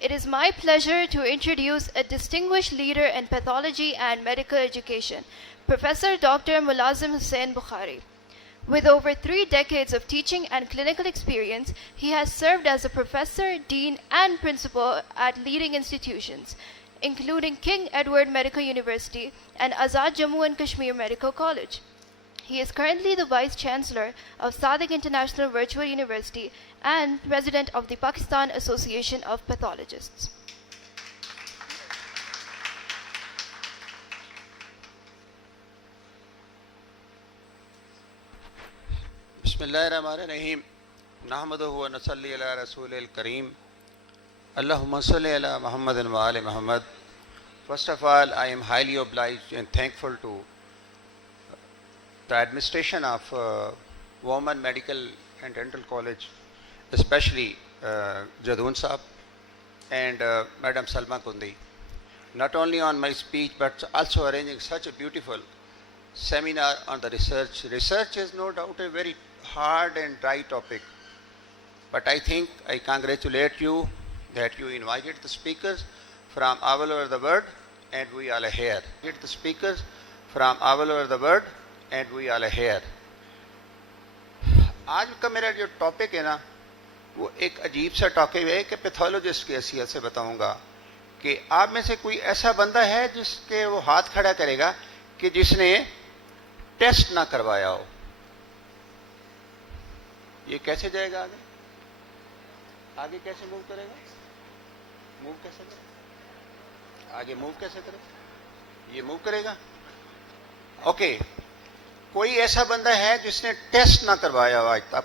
It is my pleasure to introduce a distinguished leader in pathology and medical education, Professor Dr. Mulazim Hussain Bukhari. With over 3 decades of teaching and clinical experience, he has served as a professor, dean, and principal at leading institutions, including King Edward Medical University and Azad Jammu and Kashmir Medical College. He is currently the Vice Chancellor of Sadiq International Virtual University and President of the Pakistan Association of Pathologists. Bismillahirrahmanirrahim. Nahmaduhu wa nusalli ala Rasulil Kareem. Allahumma salli ala Muhammadin wa ali Muhammad. First of all, I am highly obliged and thankful to the administration of Women Medical and Dental College, especially Jadoon Saab and Madam Salma Kundi, not only on my speech but also arranging such a beautiful seminar on the research. Research is no doubt a very hard and dry topic, but I think I congratulate you that you invited the speakers from all over the world and we all are here. The speakers from all over the world and we all are here. आज का मेरा जो topic है ना, वो एक अजीब सा टॉपिक है कि पैथोलॉजिस्ट की हैसियत से बताऊंगा कि आप में से कोई ऐसा बंदा है जिसके वो हाथ खड़ा करेगा कि जिसने टेस्ट ना करवाया हो। ये कैसे जाएगा आगे? आगे कैसे मूव करेगा? मूव कैसे करेगा? आगे मूव कैसे करेगा? ये मूव करेगा? ओके, कोई ऐसा बंदा है जिसने टेस्ट ना करवाया हो आज तक,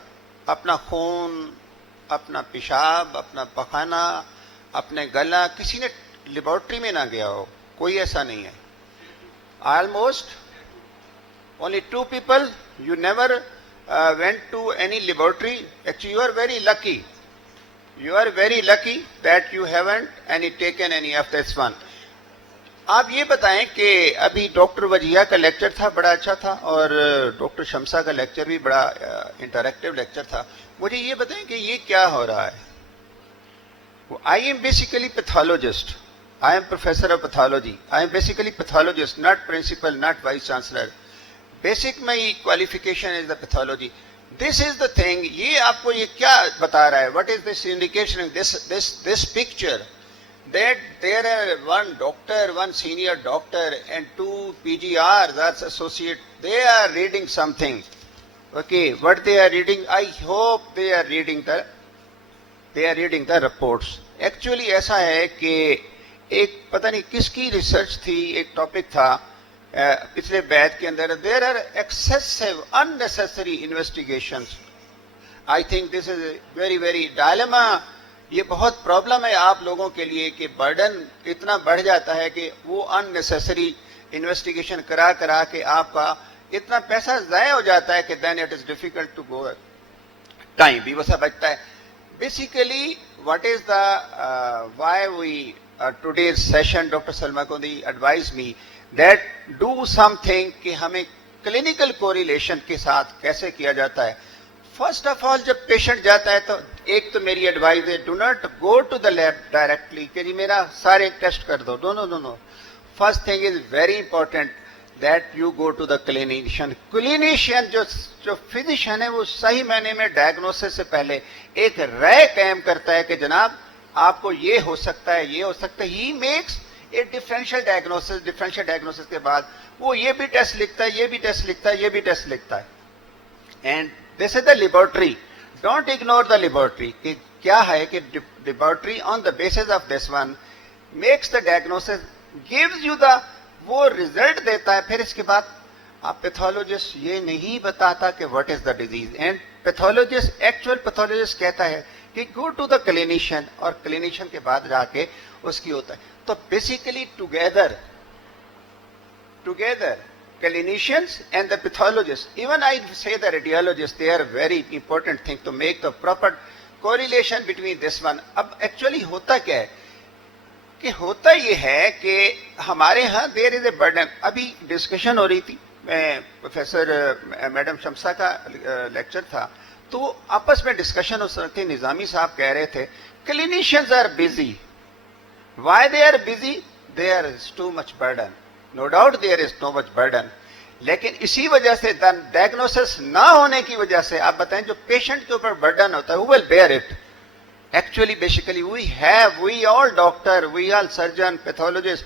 अपना खून, अपना पेशाब, अपना पखाना, अपने गला, किसी ने लेबोरेटरी में ना गया हो? कोई ऐसा नहीं है। Almost only 2 people, you never went to any laboratory. Actually, you are very lucky. You are very lucky that you haven't taken any of this one. आप ये बताएं कि अभी डॉक्टर वजिया का लेक्चर था, बड़ा अच्छा था, और डॉक्टर शमसा का लेक्चर भी बड़ा इंटरैक्टिव लेक्चर था। मुझे ये बताएं कि ये क्या हो रहा है? I am basically pathologist. I am professor of pathology. I am basically pathologist, not principal, not vice chancellor. Basic my qualification is the pathology. This is the thing. ये आपको ये क्या बता रहा है? What is this indication? This picture that there are one doctor, one senior doctor, and 2 PGR, that's associate. They are reading something. Okay, what they are reading? I hope they are reading the reports. Actually ऐसा है कि एक पता नहीं किसकी research थी, एक topic था पिछले बैच के अंदर, there are excessive unnecessary investigations. I think this is very very dilemma. ये बहुत प्रॉब्लम है आप लोगों के लिए कि बर्डन इतना बढ़ जाता है कि वो अननेसेसरी इन्वेस्टिगेशन करा करा के आपका इतना पैसा ज़ाया हो जाता है कि then it is difficult to go. Time भी वैसा बचता है. Basically what is the why we today's session, Dr. Salma Kundi advised me that do something कि हमें clinical correlation के साथ कैसे किया जाता है. First of all, जब patient जाता है तो एक तो मेरी advice है, do not go to the lab directly कि जी मेरा सारे टेस्ट कर दो. No. First thing is very important that you go to the clinician. Clinician जो physician है वो सही मायने में diagnosis से पहले एक राय कायम करता है कि जनाब आपको ये हो सकता है, ये हो सकता है. He makes a differential diagnosis के बाद वो ये भी टेस्ट लिखता है, ये भी टेस्ट लिखता है, ये भी टेस्ट लिखता है. And this is the laboratory. Don't ignore the laboratory. कि क्या है कि laboratory on the basis of this one makes the diagnosis, gives you the, वो रिजल्ट देता है. फिर इसके बाद आप पैथोलॉजिस्ट ये नहीं बताता कि what is the disease. And pathologist, actual pathologist कहता है कि गो टू द क्लिनिशियन, और क्लिनिशियन के बाद जाके उसकी होता है. तो basically together clinicians and the pathologists, even I say the radiologists, they are very important thing to make the proper correlation between this one. अब एक्चुअली होता क्या है कि होता ये है कि हमारे यहाँ देयर इज ए बर्डन. अभी डिस्कशन हो रही थी, प्रोफेसर मैडम शमसा का लेक्चर था, तो आपस में डिस्कशन हो सकती. निजामी साहब कह रहे थे clinicians are busy. Why they are busy? There is too much burden. No doubt there is too much burden. लेकिन इसी वजह से डायग्नोसिस ना होने की वजह से आप बताएं जो पेशेंट के ऊपर बर्डन होता है, who will bear it? Actually, basically, we all doctor, we all surgeon, pathologist,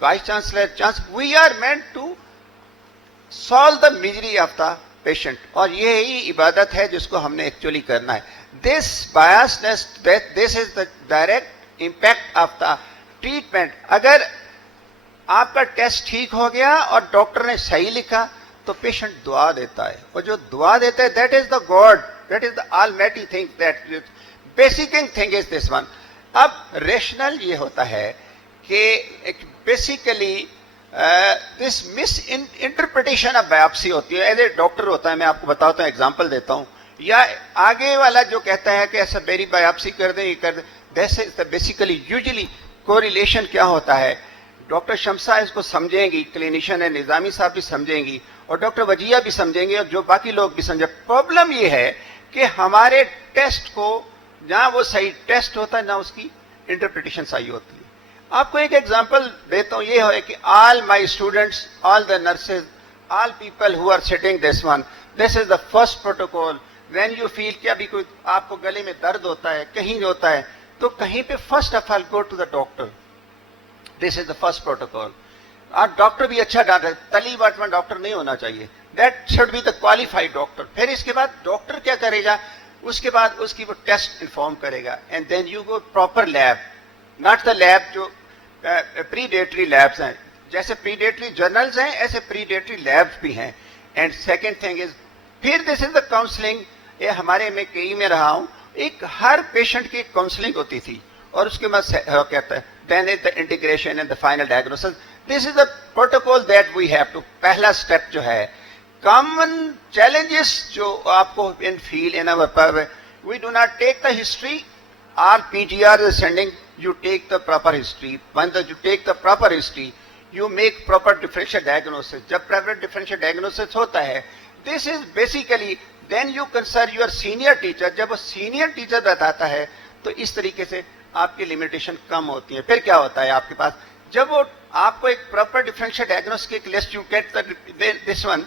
vice chancellor, we are meant to solve the misery of the patient. और यही इबादत है जिसको हमने एक्चुअली करना है. This biasness, this is the direct impact of the treatment. अगर आपका टेस्ट ठीक हो गया और डॉक्टर ने सही लिखा तो पेशेंट दुआ देता है, और जो दुआ देता है that is the God, that is the almighty thing, that basic thing is this one. अब रेशनल ये होता है कि basically this miss interpretation of biopsy होती है. एज ए डॉक्टर होता है, मैं आपको बताता हूँ, एग्जांपल देता हूँ, या आगे वाला जो कहता है कि ऐसा मेरी बायोप्सी कर दे, ये कर दे, this is the basically usually correlation क्या होता है. डॉक्टर शमसा इसको समझेंगी, क्लिनिशियन है, निजामी साहब भी समझेंगी, और डॉक्टर वजिया भी समझेंगे, और जो बाकी लोग भी समझे. प्रॉब्लम ये है कि हमारे टेस्ट को जहां वो सही टेस्ट होता है ना उसकी इंटरप्रिटेशन सही होती है. आपको एक एग्जांपल देता हूं, ये है कि all my students, all the nurses, all people who are sitting this one, this is the first protocol. When you feel कि अभी कोई आपको गले में दर्द होता है, कहीं होता है, तो कहीं पे first of all go to the doctor. This is the first protocol. और डॉक्टर भी अच्छा डॉक्टर, तली बाटवा डॉक्टर नहीं होना चाहिए, that should be the qualified doctor. फिर इसके बाद डॉक्टर क्या करेगा, उसके बाद उसकी वो टेस्ट इन्फॉर्म करेगा, and then you go proper lab, not the lab जो प्रीडेटरी लैब्स हैं. जैसे प्रीडेटरी जर्नल्स हैं ऐसे प्रीडेटरी लैब्स भी हैं. एंड सेकेंड थिंग इज, फिर दिस इज द काउंसलिंग. ये हमारे में कई में रहा हूं, एक हर पेशेंट की काउंसलिंग होती थी, और उसके बाद कहता है then is the integration and the final diagnosis. This is the protocol that we have to. पहला step जो है, common challenges जो आपको in feel in our, we do not take the history. Our PGR is sending, you take the proper history. When you take the proper history, you make proper differential diagnosis. जब proper differential diagnosis होता है, this is basically, then you consult your senior teacher. जब वो senior teacher बताता है, तो इस तरीके से आपकी लिमिटेशन कम होती है. फिर क्या होता है आपके पास, जब वो आपको एक proper differential diagnostic list you get this one,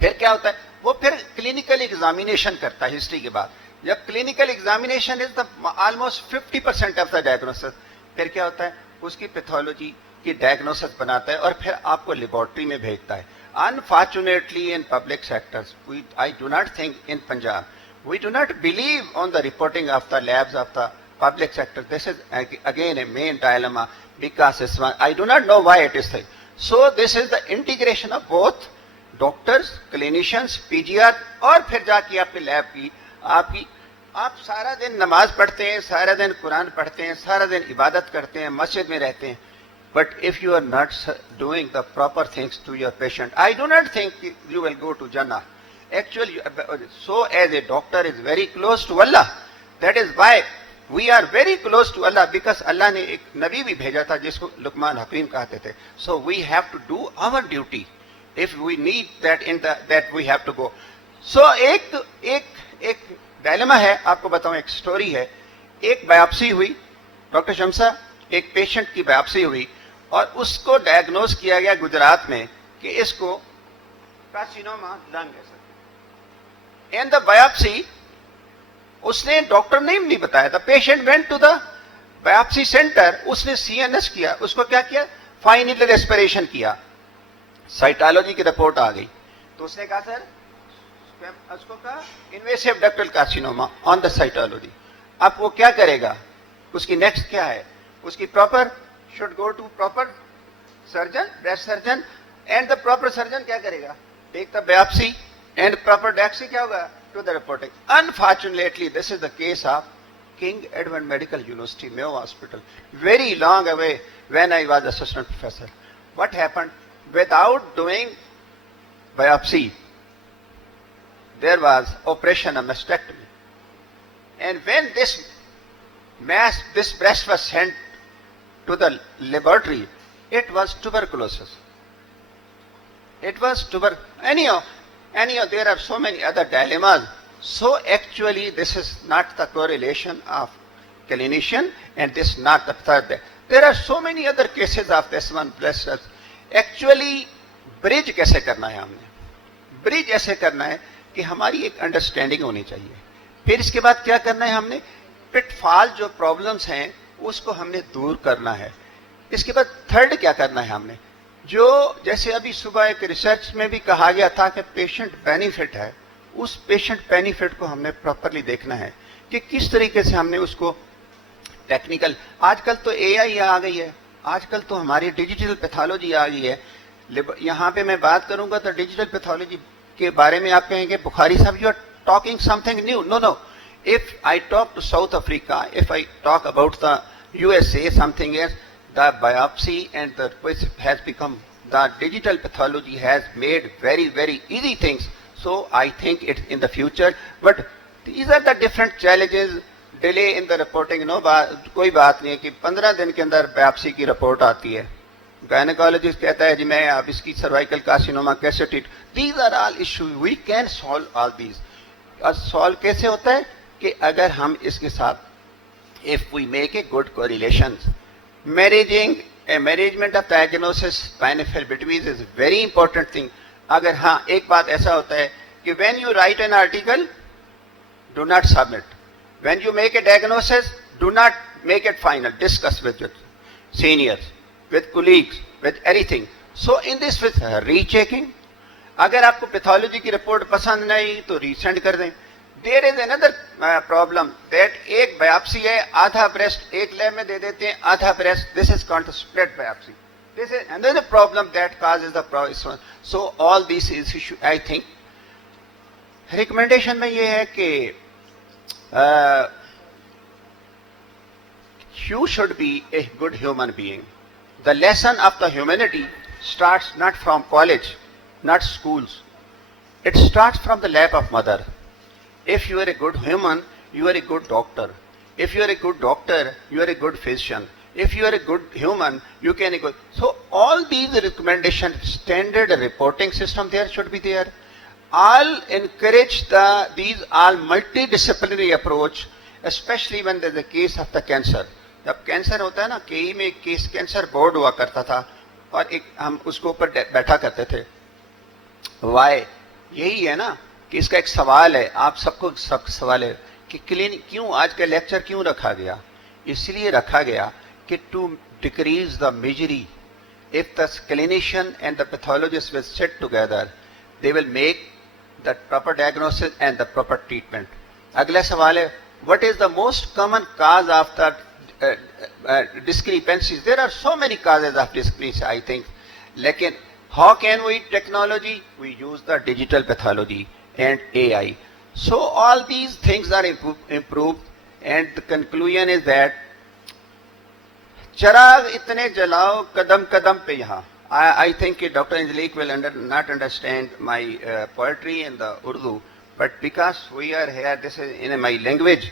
फिर क्या होता है, वो फिर क्लिनिकल एग्जामिनेशन करता है हिस्ट्री के बाद. जब clinical examination is the almost 50% of the diagnosis, फिर क्या होता है, उसकी पैथोलॉजी की डायग्नोसिस बनाता है और फिर आपको लेबोरेटरी में भेजता है. Unfortunately in public sectors, I do not think in Punjab, we do not believe on the reporting of the labs of the public sector. This is again a main dilemma, because I do not know why it is like. So this is the integration of both doctors, clinicians, PGR, और फिर जाके आपके lab की आप सारा दिन नमाज पढ़ते हैं, सारा दिन कुरान पढ़ते हैं, सारा दिन इबादत करते हैं, मस्जिद में रहते हैं, but if you are not doing the proper things to your patient, I do not think you will go to Jannah. Actually, so as a doctor is very close to Allah. That is why we are very close to Allah, because Allah ने एक नबी भी भेजा था जिसको लुकमान हकीम कहते थे. So we have to do our duty. If we need that that we have to go. So एक dilemma है, आपको बताऊं, एक स्टोरी है. एक बायोप्सी हुई, डॉक्टर शमसा, एक पेशेंट की बायोप्सी हुई और उसको डायग्नोज किया गया गुजरात में कि इसको कार्सिनोमा लंग है. एंड द बायोप्सी, उसने डॉक्टर ने नहीं बताया था. Patient went to the biopsy center, उसने सीएनएस किया, उसको क्या किया, फाइनल रेस्पिरेशन किया, साइटोलॉजी की रिपोर्ट आ गई, तो उसने कहा सर उसको कहा invasive ductal carcinoma on the cytology. अब वो क्या करेगा, उसकी नेक्स्ट क्या है, उसकी proper should go to proper surgeon, breast surgeon, and the proper surgeon क्या करेगा, take the biopsy and proper diagnosis क्या होगा to the reporting. Unfortunately, this is the case of King Edward Medical University, Mayo Hospital, very long away when I was assistant professor. What happened? Without doing biopsy, there was operation of mastectomy. And when this breast was sent to the laboratory, it was tuberculosis. It was anyhow, there are so many other dilemmas. So actually, this is not the correlation of clinician and this not the third. There are so many other cases of this one. Bless us. Actually, bridge कैसे करना है हमने? Bridge ऐसे करना है कि हमारी एक अंडरस्टैंडिंग होनी चाहिए. फिर इसके बाद क्या करना है हमने? पिटफॉल जो प्रॉब्लम्स हैं उसको हमने दूर करना है. इसके बाद थर्ड क्या करना है हमने? जो जैसे अभी सुबह एक रिसर्च में भी कहा गया था कि पेशेंट बेनिफिट है, उस पेशेंट बेनिफिट को हमने प्रॉपरली देखना है कि किस तरीके से हमने उसको टेक्निकल. आजकल तो एआई आ गई है, आजकल तो हमारी डिजिटल पैथोलॉजी आ गई है. यहाँ पे मैं बात करूंगा तो डिजिटल पैथोलॉजी के बारे में आप कहेंगे बुखारी साहब you are talking something new. No no, if I talk to South Africa, if I talk about the USA, something else, the biopsy and the which has become the digital pathology has made very easy things. So I think it's in the future, but these are the different challenges. Delay in the reporting, no कोई बात नहीं है कि 15 दिन के अंदर biopsy की report आती है. गायनेकोलॉजिस्ट कहता है जी मैं अब इसकी सर्वाइकल कार्सिनोमा कैसे treat. These are all issues. We can solve all these. और solve कैसे होता है कि अगर हम इसके साथ if we make a good correlations. Management of diagnosis benefit between is very important thing. अगर हाँ एक बात ऐसा होता है कि when you write an article, do not submit. When you make a diagnosis, do not make it final. Discuss with your seniors, with colleagues, with anything. So in this with rechecking. अगर आपको pathology की report पसंद नहीं तो resend कर दें. There is another problem that एक biopsy है, आधा breast एक लैब में दे देते हैं, आधा breast. This is called the split biopsy. This is another problem that causes the problem. So all these is issue. I think recommendation में ये है कि you should be a good human being. The lesson of the humanity starts not from college, not schools. It starts from the lap of mother. If you are a good human, you are a good doctor. If you are a good doctor, you are a good physician. If you are a good human, you can be good. So all these recommendations, standard reporting system there should be there. All encourage these all multidisciplinary approach, especially when there is a case of the cancer. जब cancer होता है ना, केई में case cancer board हुआ करता था और एक हम उसको ऊपर बैठा करते थे. वाई यही है ना कि इसका एक सवाल है, आप सबको सब सवाल है कि क्लिनिक क्यों आज का लेक्चर क्यों रखा गया. इसलिए रखा गया कि to decrease the misery. If the clinician and the pathologist will sit together, they will make the proper diagnosis and the proper treatment. अगला सवाल है, what is the most common cause of the discrepancies? There are so many causes of discrepancy, I think. लेकिन how can we technology? We use the digital pathology and AI. So all these things are improved, and the conclusion is that चिराग इतने जलाओ कदम कदम पे यहाँ. I think Dr. Angelique will not understand my poetry in the Urdu, but because we are here, this is in my language.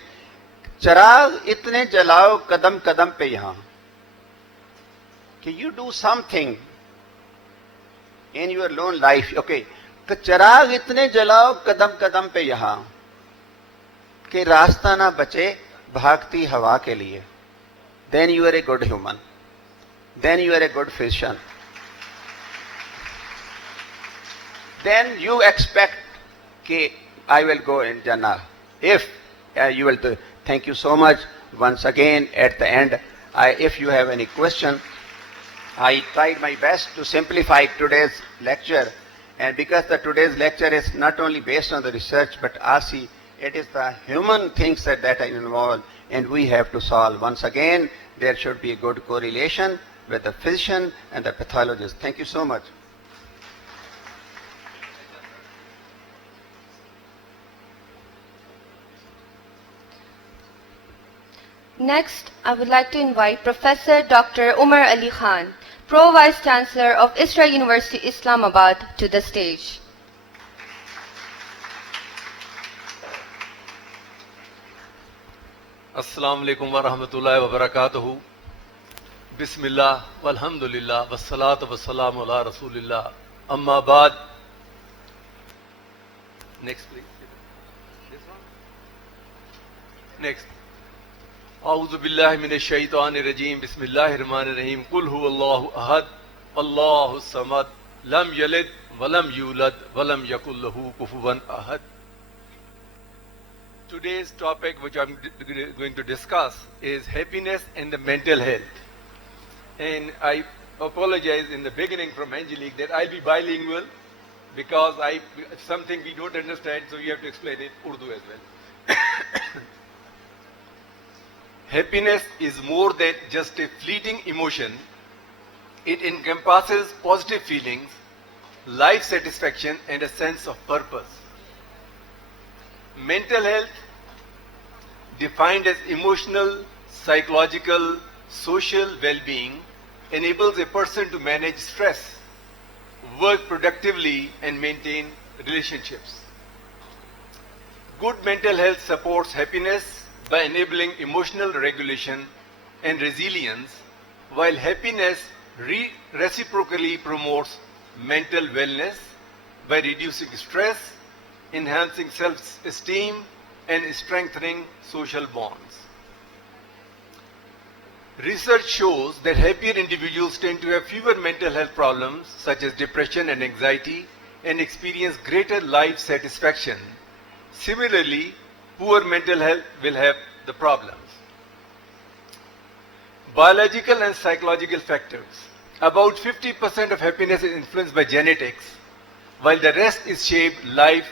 चिराग इतने जलाओ कदम कदम पे यहाँ कि you do something in your own life. Okay, तो चिराग इतने जलाओ कदम कदम पे यहाँ कि रास्ता ना बचे भागती हवा के लिए. Then you are a good human. Then you are a good physician. Then you expect कि I will go in Jannah. If you will do. Thank you so much once again. At the end, if you have any question, I tried my best to simplify today's lecture, and because today's lecture is not only based on the research but also it is the human things that are involved, and we have to solve. Once again, there should be a good correlation with the physician and the pathologist. Thank you so much. Next, I would like to invite Professor Dr. Umar Ali Khan, Pro Vice Chancellor of Isra University, Islamabad, to the stage. Assalamu alaikum wa rahmatullahi wa barakatuhu. Bismillah, walhamdulillah, wassalatu wassalamu ala rasulillah. Amma baad. Next, please. This one? Next. औज़ु बिल्लाहि मिनश शैतानिर रजीम बिस्मिल्लाहिर रहमानिर रहीम कुल हुवल्लाहु अहद अल्लाहुस Samad lump यलिद वलम यूलद वलम यकुल लहू कुफुवन अहद. Today's topic, which I'm going to discuss, is happiness and the mental health. And I apologize in the beginning from Angelique that I'll be bilingual because something we don't understand, so you have to explain it Urdu as well. Happiness is more than just a fleeting emotion. It encompasses positive feelings, life satisfaction, and a sense of purpose. Mental health, defined as emotional, psychological, social well-being, enables a person to manage stress, work productively, and maintain relationships. Good mental health supports happiness by enabling emotional regulation and resilience, while happiness reciprocally promotes mental wellness by reducing stress, enhancing self-esteem, and strengthening social bonds. Research shows that happier individuals tend to have fewer mental health problems such as depression and anxiety and experience greater life satisfaction. Similarly, poor mental health will have the problems. Biological and psychological factors. About 50% of happiness is influenced by genetics, while the rest is shaped life,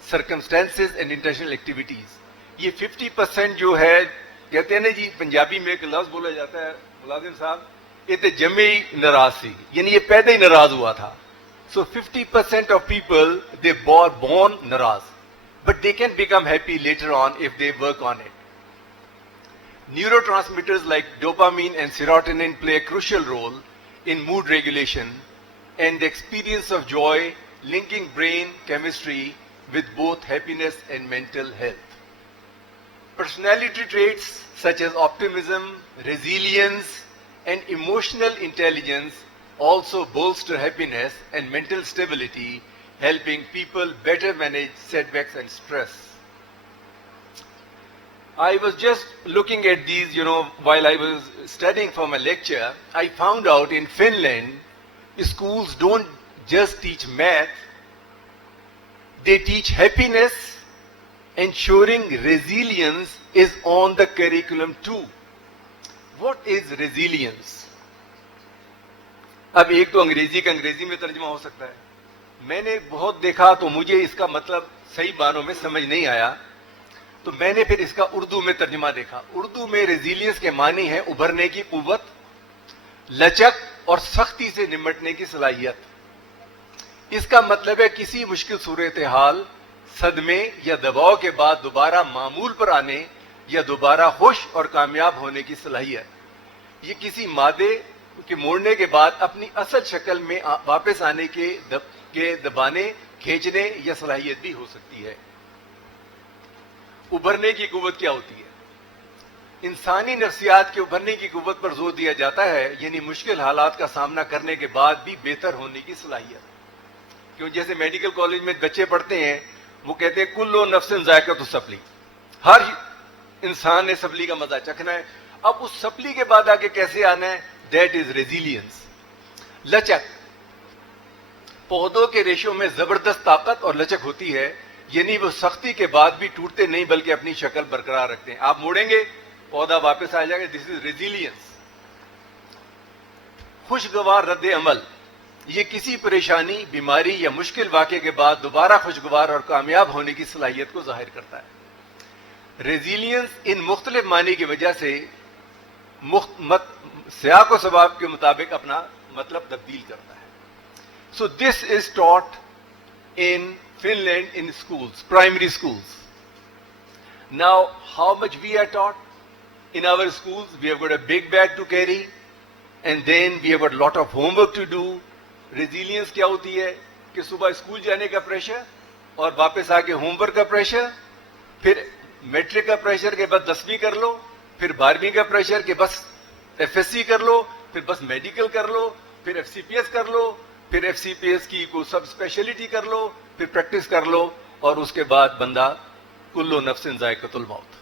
circumstances and intentional activities. ये 50% जो है, कहते हैं ना जी, पंजाबी में एक लफ्ज बोला जाता है, मुलाजिम साहब, ये तो जमे ही नाराज थी, यानी ये पैदा ही नाराज हुआ था. So 50% of people, they born naraz, but they can become happy later on if they work on it. Neurotransmitters like dopamine and serotonin play a crucial role in mood regulation and the experience of joy, linking brain chemistry with both happiness and mental health. Personality traits such as optimism, resilience, and emotional intelligence also bolster happiness and mental stability, helping people better manage setbacks and stress. I was just looking at these, while I was studying for my lecture. I found out in Finland, schools don't just teach math, they teach happiness. Ensuring resilience is on the curriculum too. What is resilience? अब एक तो अंग्रेजी का अंग्रेजी में तर्जुमा हो सकता है. मैंने बहुत देखा तो मुझे इसका मतलब सही मानों में समझ नहीं आया, तो मैंने फिर इसका उर्दू में तर्जुमा देखा. उर्दू में रेजिलियंस के मानी है उभरने की कुव्वत, लचक और सख्ती से निपटने की सलाहियत. इसका मतलब है किसी मुश्किल सूरत हाल, सदमे या दबाव के बाद दोबारा मामूल पर आने या दोबारा खुश और कामयाब होने की सलाहियत. ये किसी मादे के मोड़ने के बाद अपनी असल शक्ल में वापस आने के दबाने, खींचने या सलाहियत भी हो सकती है. उभरने की कुव्वत क्या होती है? इंसानी नफ्सियात के उभरने की कुव्वत पर जोर दिया जाता है, यानी मुश्किल हालात का सामना करने के बाद भी बेहतर होने की सलाहियत. क्यों, जैसे मेडिकल कॉलेज में बच्चे पढ़ते हैं, वो कहते हैं कुल्लो नफ्सिन जायकातु सफली, हर इंसान ने सफली का मजा चखना है. अब उस सफली के बाद आगे कैसे आना है, दैट इज रेजिलियंस. लचक, पौधों के रेशों में जबरदस्त ताकत और लचक होती है, यानी वो सख्ती के बाद भी टूटते नहीं बल्कि अपनी शक्ल बरकरार रखते हैं. आप मोड़ेंगे, पौधा वापस आ जाएगा. This is resilience. खुशगवार रद्द अमल, ये किसी परेशानी, बीमारी या मुश्किल वाक़े के बाद दोबारा खुशगवार और कामयाब होने की सलाहियत को जाहिर करता है. रेजिलियंस इन मुख्तलिफ मानी की वजह से सियाक व सबाब के मुताबिक अपना मतलब तब्दील करता है. So this is taught in Finland in schools, primary schools. Now, how much we are taught? In our schools, we have got a big bag to carry, and then we have got a lot of homework to do. Resilience क्या होती है कि सुबह school जाने का pressure और वापस आके होमवर्क का प्रेशर, फिर मैट्रिक का प्रेशर के बाद 10वीं कर लो, फिर 12वीं का प्रेशर के बस FSC कर लो, फिर बस मेडिकल कर लो, फिर FCPS कर लो, फिर FCPS की को सब स्पेशलिटी कर लो, फिर प्रैक्टिस कर लो, और उसके बाद बंदा कुल्लो नफ्सिन जायकातुल मौत.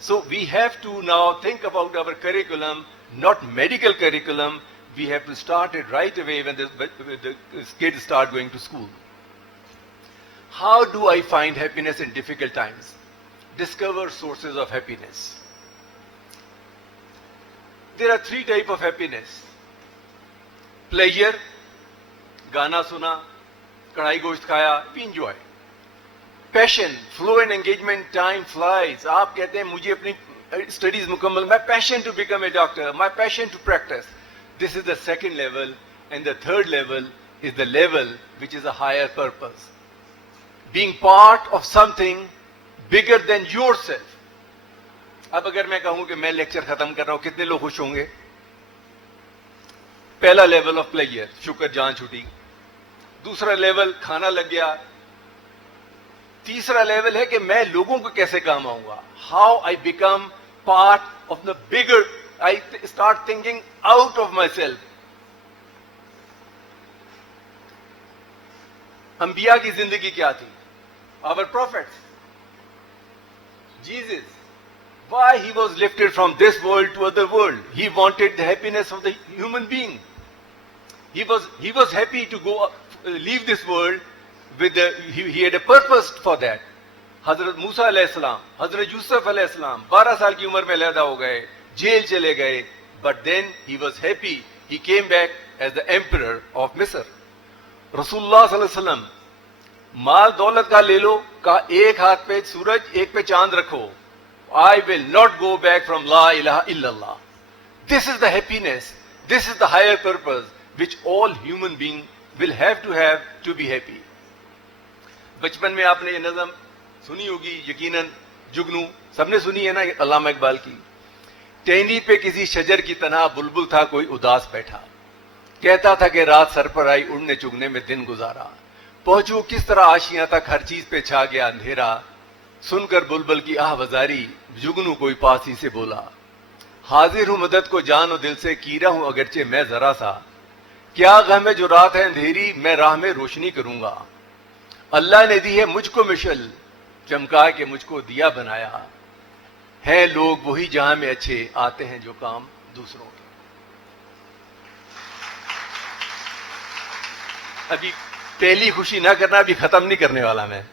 So we have to now think about our curriculum, not medical curriculum. We have to start it right away when the kids start going to school. How do I find happiness in difficult times? Discover sources of happiness. There are three types of happiness. Pleasure, गाना सुना, कढ़ाई गोश्त खाया, we enjoy. Passion, flow and engagement, time flies. आप कहते हैं मुझे अपनी studies मुकम्मल, my passion to become a doctor, my passion to practice. This is the second level, and the third level is the level which is a higher purpose. Being part of something bigger than yourself. अब अगर मैं कहूं कि मैं lecture खत्म कर रहा हूं, कितने लोग खुश होंगे? पहला लेवल ऑफ प्लेजर, शुक्र जान छुटी. दूसरा लेवल खाना लग गया. तीसरा लेवल है कि मैं लोगों को कैसे काम आऊंगा. How I become part of the bigger, I start thinking out of myself. अंबिया की जिंदगी क्या थी? Our prophets, Jesus, why he was lifted from this world to other world. He wanted the happiness of the human being. He was happy to go leave this world with he had a purpose for that. Hazrat Musa alayhi salam, Hazrat Yusuf alayhi salam 12 साल की उम्र में अलहदा हो गए, jail चले गए, but then he was happy. He came back as the emperor of Misr. Rasulullah sallallahu alaihi wasallam, माल दौलत का ले लो, का एक हाथ पे सूरज एक पे चांद रखो, I will not go back from La ilaha illallah. This is the happiness, this is the higher purpose which all human beings will have to be happy. बचपन में आपने ये नज़म सुनी होगी यकीनन, जुगनू सबने सुनी है ना, अल्लामा इकबाल की. टहनी पे किसी शजर की तरह बुलबुल था कोई उदास बैठा, कहता था कि रात सर पर आई उड़ने चुगने में दिन गुजारा, पहुंचू किस तरह आशियां तक हर चीज पे छा गया अंधेरा, सुनकर बुलबुल की आह वजारी जुगनू कोई पास ही से बोला, हाजिर हूं मदद को जान और दिल से, कीरा हूं अगरचे मैं जरा सा, क्या गम है जो रात है अंधेरी, मैं राह में रोशनी करूंगा, अल्लाह ने दी है मुझको मिशल, चमका के मुझको दिया बनाया, हैं लोग वही जहां में अच्छे, आते हैं जो काम दूसरों के. अभी पहली खुशी ना करना, अभी खत्म नहीं करने वाला मैं.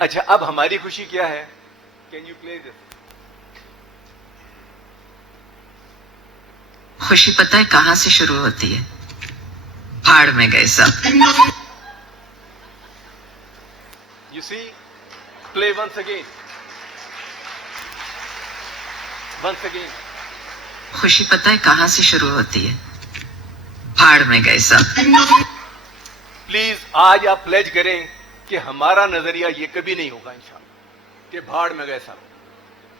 अच्छा, अब हमारी खुशी क्या है? Can you play this? खुशी पता है कहां से शुरू होती है? भाड़ में गए सब. You see, play once again. Once again. खुशी पता है कहां से शुरू होती है? भाड़ में गए सब. प्लीज आज आप प्लेज करें कि हमारा नजरिया ये कभी नहीं होगा इंशाअल्लाह कि भाड़ में गए सब.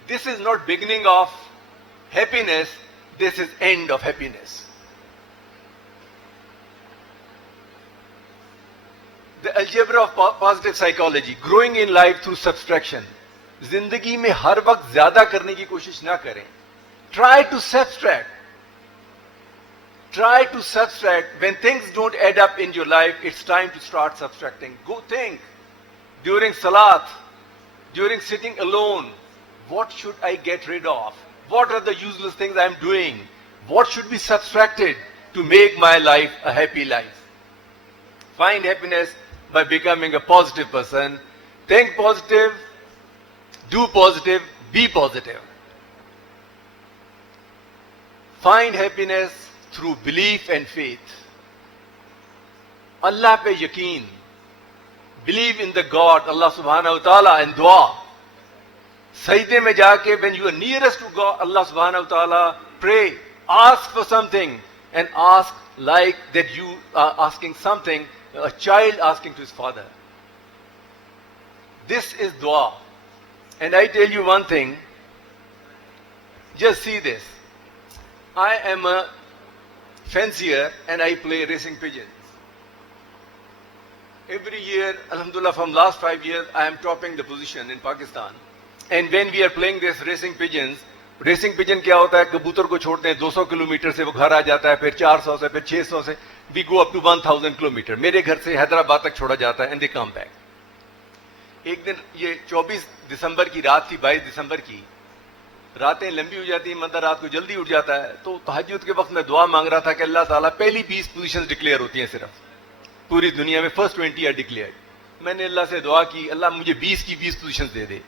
This is not beginning of happiness, this is end of happiness. The algebra of positive psychology, growing in life through subtraction. जिंदगी में हर वक्त ज्यादा करने की कोशिश ना करें. Try to subtract. Try to subtract. When things don't add up in your life, it's time to start subtracting. Go think. During salat, during sitting alone, what should I get rid of? What are the useless things I'm doing? What should be subtracted to make my life a happy life? Find happiness by becoming a positive person. Think positive, do positive, be positive. Find happiness through belief and faith. Allah pe yaqeen. Believe in the God, Allah subhanahu wa ta'ala, and dua. Sajde mein jaake, when you are nearest to God, Allah subhanahu wa ta'ala, pray, ask for something, and ask like that you are asking something, a child asking to his father. This is dua. And I tell you one thing, just see this. I am a fancier and I play racing pigeons. Every year, alhamdulillah, from last 5 years, I am topping the position in Pakistan. And when we are playing this racing pigeon क्या होता है? कबूतर को छोड़ते हैं 200 kilometre से, वो घर आ जाता है, फिर 400 से, फिर 600 से, we go up to 1000 kilometre. मेरे घर से हैदराबाद तक छोड़ा जाता है, and they come back. एक दिन ये 24 दिसंबर की रात थी, 22 दिसंबर की रातें लंबी हो जाती है, बंदा रात को जल्दी उठ जाता है, तो तहज्जुद के वक्त मैं दुआ मांग रहा था कि अल्लाह ताला पहली 20 पोजीशंस डिक्लेयर होती हैं सिर्फ पूरी दुनिया में, फर्स्ट 20 आर डिक्लेयर्ड। मैंने अल्लाह से दुआ की, अल्लाह मुझे 20 की 20 पोजीशंस दे दे।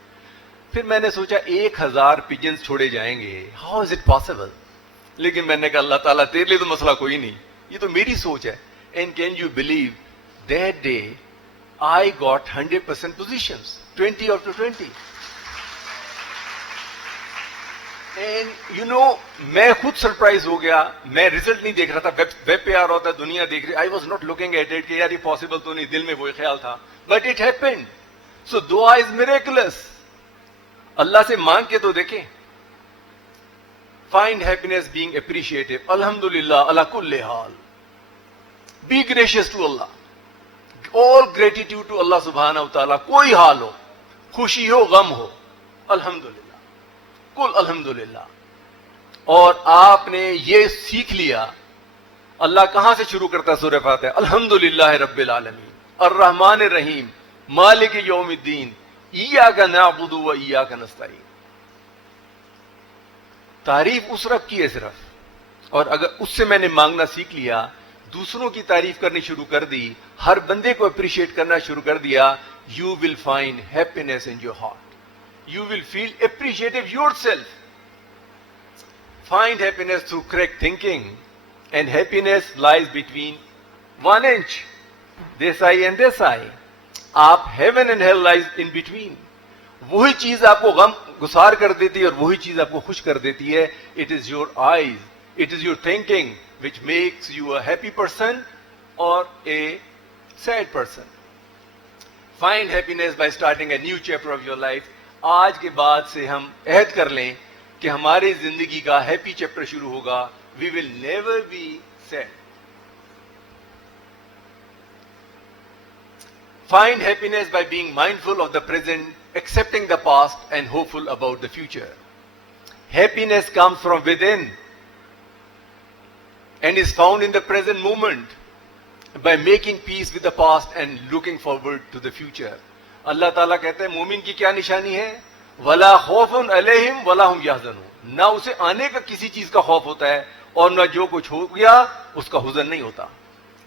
फिर मैंने सोचा 1000 पिजन्स छोड़े जाएंगे, हाउ इज इट पॉसिबल? लेकिन मैंने कहा अल्लाह ताला तेरे लिए तो मसला कोई नहीं, ये तो मेरी सोच है। And can you believe that day I got 100% positions, 20 out of 20। And you know, मैं खुद सरप्राइज हो गया। मैं रिजल्ट नहीं देख रहा था, वेब पे आ रहा था, दुनिया देख रही। I was not looking at it कि यार ये पॉसिबल तो नहीं, दिल में वही ख्याल था, बट इट हैपेंड। सो दुआ इज मिरेकुलस। अल्लाह से मांग के तो देखें। फाइंड हैप्पीनेस बीइंग अप्रिशिएटिव, अल्हम्दुलिल्लाह अला कुल्ले हाल। Be gracious to Allah, all gratitude to Allah सुब्हानहू व तआला। कोई हाल हो, खुशी हो, गम हो, अल्हम्दुलिल्लाह, कुल अल्हम्दुलिल्लाह। और आपने ये सीख लिया, अल्लाह कहां से शुरू करता है सूरह फातिहा? अल्हम्दुलिल्लाह रब्बिल आलमीन अर्रहमानिर रहीम मालिक यौमिद्दीन इय्याका नअबुदु व इय्याका नस्तईन। तारीफ उस रब की है सिर्फ, और अगर उससे मैंने मांगना सीख लिया, दूसरों की तारीफ करनी शुरू कर दी, हर बंदे को अप्रिशिएट करना शुरू कर दिया, you will find happiness in your heart, you will feel appreciative yourself. Find happiness through correct thinking, and happiness lies between 1 inch, this eye and this eye. आप heaven and hell lies in between. वही चीज आपको गम गुसार कर देती है और वही चीज आपको खुश कर देती है. It is your eyes, it is your thinking which makes you a happy person or a sad person. Find happiness by starting a new chapter of your life. आज के बाद से हम अहद कर लें कि हमारी जिंदगी का हैप्पी चैप्टर शुरू होगा. We will never be sad. Find happiness by being mindful of the present, accepting the past and hopeful about the future. Happiness comes from within and is found in the present moment by making peace with the past and looking forward to the future. अल्लाह ताला कहते हैं मोमिन की क्या निशानी है? वला खौफुन अलैहिम वला हुम यहज़नून. ना उसे आने का किसी चीज का खौफ होता है और ना जो कुछ हो गया उसका हुज़न नहीं होता.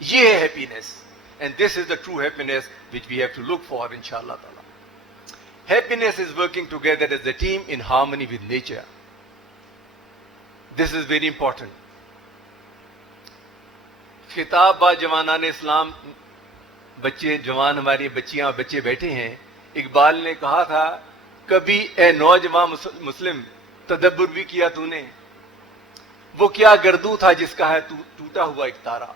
ये है happiness, and this is the true happiness which we have to look for इंशाअल्लाह ताला. Happiness is working together as a team in harmony with nature. This is very important. खिताब बा जवानान इस्लाम, बच्चे जवान हमारी बच्चियां बच्चे बैठे हैं. इकबाल ने कहा था, कभी ए नौजवान मुस्लिम तदब्बुर भी किया तूने, वो क्या गर्दू था जिसका है तू टूटा हुआ एक तारा.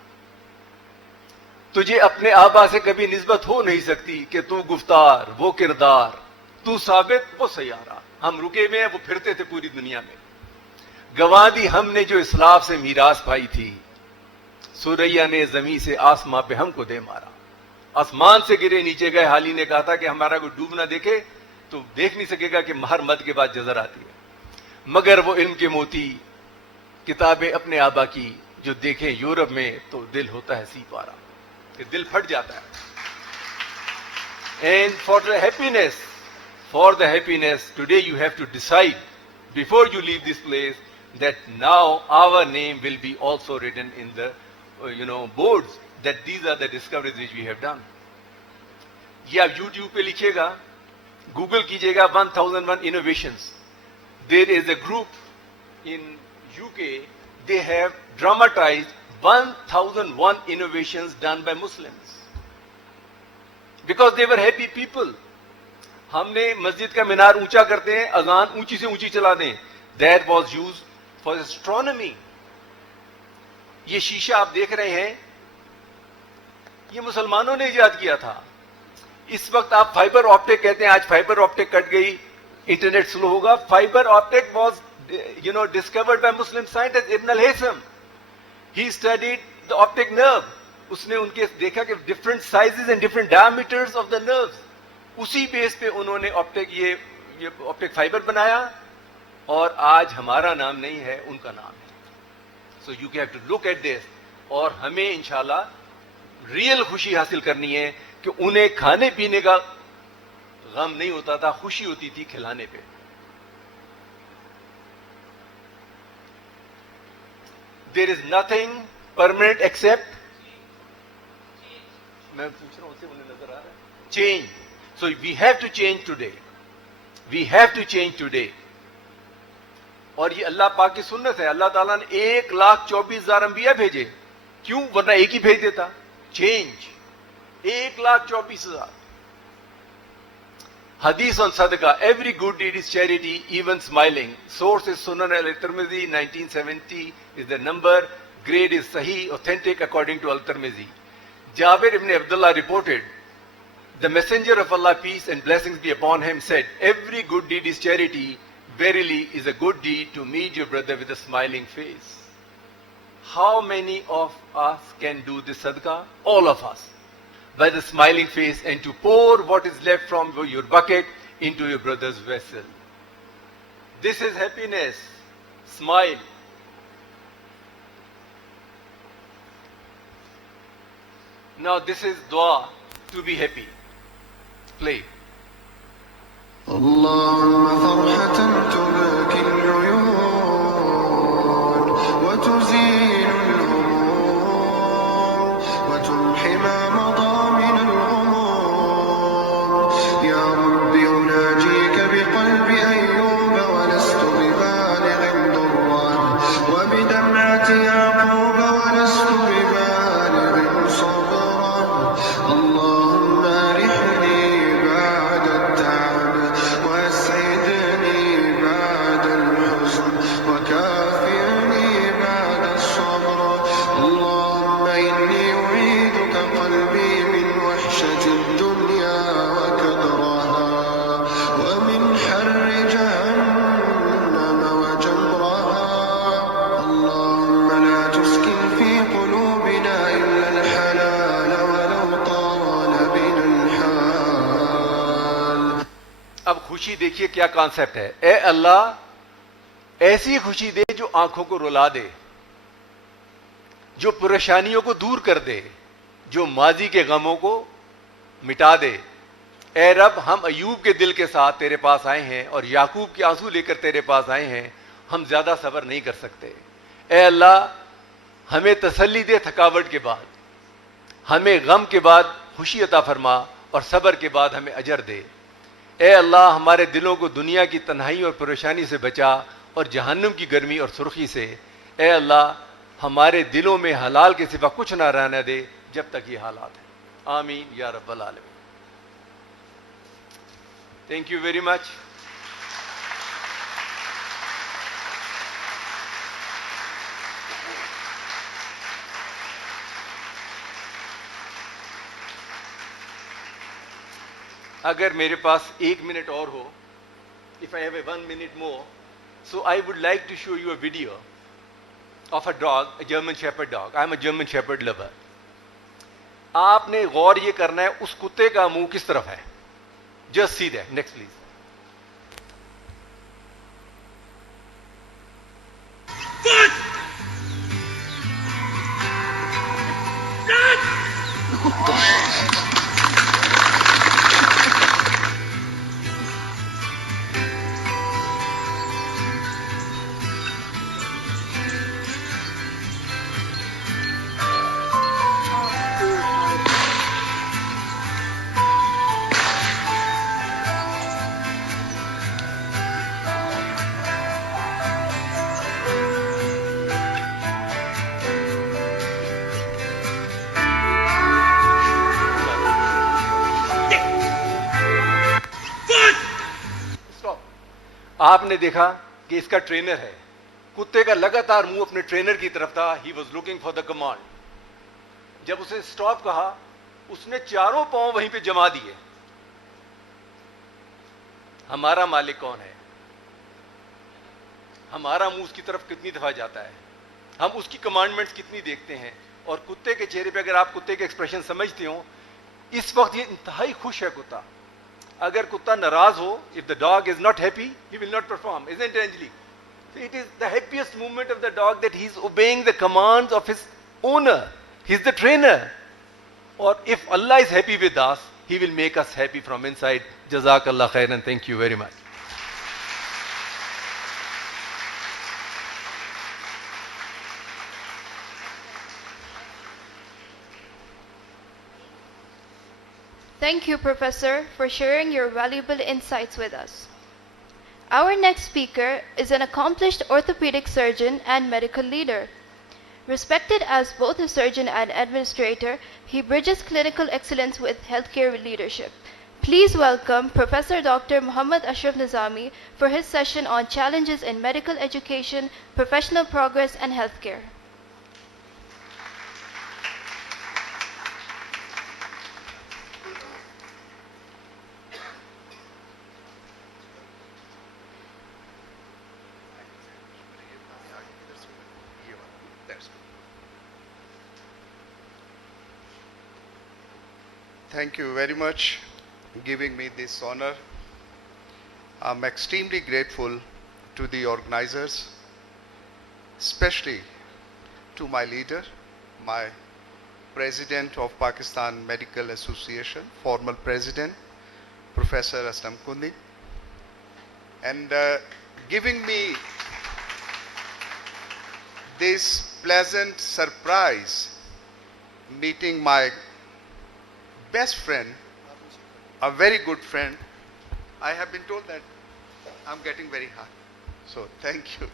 तुझे अपने आबा से कभी निस्बत हो नहीं सकती कि तू गुफ्तार वो किरदार, तू साबित वो सयारा. हम रुके हुए हैं, वो फिरते थे पूरी दुनिया में. गंवा दी हमने जो इस्लाफ से मीरास पाई थी, सुरैया ने जमी से आसमां पे हमको दे मारा. आसमान से गिरे नीचे गए. हाली ने कहा था कि हमारा कोई डूब ना देखे तो देख नहीं सकेगा कि हर मद के बाद जजर आती है. मगर वो इल्म के मोती किताबें अपने आबा की जो देखें यूरोप में तो दिल होता है सी पारा, कि दिल फट जाता है. And for the happiness today you have to decide before you leave this place that now our name will be also written in the boards, that these are the discoveries which we have done. ये आप YouTube पे लिखिएगा, Google कीजिएगा 1001 innovations. There is a group in UK, they have dramatized 1001 innovations done by Muslims because they were happy people. हमने मस्जिद का मीनार ऊंचा करते हैं, अजान ऊंची से ऊंची चला दें. That was used for astronomy. ये शीशा आप देख रहे हैं, ये मुसलमानों ने इजाद किया था. इस वक्त आप फाइबर ऑप्टिक कहते हैं, आज फाइबर ऑप्टिक कट गई, इंटरनेट स्लो होगा. Fibre optic was discovered by Muslim scientist Ibn al-Haytham. He studied the optic nerve. उसने उनके देखा कि different sizes and different diameters of the nerves. उसी बेस पे उन्होंने ऑप्टिक ये ऑप्टिक फाइबर बनाया, और आज हमारा नाम नहीं है, उनका नाम है. So you have to look at this. और हमें इंशाल्लाह रियल खुशी हासिल करनी है कि उन्हें खाने पीने का गम नहीं होता था, खुशी होती थी खिलाने पे। There is nothing permanent except, मैं पूछ रहा हूं उससे, मुझे नजर आ रहा है, change. So we have to change today, we have to change today. और ये अल्लाह पाक की सुन्नत है। अल्लाह ताला ने 1,24,000 अंबिया भेजे, क्यों? वरना एक ही भेज देता। Change, 1,24,000। Hadith on Sadaqah, every good deed is charity, even smiling. Source is Sunan al-Tirmidhi, 1970 is the number. Grade is Sahih, authentic according to al-Tirmidhi. Jabir ibn Abdullah reported, the messenger of Allah, peace and blessings be upon him, said, every good deed is charity. Verily is a good deed to meet your brother with a smiling face. How many of us can do this sadaqah? All of us. By the smiling face, and to pour what is left from your bucket into your brother's vessel. This is happiness. Smile. Now this is dua to be happy. Play. اللهم فرحة تبكي العيون وتزيل الهموم وتمحي ما مضى من الغموم. يا رب أناجيك بقلب أيوب ولست ببالغ ضره وبدمعة يعقوب ولست ببالغ صبره. اللهم أرحني بعد التعب وأسعدني بعد الحزن وكافئني بعد الصبر. اللهم إني أعيذك قلبي من وحشة الدنيا وكدرها ومن حر جهنم وجمرها. اللهم لا تسكن في قلوبنا إلا الحلال ولو طال بنا الحال. अब खुशी देखिए क्या concept है। ए अल्लाह, ऐसी खुशी दे जो आंखों को रुला दे, जो परेशानियों को दूर कर दे, जो माजी के गमों को मिटा दे। ए रब, हम अयूब के दिल के साथ तेरे पास आए हैं और याकूब के आंसू लेकर तेरे पास आए हैं। हम ज्यादा सब्र नहीं कर सकते। ए अल्लाह, हमें तसल्ली दे थकावट के बाद, हमें गम के बाद खुशी अता फरमा और सब्र के बाद हमें अजर दे। ए अल्लाह, हमारे दिलों को दुनिया की तन्हाई और परेशानी से बचा और जहन्नुम की गर्मी और सुर्खी से। ए अल्लाह, हमारे दिलों में हलाल के सिवा कुछ ना रहने दे जब तक ये हालात हैं। आमीन या रब्बल आलमीन। Thank you very much. अगर मेरे पास 1 मिनट और हो, if I have a 1 minute more, so I would like to show you a video of a dog, a German Shepherd dog. I am a German Shepherd lover. आपने गौर ये करना है उस कुत्ते का मुंह किस तरफ है। Just see that. Next please. आपने देखा कि इसका ट्रेनर है। कुत्ते का लगातार मुंह अपने ट्रेनर की तरफ था। He was looking for the command. जब उसे स्टॉप कहा, उसने चारों पांव वहीं पे जमा दिए। हमारा मालिक कौन है? हमारा मुंह उसकी तरफ कितनी दफा जाता है? हम उसकी कमांडमेंट्स कितनी देखते हैं? और कुत्ते के चेहरे पे अगर आप कुत्ते के एक्सप्रेशन समझते हो, इस वक्त ये इंतहाई खुश है कुत्ता। अगर कुत्ता नाराज हो, if the dog is not happy, he will not perform, isn't it, Anjali? So it is the happiest movement of the dog that he is obeying the commands of his owner. He is the trainer. Or if Allah is happy with us, He will make us happy from inside. Jazakallah khairan. Thank you very much. Thank you, Professor, for sharing your valuable insights with us. Our next speaker is an accomplished orthopedic surgeon and medical leader. Respected as both a surgeon and administrator, he bridges clinical excellence with healthcare leadership. Please welcome Professor Dr. Muhammad Ashraf Nizami for his session on challenges in medical education, professional progress, and healthcare. Thank you very much for giving me this honor. I'm extremely grateful to the organizers, especially to my leader, my President of Pakistan Medical Association, former President, Professor Aslam Kundi, and giving me this pleasant surprise meeting my best friend, a very good friend. I have been told that I'm getting very hot, so thank you.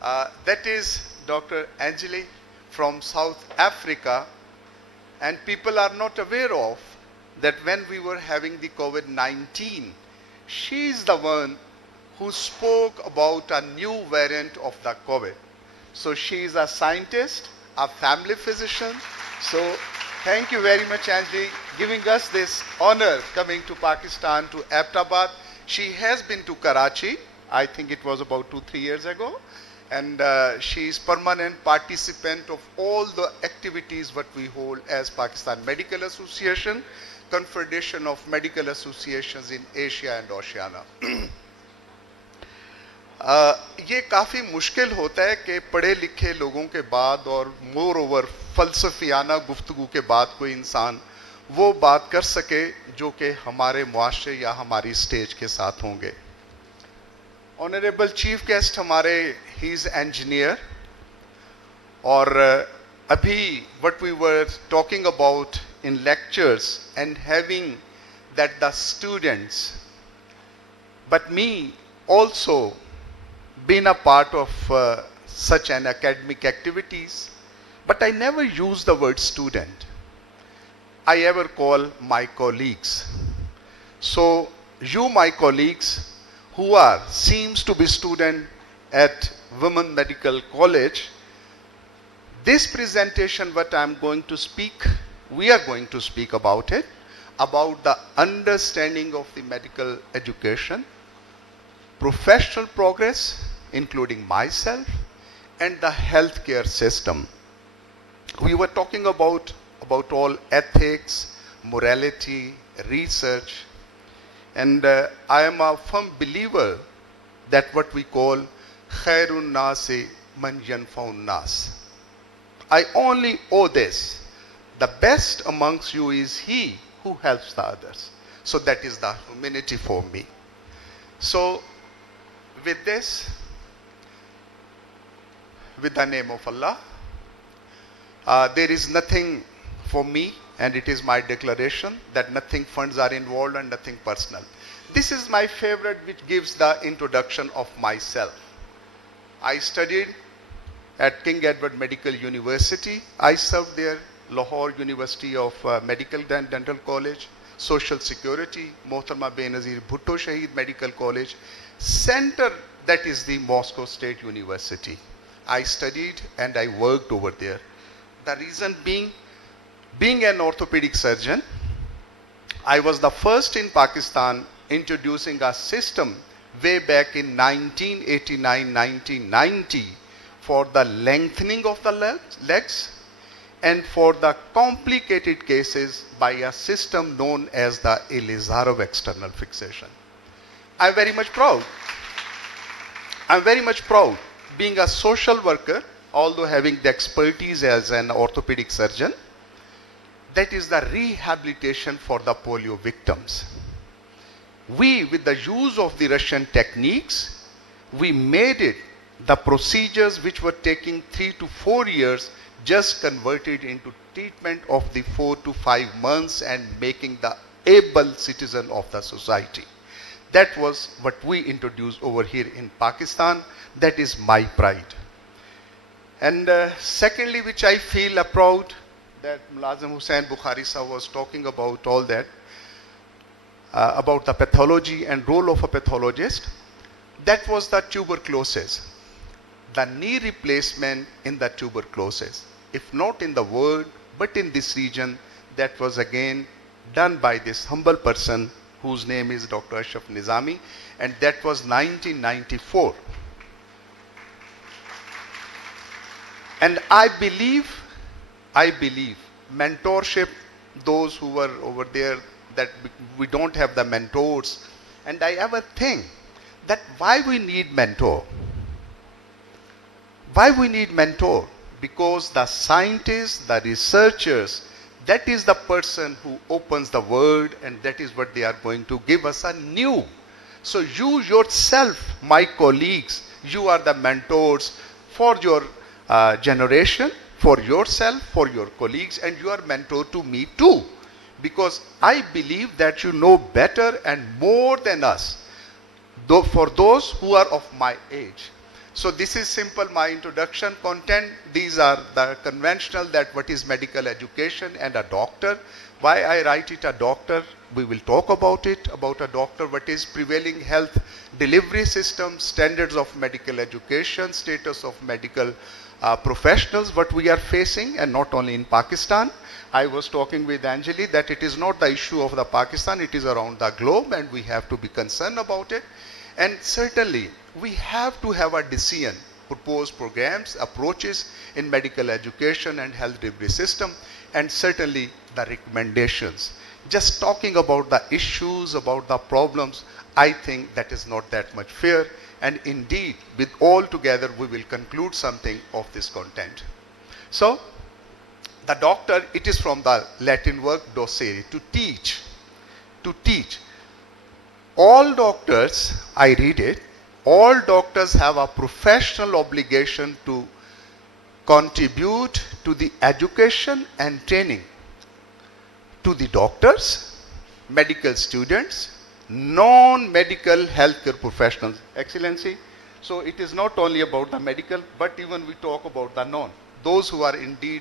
That is Dr. Angeli from South Africa, and people are not aware of that when we were having the COVID-19, she is the one who spoke about a new variant of the COVID. So she is a scientist, a family physician. So thank you very much, Anjali, giving us this honor coming to Pakistan, to Abbottabad. She has been to Karachi, I think it was about 2-3 years ago. And she is permanent participant of all the activities what we hold as Pakistan Medical Association, Confederation of Medical Associations in Asia and Oceania. ये काफ़ी मुश्किल होता है कि पढ़े लिखे लोगों के बाद और मोर ओवर फ़लसफ़ियाना गुफ्तगू के बाद कोई इंसान वो बात कर सके जो कि हमारे मुआशरे या हमारी स्टेज के साथ होंगे. ऑनरेबल चीफ गेस्ट हमारे ही इज़ इंजीनियर, और अभी what we were talking about in lectures and having that the students, but me also been a part of such an academic activities, but I never use the word student. I ever call my colleagues. So you, my colleagues, who are seems to be student at Women Medical College, this presentation what I am going to speak, we are going to speak about it, about the understanding of the medical education, professional progress, including myself, and the healthcare system. We were talking about all ethics, morality, research, and I am a firm believer that what we call khairun nasi man yanfaun nas. I only owe this. The best amongst you is he who helps the others. So that is the humanity for me. So with this, with the name of Allah, there is nothing for me, and it is my declaration that nothing funds are involved and nothing personal. This is my favorite, which gives the introduction of myself. I studied at King Edward Medical University. I served there, Lahore University of Medical and Dental College, Social Security, Mohtarma Benazir Bhutto Shahid Medical College, Center, that is the Moscow State University. I studied and I worked over there. The reason being an orthopedic surgeon, I was the first in Pakistan introducing a system way back in 1989-1990 for the lengthening of the legs and for the complicated cases by a system known as the Elizarov external fixation. I'm very much proud. Being a social worker, although having the expertise as an orthopedic surgeon, that is the rehabilitation for the polio victims. We, with the use of the Russian techniques, we made it the procedures which were taking 3 to 4 years, just converted into treatment of the 4 to 5 months and making the able citizen of the society. That was what we introduced over here in Pakistan. That is my pride. And secondly, which I feel proud, that Mulazim Hussain Bukhari sir was talking about all that, about the pathology and role of a pathologist. That was the tuberculosis, the knee replacement in the tuberculosis. If not in the world, but in this region, that was again done by this humble person whose name is Dr. Ashraf Nizami, and that was 1994. And I believe mentorship, those who were over there, that we don't have the mentors. And I ever think that why we need mentor? Why we need mentor? Because the scientists, the researchers, that is the person who opens the word, and that is what they are going to give us a new. So you yourself, my colleagues, you are the mentors for your generation, for yourself, for your colleagues, and you are mentor to me too. Because I believe that you know better and more than us, though for those who are of my age. So this is simple, my introduction content. These are the conventional, that what is medical education and a doctor. Why I write it a doctor, we will talk about it, about a doctor, what is prevailing health delivery system, standards of medical education, status of medical professionals, what we are facing, and not only in Pakistan. I was talking with Anjali that it is not the issue of the Pakistan, it is around the globe, and we have to be concerned about it. And certainly, we have to have a decision, propose programs, approaches in medical education and health delivery system, and certainly the recommendations. Just talking about the issues, about the problems, I think that is not that much fair. And indeed, with all together, we will conclude something of this content. So, the doctor, it is from the Latin word docere, to teach. To teach. All doctors, I read it, all doctors have a professional obligation to contribute to the education and training to the doctors, medical students, non-medical healthcare professionals. Excellency, so it is not only about the medical, but even we talk about the non, those who are indeed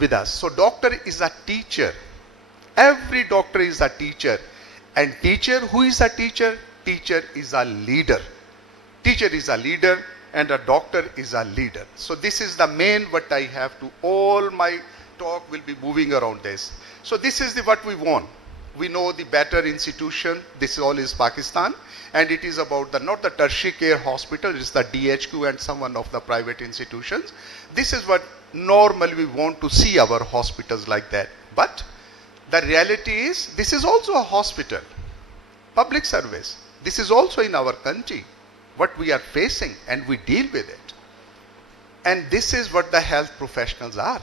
with us. So doctor is a teacher. Every doctor is a teacher. And teacher, who is a teacher? Teacher is a leader. Teacher is a leader and a doctor is a leader. So this is the main what I have to, all my talk will be moving around this. So this is the what we want. We know the better institution, this all is Pakistan, and it is about the, not the tertiary care hospital, it is the DHQ and some one of the private institutions. This is what normally we want to see our hospitals like that. But the reality is, this is also a hospital, public service. This is also in our country, what we are facing, and we deal with it. And this is what the health professionals are,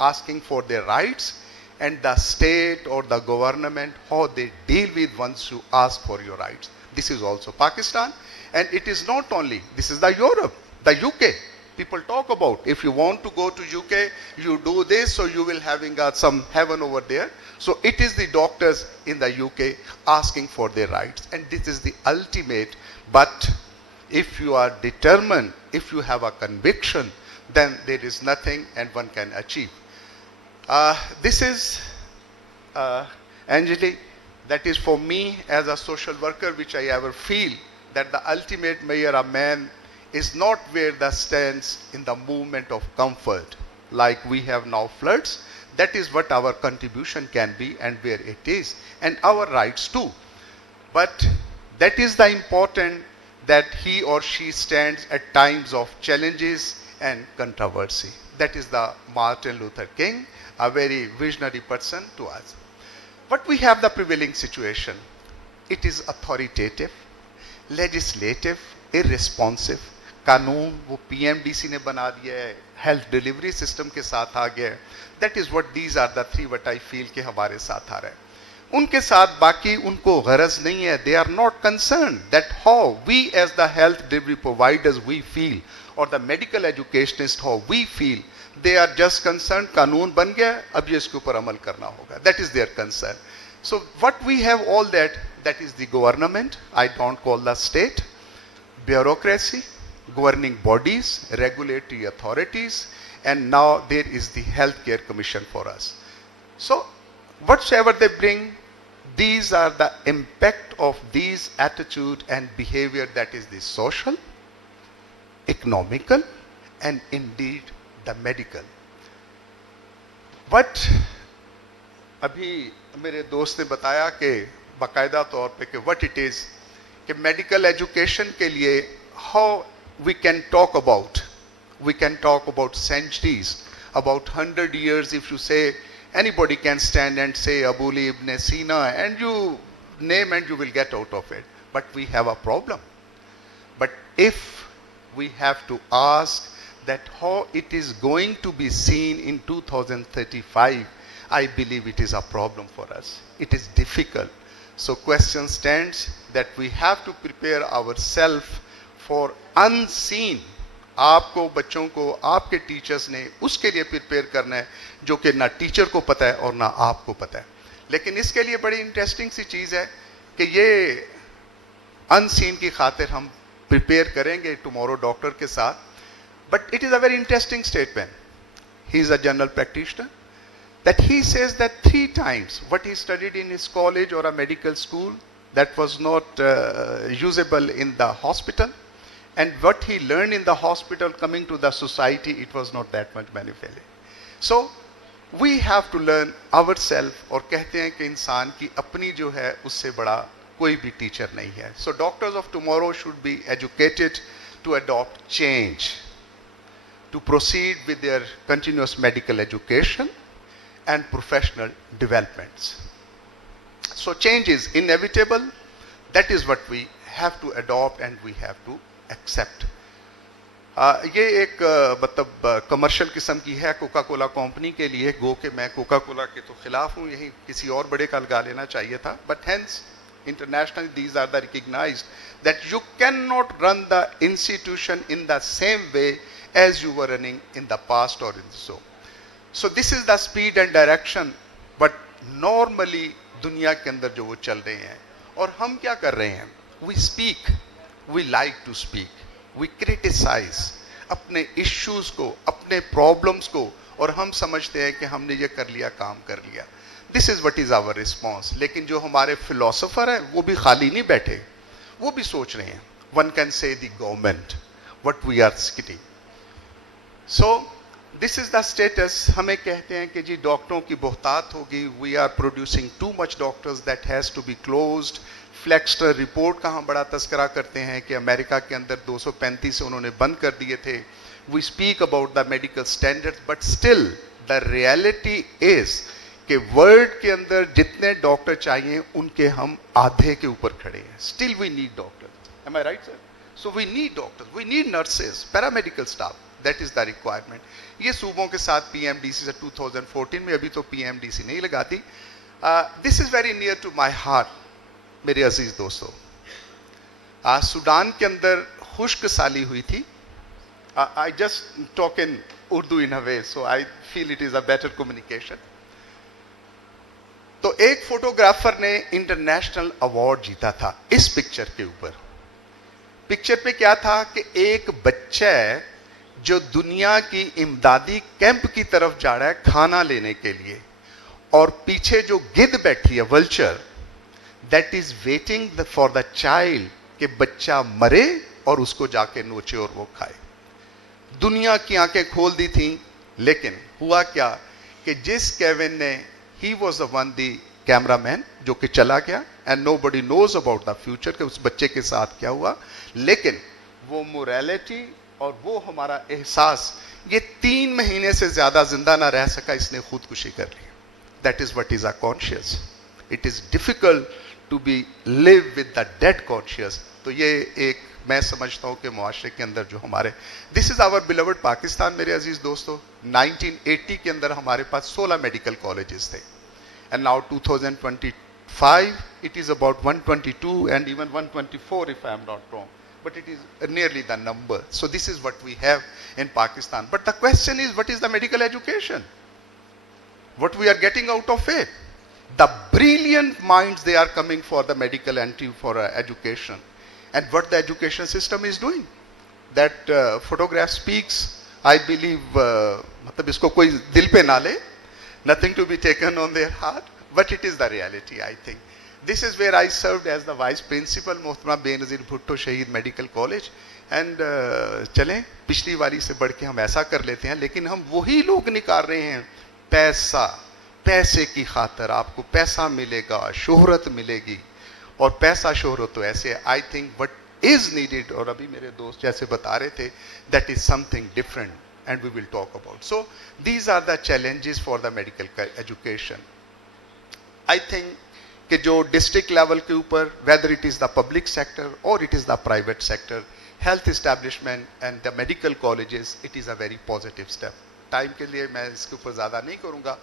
asking for their rights, and the state or the government, how they deal with once you ask for your rights. This is also Pakistan, and it is not only, this is the Europe, the UK. People talk about, if you want to go to UK, you do this, so you will having some heaven over there. So it is the doctors in the UK asking for their rights, and this is the ultimate. But if you are determined, if you have a conviction, then there is nothing and one can achieve. This is, Anjali, that is for me as a social worker, which I ever feel that the ultimate measure of man is not where the stands in the movement of comfort, like we have now floods. That is what our contribution can be and where it is, and our rights too. But that is the important, that he or she stands at times of challenges and controversy. That is the Martin Luther King, a very visionary person to us. But we have the prevailing situation. It is authoritative, legislative, irresponsive, कानून वो PMDC ने बना दिया है, health delivery system के साथ आ गया है. That is what these are the three what I feel के हमारे साथ आ रहा है. उनके साथ बाकी उनको गरज नहीं है. They are not concern that how we as the health delivery providers we feel और the medical educationist how we feel. They are just concern कानून बन गया, अब ये इसके ऊपर अमल करना होगा. That is their concern. So what we have all that is the government. I don't call the state. Bureaucracy, governing bodies, regulatory authorities, and now there is the Healthcare Commission for us. So, whatsoever they bring, these are the impact of these attitude and behavior, that is the social, economical, and indeed the medical. But अभी मेरे दोस्त ने बताया कि बाकायदा तौर पे कि what it is कि मेडिकल एजुकेशन के लिए how we can talk about centuries, about 100 years. If you say anybody can stand and say Abuli ibn Sina and you name and you will get out of it. But we have a problem. But if we have to ask that how it is going to be seen in 2035, I believe it is a problem for us. It is difficult. So question stands that we have to prepare ourselves for unseen. आपको, बच्चों को, आपके teachers ने उसके लिए prepare करना है जो कि ना टीचर को पता है और ना आपको पता है. लेकिन इसके लिए बड़ी इंटरेस्टिंग सी चीज है कि ये अनसीन की खातिर हम प्रिपेयर करेंगे टुमारो डॉक्टर के साथ. But it is a very interesting statement. He is a general practitioner. That he says that 3 times what he studied in his college or a medical school, that was not usable in the hospital, and what he learned in the hospital coming to the society, it was not that much beneficial. So we have to learn ourselves. और कहते हैं कि इंसान की अपनी जो है उससे बड़ा कोई भी टीचर नहीं है. So doctors of tomorrow should be educated to adopt change, to proceed with their continuous medical education and professional developments. So change is inevitable. That is what we have to adopt and we have to accept. ये एक मतलब commercial किस्म की है Coca Cola company के लिए. गो के मैं कोका कोला के तो खिलाफ हूँ, यही किसी और बड़े का लगा लेना चाहिए था. But hence internationally these are the recognized that you cannot run the institution in the same way as you were running in the past or in so. So this is the speed and direction. But normally दुनिया के अंदर जो वो चल रहे हैं, और हम क्या कर रहे हैं? We speak, we like to speak, we criticize अपने issues को, अपने problems को, और हम समझते हैं कि हमने ये कर लिया, काम कर लिया. This is what is our response. लेकिन जो हमारे philosopher हैं वो भी खाली नहीं बैठे, वो भी सोच रहे हैं. One can say the government, what we are getting. So this is the status. हमें कहते हैं कि जी डॉक्टरों की बहुतात होगी. We are producing too much doctors, that has to be closed. फ्लेक्सटर रिपोर्ट का हम बड़ा तस्करा करते हैं कि अमेरिका के अंदर 235 उन्होंने बंद कर दिए थे. We speak about the medical standards, but still the reality is कि वर्ल्ड के अंदर जितने डॉक्टर चाहिए उनके हम आधे के ऊपर खड़े हैं. Still we need doctors. Am I right, sir? So we need doctors, we need nurses, paramedical staff. That is the requirement. ये सूबों के साथ पीएमडीसी से 2014 में, अभी तो पीएमडीसी नहीं लगाती. This is very near to my heart, मेरे अजीज दोस्तों. सूडान के अंदर खुश्क साली हुई थी. I just talk in Urdu in a way, so I feel it is a better communication. तो एक फोटोग्राफर ने इंटरनेशनल अवार्ड जीता था इस पिक्चर के ऊपर. पिक्चर पे क्या था कि एक बच्चा है जो दुनिया की इमदादी कैंप की तरफ जा रहा है खाना लेने के लिए, और पीछे जो गिद्ध बैठी है, vulture, that is waiting for the child कि बच्चा मरे और उसको जाके नोचे और वो खाए. दुनिया की आंखें खोल दी थी. लेकिन हुआ क्या कि जिस केविन ने, he was the one the cameraman जो कि चला गया, and nobody knows about the future कि उस बच्चे के साथ क्या हुआ. लेकिन वो मोरालिटी और वो हमारा एहसास, ये 3 महीने से ज्यादा जिंदा ना रह सका, इसने खुदकुशी कर ली. That is what is a conscience. It is difficult to be live with the dead conscience. तो ये एक मैं समझता हूं कि मुआशरे के अंदर जो हमारे, this is our beloved Pakistan मेरे अजीज दोस्तों। 1980 के अंदर हमारे पास 16 मेडिकल कॉलेजेस थे, and now 2025 it is about 122 and even 124 if I am not wrong, but it is nearly the number. So this is what we have in Pakistan. But the question is, what is the medical education? What we are getting out of it? The brilliant minds, they are coming for the medical entry for education. And what the education system is doing, that photograph speaks, I believe, मतलब इसको कोई दिल पे ना ले, nothing to be taken on their heart, but it is the reality, I think. This is where I served as the vice principal, मोहतरमा बेनज़ीर भुट्टो शहीद medical college, and चलें पिछली वाली से बढ़ के हम ऐसा कर लेते हैं, लेकिन हम वही लोग निकाल रहे हैं पैसा, पैसे की खातर आपको पैसा मिलेगा, शोहरत मिलेगी, और पैसा शोहरत तो ऐसे, I think what is needed, और अभी मेरे दोस्त जैसे बता रहे थे, that is something different and we will talk about. So these are the challenges for the medical education. I think कि जो डिस्ट्रिक्ट लेवल के ऊपर, whether it is the public sector और it is the private sector, health establishment and the medical colleges, it is a very positive step. Time के लिए मैं इसके ऊपर ज्यादा नहीं करूंगा.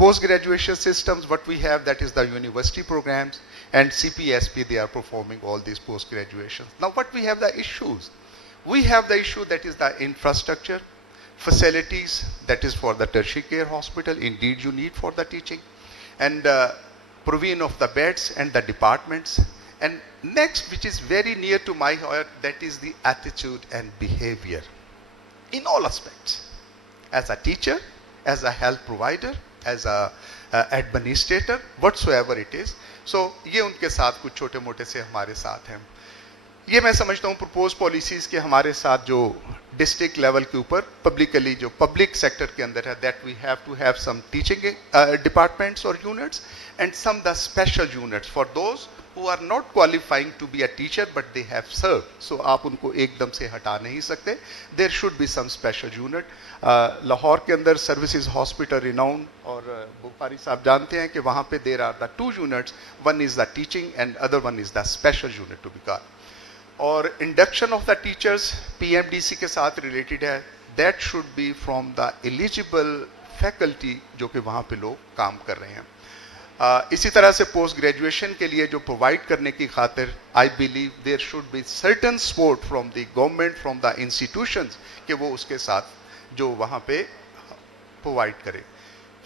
Post graduation systems, what we have, that is the university programs, and CPSP, they are performing all these post graduations. Now what we have the issues, we have the issue that is the infrastructure, facilities, that is for the tertiary care hospital, indeed you need for the teaching, and provision of the beds and the departments. And next, which is very near to my heart, that is the attitude and behavior in all aspects, as a teacher, as a health provider, as a administrator, whatsoever it is. So ये उनके साथ कुछ छोटे मोटे से हमारे साथ हैं. ये मैं समझता हूँ प्रपोज पॉलिसीज के हमारे साथ जो डिस्ट्रिक्ट लेवल के ऊपर पब्लिकली जो पब्लिक सेक्टर के अंदर है, that we have to have some teaching departments और units and some the special units for those who are not qualifying to be a teacher but they have served. So आप उनको एकदम से हटा नहीं सकते. There should be some special unit. Lahore के अंदर सर्विसेज हॉस्पिटल रिनाउंड, और बुखारी साहब जानते हैं कि वहाँ पे there are the 2 units, one is the teaching and other one is the special unit to be called. और induction of the teachers PMDC के साथ रिलेटेड है, that should be from the eligible faculty जो कि वहाँ पे लोग काम कर रहे हैं. इसी तरह से पोस्ट ग्रेजुएशन के लिए जो प्रोवाइड करने की खातिर, I believe there should be certain support from the government, from the institutions, कि वो उसके साथ जो वहाँ पे प्रोवाइड करे.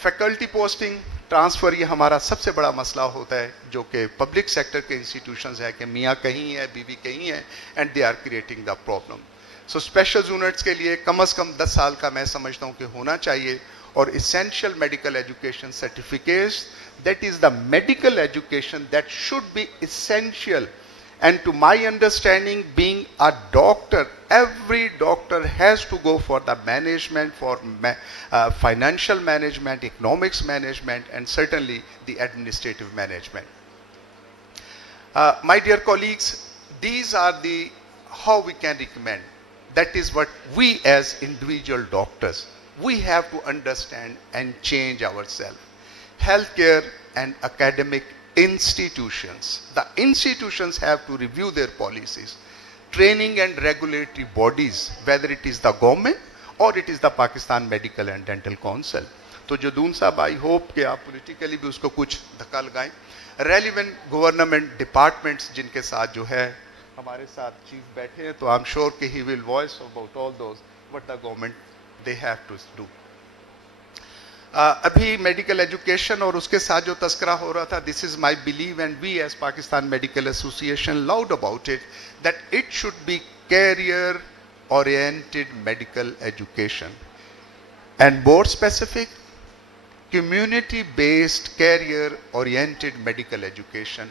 फैकल्टी पोस्टिंग ट्रांसफ़र, ये हमारा सबसे बड़ा मसला होता है, जो कि पब्लिक सेक्टर के इंस्टीट्यूशंस है कि मियाँ कहीं है, बीवी कहीं है, and they are creating the problem. So special units के लिए कम से कम 10 साल का मैं समझता हूँ कि होना चाहिए. और essential medical education certificates, that is the medical education that should be essential. And to my understanding, being a doctor, every doctor has to go for the management, for financial management, economics management, and certainly the administrative management. My dear colleagues, these are the how we can recommend. That is what we as individual doctors, we have to understand and change ourselves. Healthcare and academic institutions, the institutions have to review their policies. Training and regulatory bodies, whether it is the government or it is the Pakistan Medical and Dental Council. तो जदून साहब, I hope कि आप politically भी उसको कुछ धक्का लगाएं. Relevant government departments जिनके साथ जो है, हमारे साथ चीफ बैठे हैं, तो आई एम श्योर कि he will voice about all those what the government they have to do. अभी मेडिकल एजुकेशन और उसके साथ जो तस्करा हो रहा था, this is my believe and we as Pakistan medical association loud about it, that it should be career oriented medical education and board specific community based career oriented medical education.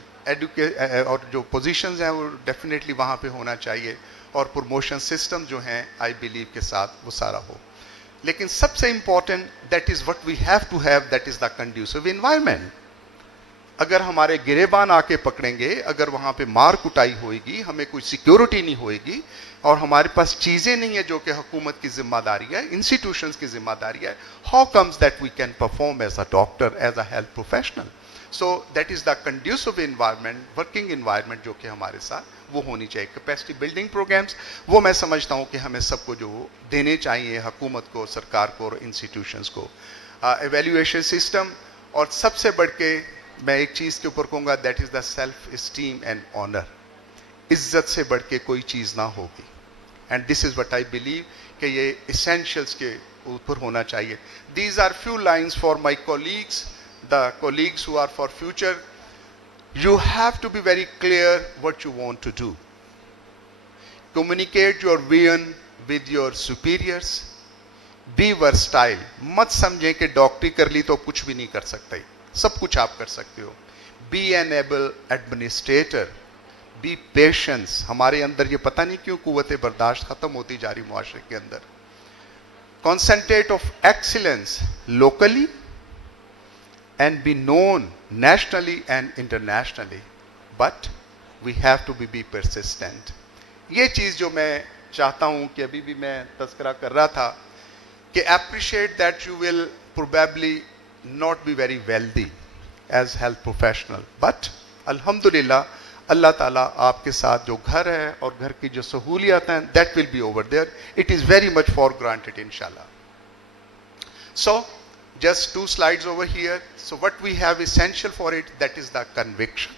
और जो पोजीशंस हैं वो डेफिनेटली वहाँ पे होना चाहिए, और promotion system जो हैं आई बिलीव के साथ वो सारा हो. लेकिन सबसे important, that is what we have to have, that is the conducive environment. अगर हमारे गिरेबान आके पकड़ेंगे, अगर वहाँ पे मार कुटाई होगी, हमें कोई सिक्योरिटी नहीं होगी, और हमारे पास चीज़ें नहीं है जो कि हुकूमत की जिम्मेदारी है, इंस्टीट्यूशंस की जिम्मेदारी है, how comes that we can perform as a doctor, as a health professional. So that is the conducive environment, working environment जो कि हमारे साथ वो होनी चाहिए। कैपेसिटी बिल्डिंग प्रोग्राम्स वो मैं समझता हूँ कि हमें सबको जो देने चाहिए, हुकूमत को, सरकार को और इंस्टीट्यूशंस को। एवेल्यूएशन सिस्टम, और सबसे बढ़ के मैं एक चीज़ के ऊपर कहूँगा, that is the self esteem and honour. इज्जत से बढ़ के कोई चीज़ ना होगी, and this is what I believe कि ये इसेंशियल्स के ऊपर होना चाहिए। These are few lines for my colleagues, the colleagues who are for future. You have to be very clear what you want to do. Communicate your vision with your superiors. Be versatile. मत समझें कि डॉक्टरी कर ली तो कुछ भी नहीं कर सकते, सब कुछ आप कर सकते हो। Be an able administrator. Be patient. हमारे अंदर ये पता नहीं क्यों कुव्वत बर्दाश्त खत्म होती जा रही मुआशरे के अंदर। Concentrate of excellence locally and be known nationally and internationally, but we have to be persistent. ये चीज़ जो मैं चाहता हूँ कि अभी भी मैं तज़किरा कर रहा था कि appreciate that you will probably not be very wealthy as health professional, but अल्हम्दुलिल्लाह अल्लाह ताला आपके साथ जो घर है और घर की जो सहूलियात हैं, that will be over there. It is very much for granted inshallah. So just 2 slides over here. So what we have essential for it, that is the conviction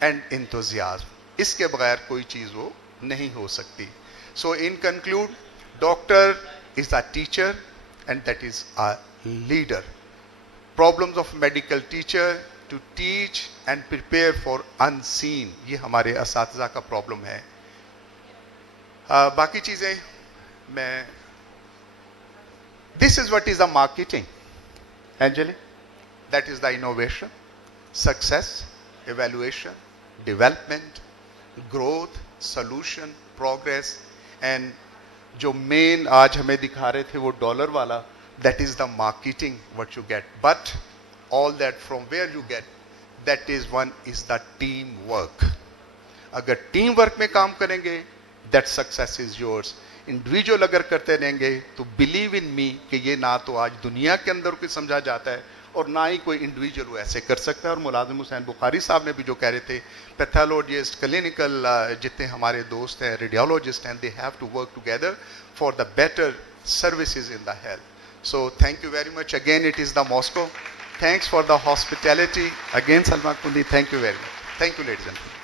and enthusiasm. इसके बगैर कोई चीज़ वो नहीं हो सकती. So in conclude, doctor is a teacher and that is a leader. Problems of medical teacher to teach and prepare for unseen. ये हमारे असातिज़ा का प्रॉब्लम है. बाकी चीज़ें मैं, this is what is the marketing. Angeli, that is the innovation, success, evaluation, development, growth, solution, progress, and जो main आज हमें दिखा रहे थे वो डॉलर वाला, that is the marketing what you get. But all that from where you get, that is one is the teamwork. अगर team work में काम करेंगे, that success is yours. Individual अगर करते रहेंगे तो बिलीव इन मी कि ये ना तो आज दुनिया के अंदर कोई समझा जाता है और ना ही कोई इंडिविजुअल वो ऐसे कर सकता है. और मुलाजिम हुसैन बुखारी साहब ने भी जो कह रहे थे, पैथोलॉजिस्ट, क्लिनिकल जितने हमारे दोस्त हैं, रेडियोलॉजिस्ट हैं, they have to work together for the better services in the health. So thank you very much again. It is the Moscow. Thanks for the hospitality again Salma Kundi. Thank you very much. Thank you ladies and gentleman.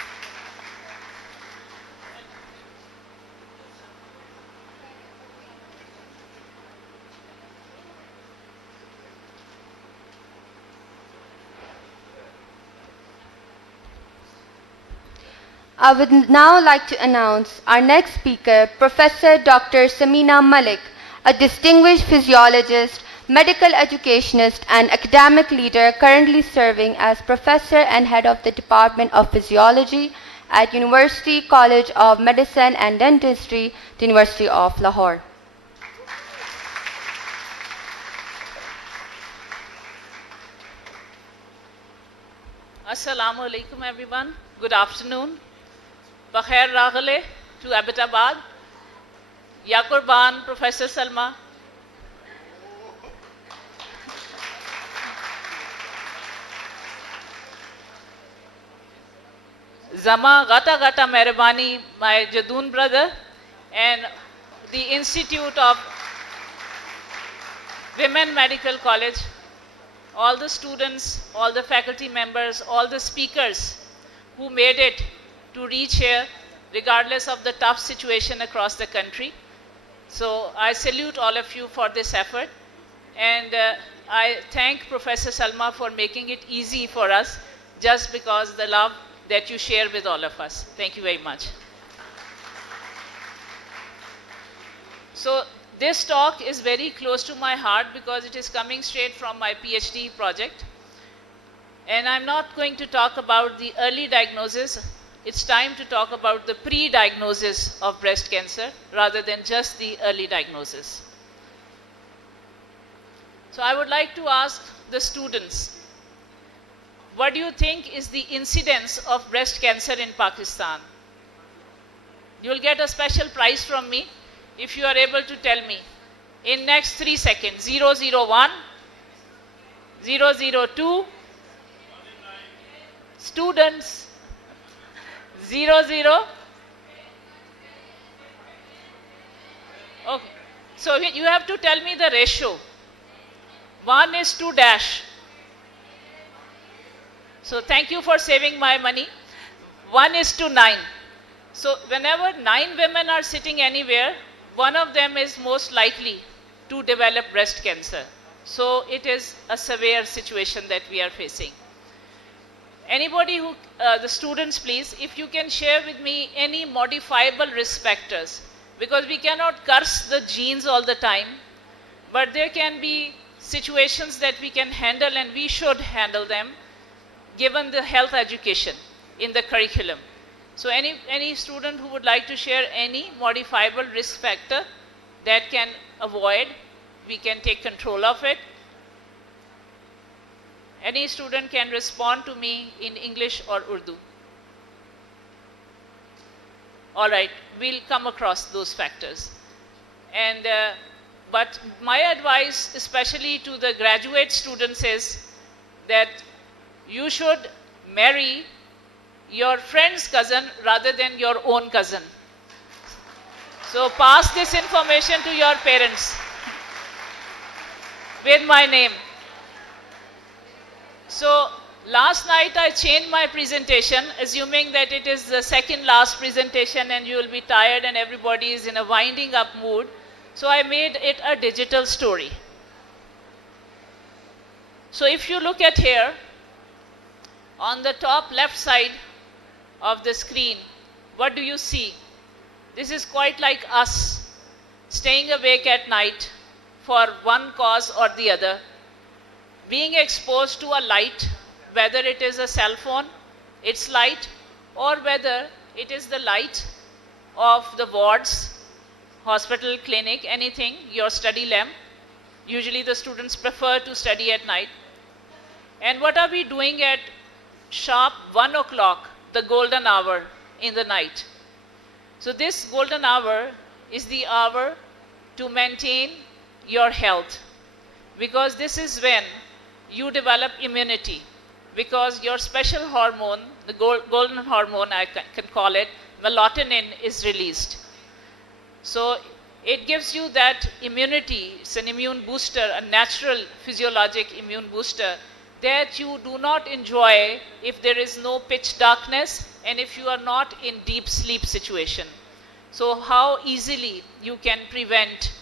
I would now like to announce our next speaker, Professor Dr. Samina Malik, a distinguished physiologist, medical educationist, and academic leader currently serving as professor and head of the Department of Physiology at University College of Medicine and Dentistry, the University of Lahore. Assalamu alaikum everyone. Good afternoon. Bakhair Raghale to Abbottabad. Ya Qurban, Professor Salma. Zama Gata Gata Mehrabani, my Jadoon brother, and the Institute of Women Medical College, all the students, all the faculty members, all the speakers who made it to reach here regardless of the tough situation across the country. So I salute all of you for this effort, and I thank Professor Salma for making it easy for us just because the love that you share with all of us. Thank you very much. So this talk is very close to my heart because it is coming straight from my PhD project. And I'm not going to talk about the early diagnosis. It's time to talk about the pre-diagnosis of breast cancer rather than just the early diagnosis. So I would like to ask the students, what do you think is the incidence of breast cancer in Pakistan? You will get a special prize from me if you are able to tell me in next 3 seconds. 001, 002, students, 00, Okay. So you have to tell me the ratio. 1 is to dash. So thank you for saving my money. 1 is to 9. So whenever 9 women are sitting anywhere, one of them is most likely to develop breast cancer. So it is a severe situation that we are facing. Anybody who, the students please, if you can share with me any modifiable risk factors, because we cannot curse the genes all the time, but there can be situations that we can handle and we should handle them given the health education in the curriculum. So any student who would like to share any modifiable risk factor that can avoid, we can take control of it. Any student can respond to me in English or Urdu. All right, we'll come across those factors. And, but my advice, especially to the graduate students, is that you should marry your friend's cousin rather than your own cousin. So pass this information to your parents with my name. So last night I changed my presentation, assuming that it is the second last presentation and you will be tired and everybody is in a winding up mood. So I made it a digital story. So if you look at here, on the top left side of the screen, what do you see? This is quite like us staying awake at night for one cause or the other, being exposed to a light, whether it is a cell phone, its light, or whether it is the light of the wards, hospital, clinic, anything, your study lamp. Usually the students prefer to study at night. And what are we doing at sharp 1 o'clock, the golden hour in the night? So this golden hour is the hour to maintain your health, because this is when you develop immunity, because your special hormone, the golden hormone I can call it, melatonin, is released. So it gives you that immunity. It's an immune booster, a natural physiologic immune booster that you do not enjoy if there is no pitch darkness and if you are not in deep sleep situation. So how easily you can prevent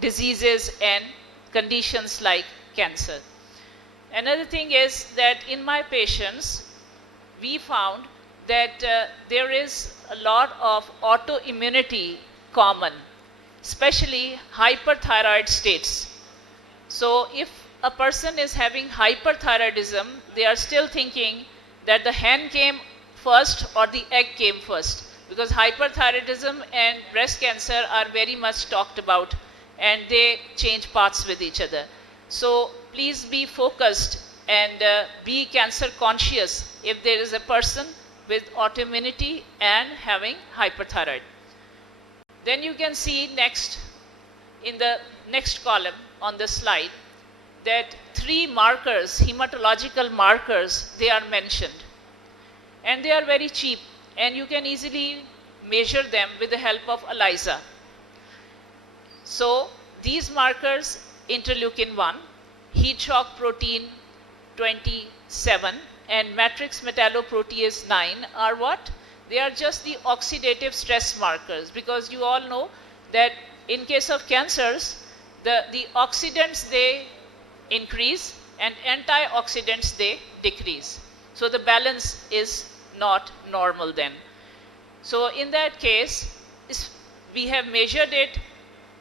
diseases and conditions like cancer. Another thing is that in my patients, we found that there is a lot of autoimmunity common, especially hyperthyroid states. So if a person is having hyperthyroidism, they are still thinking that the hen came first or the egg came first, because hyperthyroidism and breast cancer are very much talked about and they change paths with each other. So please be focused and be cancer conscious if there is a person with autoimmunity and having hyperthyroid. Then you can see next, in the next column on the slide, that 3 markers, hematological markers, they are mentioned. And they are very cheap and you can easily measure them with the help of ELISA. So these markers, interleukin 1, heat shock protein 27 and matrix metalloprotease 9 are what? They are just the oxidative stress markers, because you all know that in case of cancers, the oxidants, they increase and antioxidants, they decrease. So the balance is not normal then. So in that case, we have measured it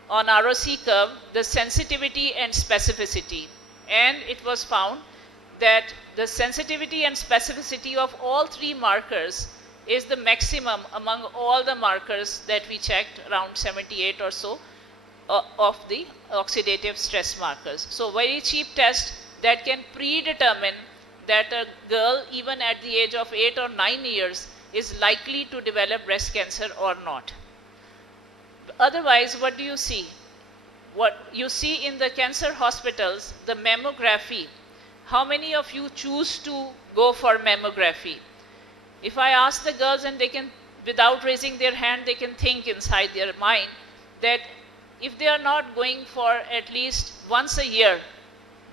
on ROC curve, the sensitivity and specificity, and it was found that the sensitivity and specificity of all 3 markers is the maximum among all the markers that we checked, around 78 or so of the oxidative stress markers. So very cheap test that can predetermine that a girl even at the age of 8 or 9 years is likely to develop breast cancer or not. Otherwise, what do you see? What you see in the cancer hospitals, the mammography. How many of you choose to go for mammography? If I ask the girls and they can, without raising their hand, they can think inside their mind that if they are not going for at least once a year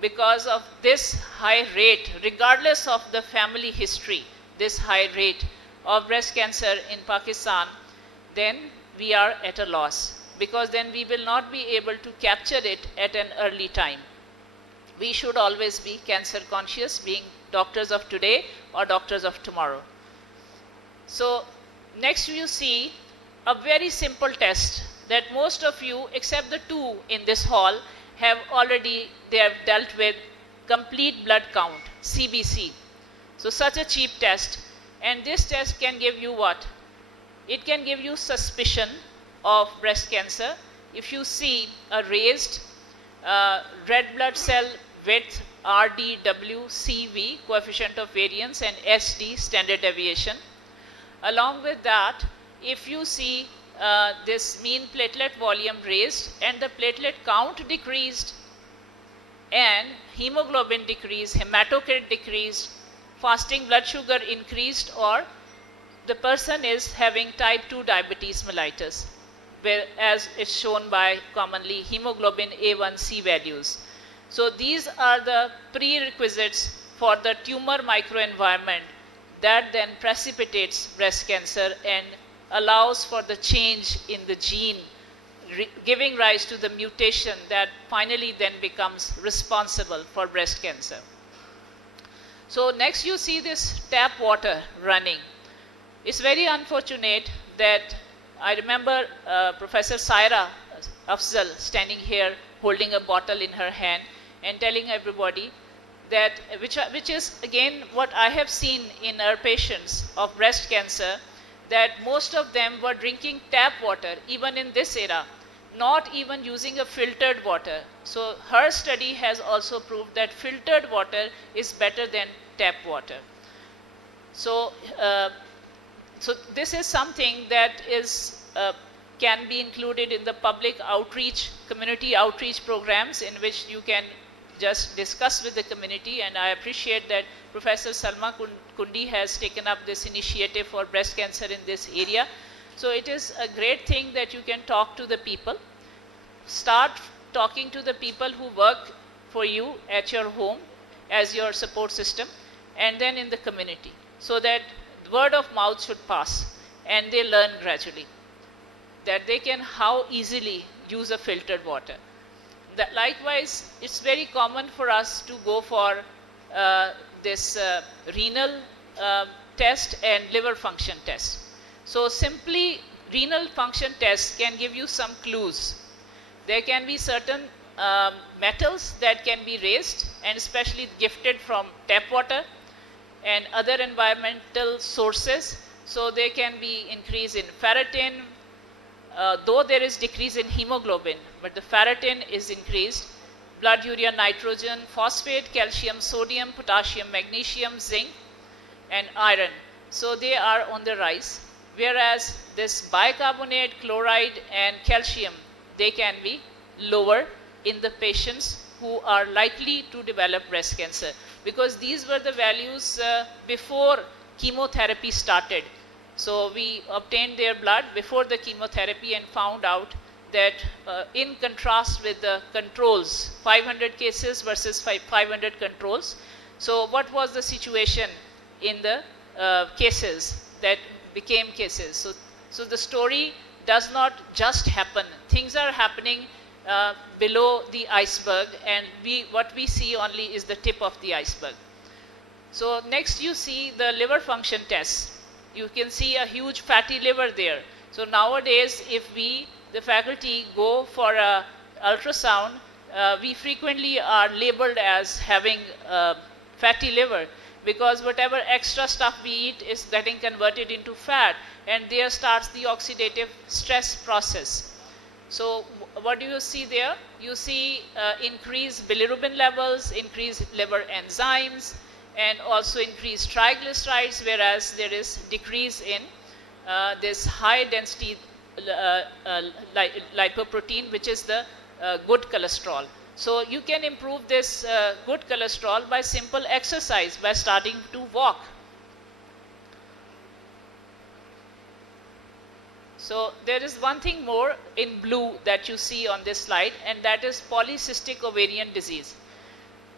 because of this high rate, regardless of the family history, this high rate of breast cancer in Pakistan, then we are at a loss, because then we will not be able to capture it at an early time. We should always be cancer conscious, being doctors of today or doctors of tomorrow. So next you see a very simple test that most of you, except the two in this hall, have already, they have dealt with: complete blood count, CBC. So such a cheap test, and this test can give you what? It can give you suspicion of breast cancer if you see a raised red blood cell width, RDW-CV, coefficient of variance, and SD, standard deviation. Along with that, if you see this mean platelet volume raised and the platelet count decreased and hemoglobin decreased, hematocrit decreased, fasting blood sugar increased, or the person is having type 2 diabetes mellitus, where, as is shown by commonly hemoglobin A1C values. So these are the prerequisites for the tumor microenvironment that then precipitates breast cancer and allows for the change in the gene, giving rise to the mutation that finally then becomes responsible for breast cancer. So next you see this tap water running. It's very unfortunate that I remember Professor Saira Afzal standing here holding a bottle in her hand and telling everybody that, which is again what I have seen in our patients of breast cancer, that most of them were drinking tap water even in this era, not even using a filtered water. So her study has also proved that filtered water is better than tap water. So so this is something that is can be included in the public outreach, community outreach programs, in which you can just discuss with the community. And I appreciate that Professor Salma Kundi has taken up this initiative for breast cancer in this area. So it is a great thing that you can talk to the people. Start talking to the people who work for you at your home as your support system, and then in the community, so that word of mouth should pass and they learn gradually that they can how easily use a filtered water. That likewise, it's very common for us to go for this renal test and liver function test. So simply renal function test can give you some clues. There can be certain metals that can be raised, and especially gifted from tap water and other environmental sources. So there can be increase in ferritin, though there is decrease in hemoglobin, but the ferritin is increased. Blood urea nitrogen, phosphate, calcium, sodium, potassium, magnesium, zinc, and iron. So they are on the rise. Whereas this bicarbonate, chloride, and calcium, they can be lower in the patients who are likely to develop breast cancer, because these were the values before chemotherapy started. So we obtained their blood before the chemotherapy and found out that in contrast with the controls, 500 cases versus 500 controls. So what was the situation in the cases that became cases? So the story does not just happen. Things are happening below the iceberg, and what we see only is the tip of the iceberg. So next you see the liver function test. You can see a huge fatty liver there. So nowadays, if the faculty go for a ultrasound, we frequently are labeled as having fatty liver, because whatever extra stuff we eat is getting converted into fat, and there starts the oxidative stress process. So what do you see there? You see increased bilirubin levels, increased liver enzymes, and also increased triglycerides, whereas there is decrease in this high density lipoprotein, which is the good cholesterol. So you can improve this good cholesterol by simple exercise, by starting to walk. So there is one thing more in blue that you see on this slide, and that is polycystic ovarian disease.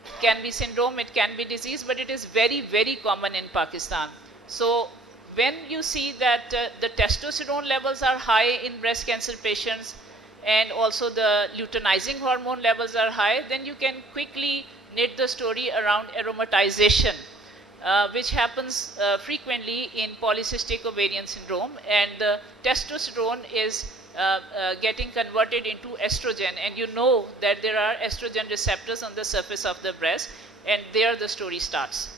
It can be syndrome, it can be disease, but it is very, very common in Pakistan. So when you see that the testosterone levels are high in breast cancer patients and also the luteinizing hormone levels are high, then you can quickly knit the story around aromatization, which happens frequently in polycystic ovarian syndrome, and the testosterone is getting converted into estrogen, and you know that there are estrogen receptors on the surface of the breast, and there the story starts.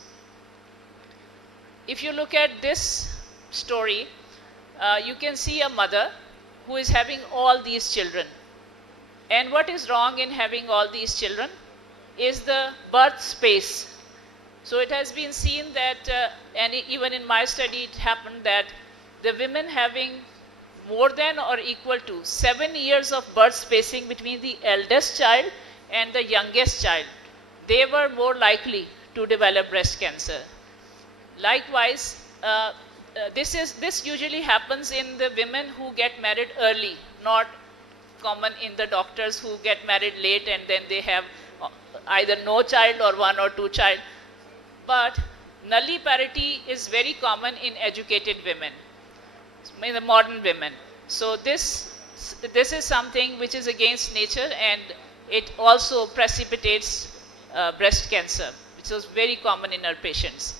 If you look at this story, you can see a mother who is having all these children. And what is wrong in having all these children is the birth space. So it has been seen that, and even in my study it happened that the women having more than or equal to 7 years of birth spacing between the eldest child and the youngest child, they were more likely to develop breast cancer. Likewise, this usually happens in the women who get married early, not common in the doctors who get married late and then they have either no child or 1 or 2 child. But nulliparity is very common in educated women, in the modern women. So this is something which is against nature, and it also precipitates breast cancer, which is very common in our patients.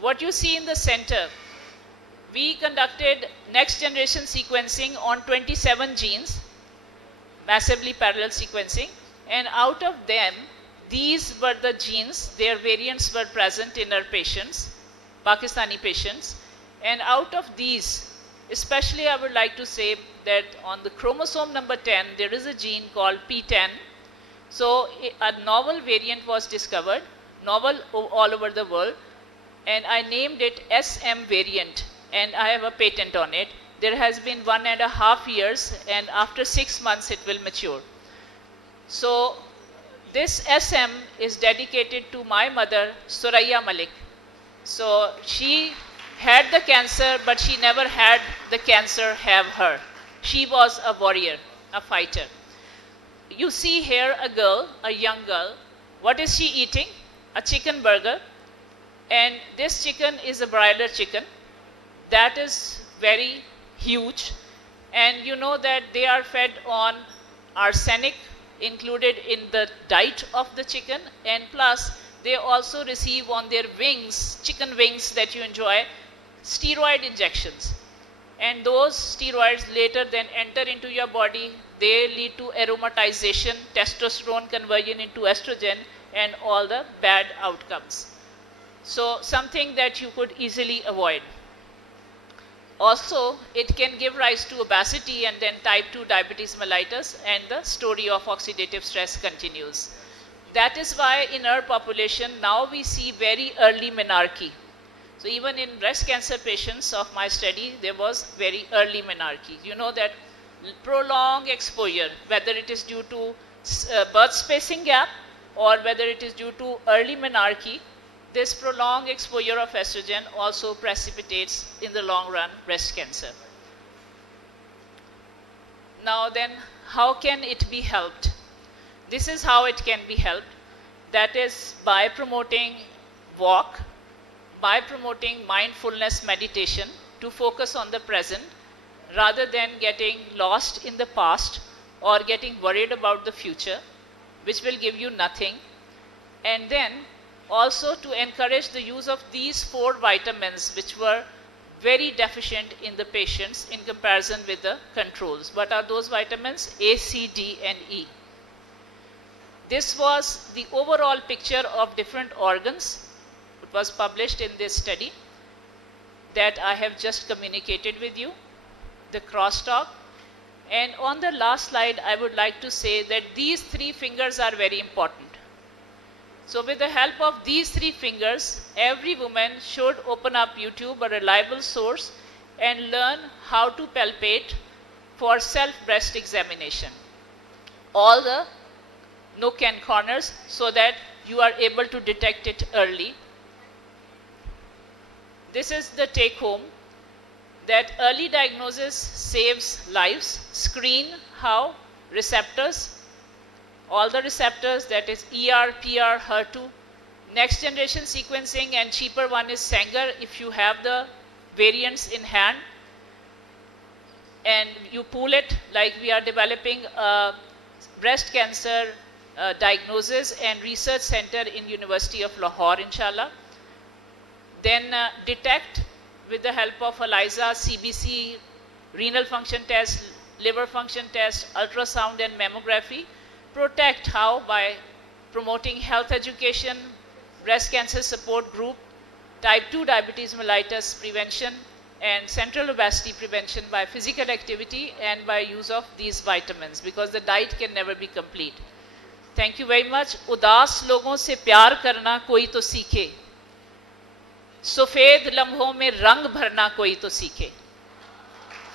What you see in the center, we conducted next generation sequencing on 27 genes, massively parallel sequencing, and out of them, these were the genes, their variants were present in our patients, Pakistani patients, and out of these, especially I would like to say that on the chromosome number 10, there is a gene called P10. So a novel variant was discovered, novel all over the world, and I named it SM variant, and I have a patent on it. There has been 1.5 years, and after 6 months it will mature. So this SM is dedicated to my mother, Suraya Malik. So she had the cancer, but she never had the cancer have her. She was a warrior, a fighter. You see here a girl, a young girl. What is she eating? A chicken burger. And this chicken is a broiler chicken. That is very huge. And you know that they are fed on arsenic included in the diet of the chicken, and plus they also receive on their wings, chicken wings that you enjoy, steroid injections. And those steroids later then enter into your body. They lead to aromatization, testosterone conversion into estrogen, and all the bad outcomes. So something that you could easily avoid. Also, it can give rise to obesity and then type 2 diabetes mellitus, and the story of oxidative stress continues. That is why in our population now we see very early menarche. So even in breast cancer patients of my study, there was very early menarche. You know that prolonged exposure, whether it is due to birth spacing gap or whether it is due to early menarche, this prolonged exposure of estrogen also precipitates in the long run breast cancer. Now then, how can it be helped? This is how it can be helped. That is by promoting walk, by promoting mindfulness meditation to focus on the present rather than getting lost in the past or getting worried about the future, which will give you nothing. And then also to encourage the use of these 4 vitamins which were very deficient in the patients in comparison with the controls. What are those vitamins? A, C, D, and E. This was the overall picture of different organs. It was published in this study that I have just communicated with you, the crosstalk. And on the last slide, I would like to say that these 3 fingers are very important. So with the help of these 3 fingers, every woman should open up YouTube, a reliable source, and learn how to palpate for self-breast examination. All the nook and corners so that you are able to detect it early. This is the take home. that early diagnosis saves lives. Screen how? Receptors, all the receptors, that is ER, PR, HER2. Next generation sequencing, and cheaper one is Sanger if you have the variants in hand. And you pool it, like we are developing a breast cancer diagnosis and research center in University of Lahore, inshallah. Then detect with the help of ELISA, CBC, renal function test, liver function test, ultrasound and mammography. Protect how? By promoting health education, breast cancer support group, type 2 diabetes mellitus prevention, and central obesity prevention by physical activity and by use of these vitamins, because the diet can never be complete. Thank you very much. उदास लोगों से प्यार करना कोई तो सीखे, सफेद लम्हों में रंग भरना कोई तो सीखे.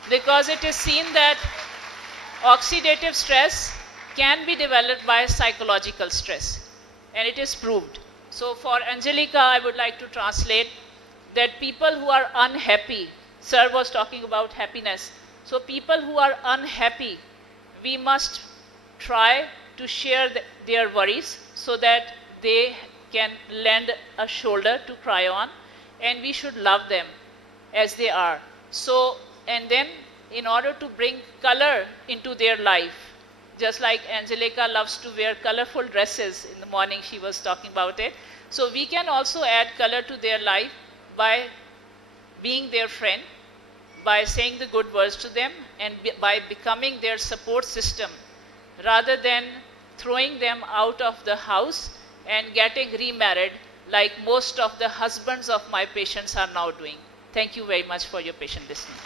Because it is seen that oxidative stress can be developed by psychological stress, and it is proved. So for Angelica, I would like to translate that people who are unhappy, sir was talking about happiness. So people who are unhappy, we must try to share their worries so that they can lend a shoulder to cry on, and we should love them as they are. So, and then in order to bring color into their life, just like Angelica loves to wear colorful dresses in the morning, she was talking about it. So we can also add color to their life by being their friend, by saying the good words to them, and by becoming their support system, rather than throwing them out of the house and getting remarried like most of the husbands of my patients are now doing. Thank you very much for your patient listening.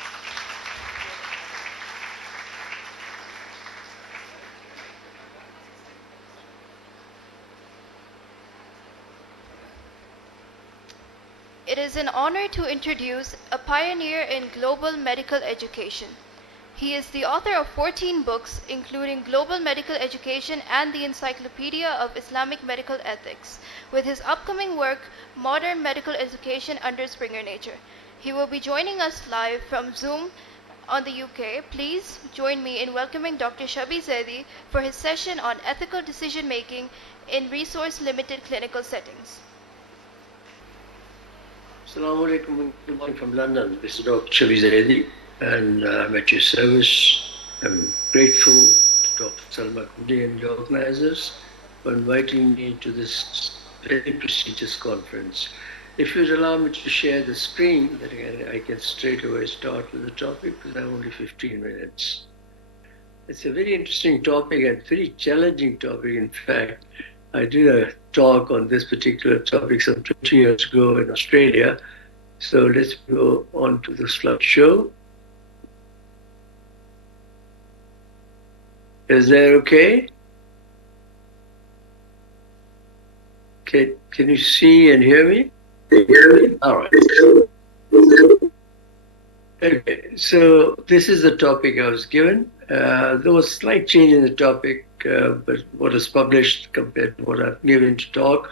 It is an honor to introduce a pioneer in global medical education. He is the author of 14 books, including Global Medical Education and the Encyclopedia of Islamic Medical Ethics, with his upcoming work, Modern Medical Education under Springer Nature. He will be joining us live from Zoom on the UK. Please join me in welcoming Dr. Shabih Zaidi for his session on ethical decision-making in resource-limited clinical settings. Assalamu alaikum, good morning from London. This is Dr. Shabih Zaidi, and I'm at your service. I'm grateful to Dr. Salma Kudi and the organizers for inviting me to this very prestigious conference. If you'd allow me to share the screen, then I can straight away start with the topic, because I have only 15 minutes. It's a very interesting topic and very challenging topic. In fact, I did a talk on this particular topic some 20 years ago in Australia. So let's go on to the slideshow. Is that okay? Okay, can you see and hear me? All right. Okay, so this is the topic I was given. There was a slight change in the topic, but what is published compared to what I've given to talk.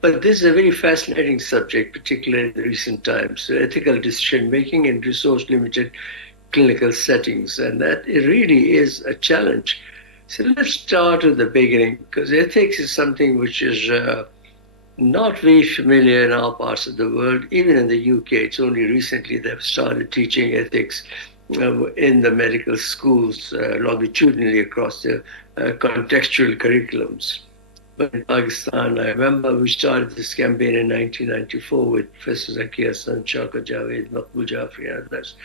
But this is a very fascinating subject, particularly in the recent times, so ethical decision-making in resource-limited clinical settings, and that it really is a challenge. So let's start at the beginning, because ethics is something which is not very familiar in our parts of the world. Even in the UK, it's only recently they've started teaching ethics in the medical schools longitudinally across the contextual curriculums. But in Pakistan, I remember we started this campaign in 1994 with Professor Zaki Hassan, Shaukat Javed, Maqbool Jafri, and others,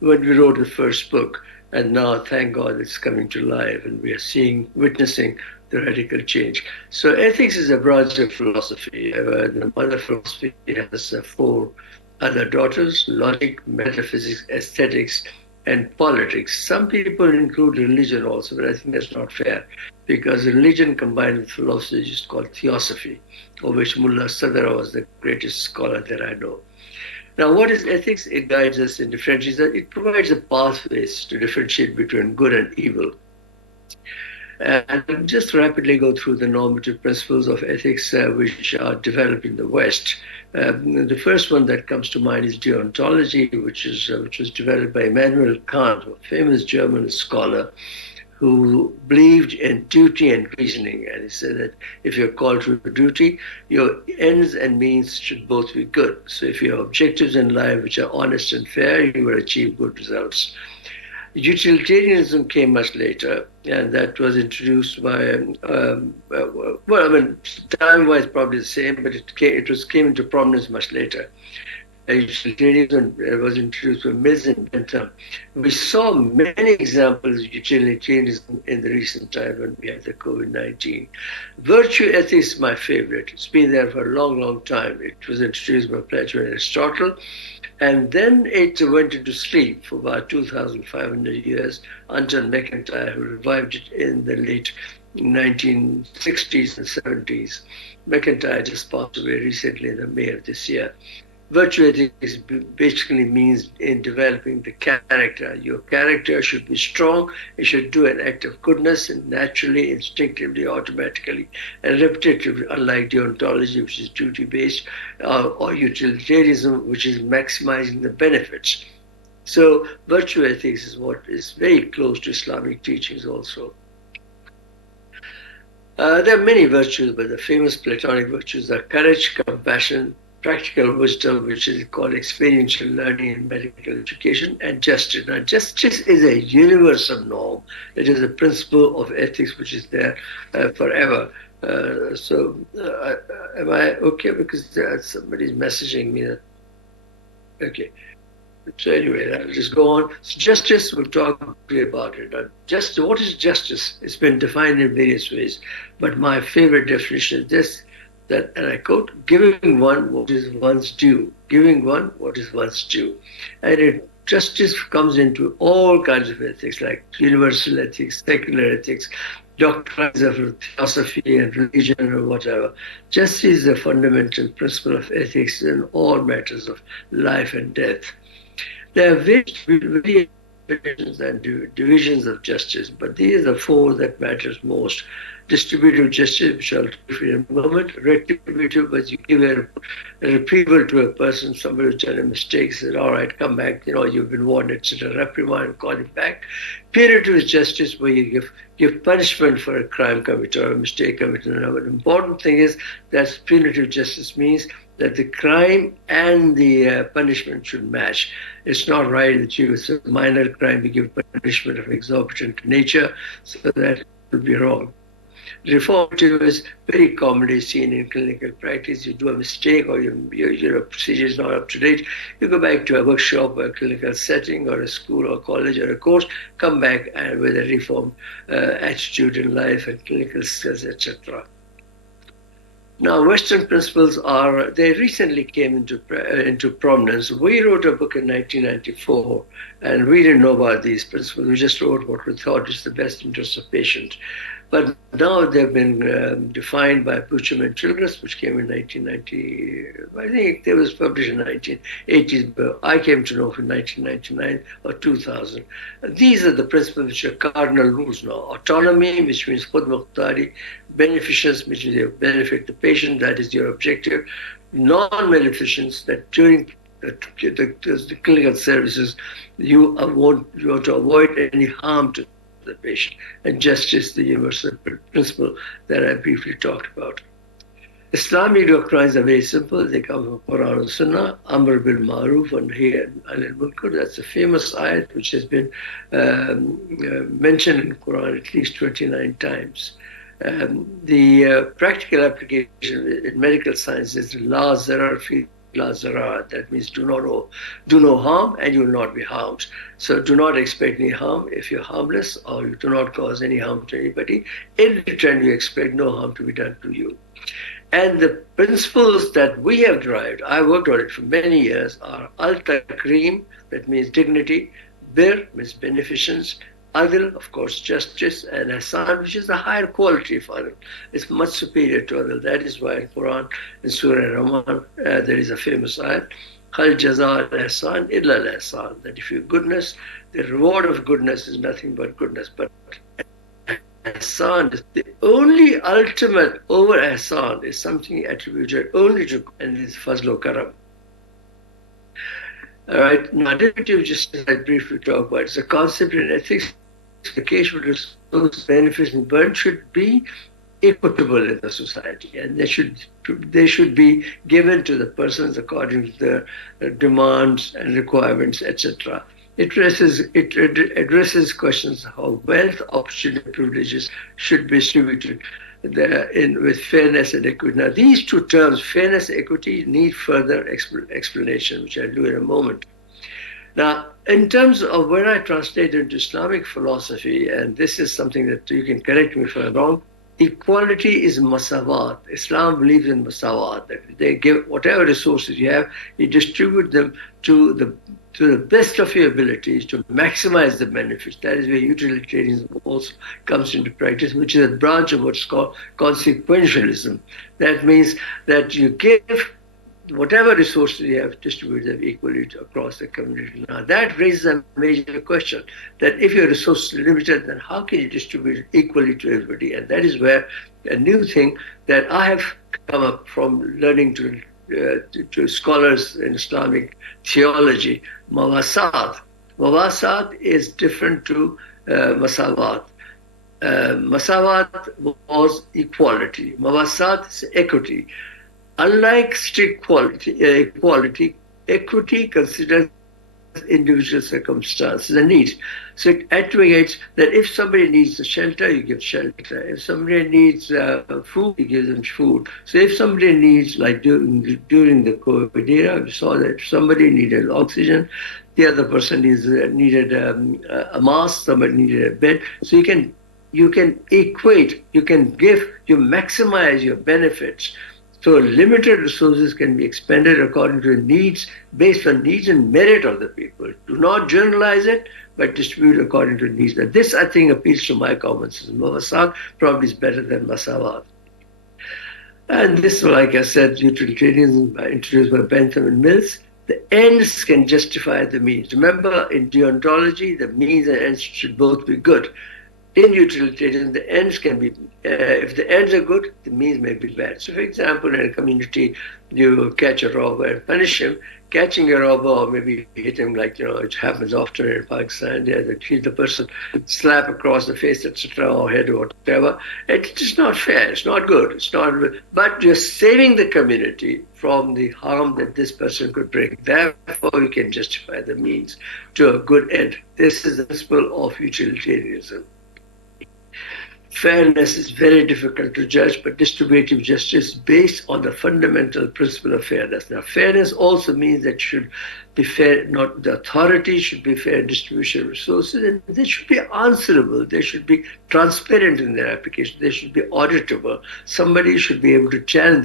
when we wrote the first book. And now, thank God, it's coming to life, and we are witnessing the radical change. So ethics is a branch of philosophy. The mother philosophy has 4 other daughters: logic, metaphysics, aesthetics, and politics. Some people include religion also, but I think that's not fair, because religion combined with philosophy is called theosophy, of which Mullah Sadra was the greatest scholar that I know. Now, what is ethics? It guides us in differentiation. It provides the pathways to differentiate between good and evil. And I'll just rapidly go through the normative principles of ethics which are developed in the West, The first one that comes to mind is deontology, which was developed by Immanuel Kant, a famous German scholar who believed in duty and reasoning. And he said that if you're called to duty, your ends and means should both be good. So if your objectives in life, which are honest and fair, you will achieve good results. Utilitarianism came much later, and that was introduced by, time-wise probably the same, but it came into prominence much later. Utilitarianism was introduced by Mills and Bentham. We saw many examples of utilitarianism in the recent time when we had the COVID-19. Virtue ethics is my favorite. It's been there for a long, long time. It was introduced by Plato and Aristotle, and then it went into sleep for about 2,500 years until McIntyre, who revived it in the late 1960s and 70s. McIntyre just passed away recently in the May of this year. Virtue ethics basically means in developing the character. Your character should be strong. It should do an act of goodness and naturally, instinctively, automatically, and repetitively, unlike deontology, which is duty-based, or utilitarianism, which is maximizing the benefits. So virtue ethics is what is very close to Islamic teachings also. There are many virtues, but the famous Platonic virtues are courage, compassion, practical wisdom, which is called experiential learning in medical education, and justice. Now, justice is a universal norm. It is a principle of ethics which is there forever. Am I okay? Because somebody's messaging me. Okay. So anyway, I'll just go on. So justice, we'll talk about it. What is justice? It's been defined in various ways, but my favorite definition is this, that, and I quote, giving one what is one's due. Giving one what is one's due. And justice comes into all kinds of ethics, like universal ethics, secular ethics, doctrines of philosophy and religion or whatever. Justice is a fundamental principle of ethics in all matters of life and death. There are various and divisions of justice, but these are the four that matters most. Distributive justice, which I'll do for you in a moment. Retributive, was you give a reprieve to a person, somebody who's done a mistake, says, all right, come back, you've been warned, etc., reprimand, call him back. Punitive justice, where you give punishment for a crime committed or a mistake committed. Now, the important thing is that punitive justice means that the crime and the punishment should match. It's not right that it's a minor crime, you give punishment of exorbitant nature, so that would be wrong. Reformative is very commonly seen in clinical practice. You do a mistake or your procedure is not up to date, you go back to a workshop or a clinical setting or a school or college or a course, come back and with a reformed attitude in life and clinical skills, etc. Now, Western principles they recently came into prominence. We wrote a book in 1994, and we didn't know about these principles. We just wrote what we thought is the best interest of patient. But now they've been defined by Bucham and Childress, which came in 1990. I think they was published in 1980s, but I came to know from 1999 or 2000. These are the principles which are cardinal rules now. Autonomy, which means khud mukhtari. Beneficence, which is you benefit the patient, that is your objective. Non-maleficence, that during the clinical services, you want to avoid any harm to the patient, and justice, the universal principle that I briefly talked about. Islamic doctrines are very simple. They come from Quran and Sunnah, Amr bil Ma'ruf and Nahy anil Munkar. That's a famous ayat which has been mentioned in Quran at least 29 times. The practical application in medical science is la zarar fi la zarar. That means do no harm and you will not be harmed. So do not expect any harm if you're harmless, or you do not cause any harm to anybody. In return, you expect no harm to be done to you. And the principles that we have derived, I worked on it for many years, are al-takrim, that means dignity, bir means beneficence, adl, of course, justice, and ihsan, which is the higher quality of adl. It's much superior to adl. That is why in Quran, in Surah Rahman, there is a famous ayat, Hal jaza al-ihsan illa al-ihsan, that if you goodness, the reward of goodness is nothing but goodness. But ihsan is the only ultimate over ihsan is something attributed only to, and this fazl karam. All right, now derivative justice I briefly talk about. It's a concept in ethics. The case of resource, benefits, and burden should be equitable in the society, and they should be given to the persons according to their demands and requirements, etc. It addresses questions of how wealth, opportunity, privileges should be distributed with fairness and equity. Now, these two terms, fairness and equity, need further explanation, which I'll do in a moment. Now, in terms of when I translate into Islamic philosophy, and this is something that you can correct me if I'm wrong, equality is masawat. Islam believes in masawat, that they give whatever resources you have, you distribute them to the best of your abilities to maximize the benefits. That is where utilitarianism also comes into practice, which is a branch of what's called consequentialism. That means that you give whatever resources you have, distribute them equally across the community. Now, that raises a major question, that if your resources are limited, then how can you distribute it equally to everybody? And that is where a new thing that I have come up from learning to scholars in Islamic theology, mawasat. Mawasat is different to masawat. Masawat was equality. Mawasat is equity. Unlike strict equality, equity considers individual circumstances and needs. So it advocates that if somebody needs a shelter, you give shelter. If somebody needs food, you give them food. So if somebody needs, like during the COVID era, we saw that if somebody needed oxygen, the other person needed a mask, somebody needed a bed. So you can equate, you maximize your benefits. So limited resources can be expended according to needs, based on needs and merit of the people. Do not generalize it, but distribute according to needs. Now, this, I think, appeals to my common sense. Mawasat probably is better than masawat. And this, like I said, utilitarianism introduced by Bentham and Mills. The ends can justify the means. Remember, in deontology, the means and ends should both be good. In utilitarianism, the ends can be, if the ends are good, the means may be bad. So, for example, in a community, you catch a robber and punish him. Catching a robber, or maybe hit him, like, it happens often in Pakistan, they hit the person, slap across the face, etc., or head, or whatever. It's just not fair. It's not good. It's not. But you're saving the community from the harm that this person could bring. Therefore, you can justify the means to a good end. This is the principle of utilitarianism. Fairness is very difficult to judge, but distributive justice is based on the fundamental principle of fairness. Now, fairness also means that should be fair, not the authority should be fair in distribution of resources, and they should be answerable. They should be transparent in their application. They should be auditable. Somebody should be able to challenge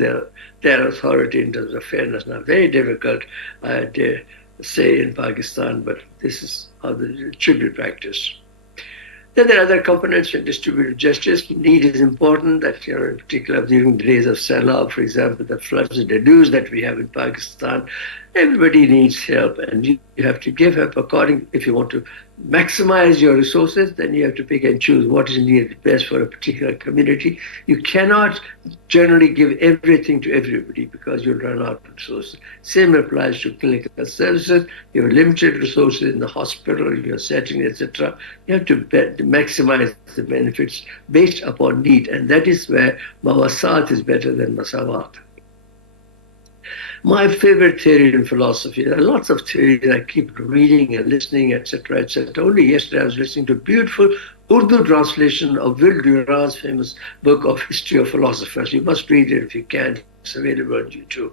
their authority in terms of fairness. Now, very difficult, I dare say, in Pakistan, but this is how it should be practiced. Then there are other components in distributive justice. Need is important, that, in particular during the days of Salah, for example, the floods and the deluge that we have in Pakistan, everybody needs help, and you have to give help if you want to maximize your resources, then you have to pick and choose what is needed best for a particular community. You cannot generally give everything to everybody because you'll run out of resources. Same applies to clinical services. You have limited resources in the hospital, your setting, etc. You have to maximize the benefits based upon need, and that is where mawasat is better than masawat. My favorite theory in philosophy, there are lots of theories I keep reading and listening, etc., etc. Only yesterday I was listening to a beautiful Urdu translation of Will Durant's famous book of History of Philosophers. You must read it if you can. It's available on YouTube.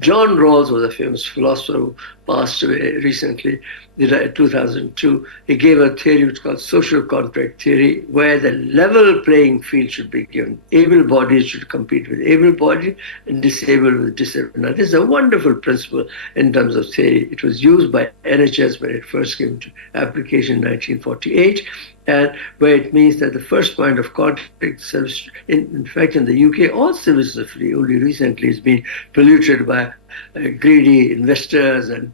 John Rawls was a famous philosopher who passed away recently, in 2002. He gave a theory which is called social contract theory, where the level playing field should be given. Able bodies should compete with able bodies and disabled with disabled. Now, this is a wonderful principle in terms of theory. It was used by NHS when it first came to application in 1948. And where it means that the first point of contact service, in fact, in the UK, all services are free. Only recently it's been polluted by greedy investors and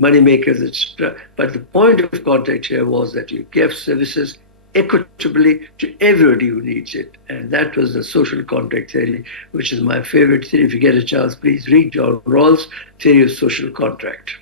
money makers, etc. But the point of contact here was that you gave services equitably to everybody who needs it. And that was the social contract theory, which is my favorite theory. If you get a chance, please read John Rawls' Theory of Social Contract.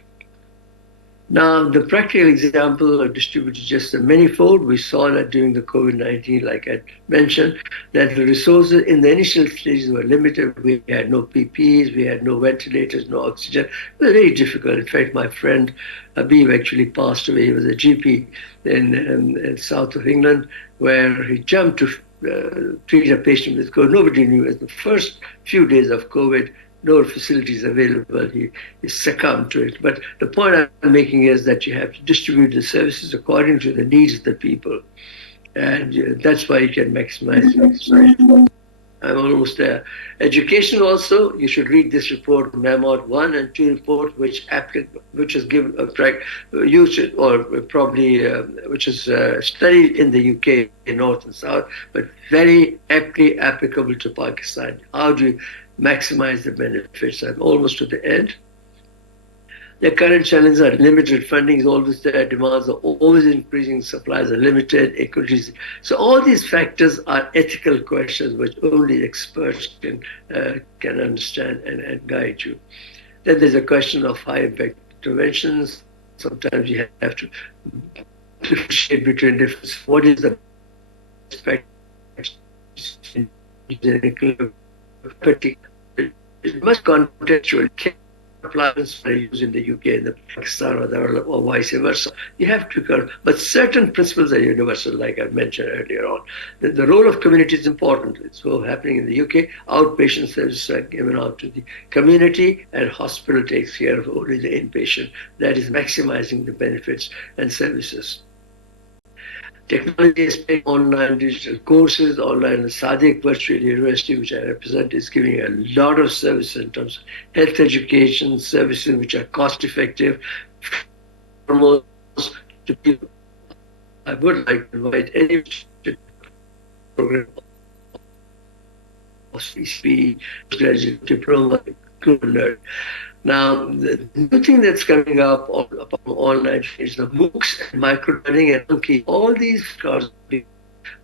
Now, the practical example of distributed justice manifold, we saw that during the COVID-19, like I mentioned, that the resources in the initial stages were limited. We had no PPEs, we had no ventilators, no oxygen. It was very difficult. In fact, my friend Habib actually passed away. He was a GP in south of England, where he jumped to treat a patient with COVID. Nobody knew. In the first few days of COVID, no facilities available. He succumbed to it. But the point I'm making is that you have to distribute the services according to the needs of the people. And that's why you can maximize it. I'm almost there. Education also, you should read this report, Mehmood 1 and 2 report, which is given a track, used or probably which is studied in the UK, in North and South, but very aptly applicable to Pakistan. How do you maximize the benefits? I'm almost to the end. The current challenges are limited funding is always there, demands are always increasing, supplies are limited, equities. So all these factors are ethical questions which only experts can understand and guide you. Then there's a question of high impact interventions. Sometimes you have to differentiate between different. What is the aspect? It must contextual appliances are used in the UK, in the Pakistan, or vice versa. You have to, but certain principles are universal, like I mentioned earlier on. The role of community is important. It's all happening in the UK. Outpatient services are given out to the community, and hospital takes care of only the inpatient. That is maximizing the benefits and services. Technology is paying online digital courses, online Sadiq Virtual University, which I represent, is giving a lot of services in terms of health education, services which are cost effective. To people, I would like to invite any program of CCP, graduate diploma, could learn. Now, the new thing that's coming up online is the MOOCs and micro-learning and Monkey. All these cars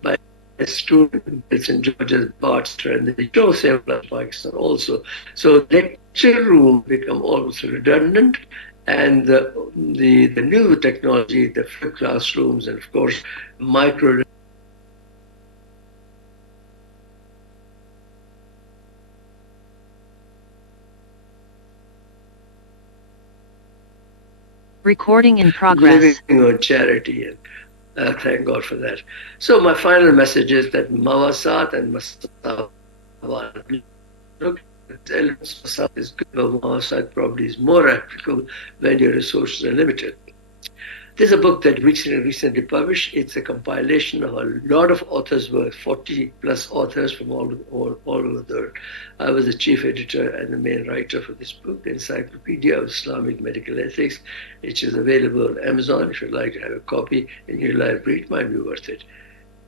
by students in Georgia, Bartster, and the Joseph Pakistan also. So lecture room become almost redundant, and the new technology, the flipped classrooms, and of course, micro Recording in progress. living on charity, and thank God for that. So my final message is that Mawasat and Masawa, look, Masat is good, but Mawasat probably is more applicable when your resources are limited. There's a book that recently published. It's a compilation of a lot of authors' work, 40 plus authors from all over the world. I was the chief editor and the main writer for this book, the Encyclopedia of Islamic Medical Ethics, which is available on Amazon. If you'd like to have a copy in your library, it might be worth it.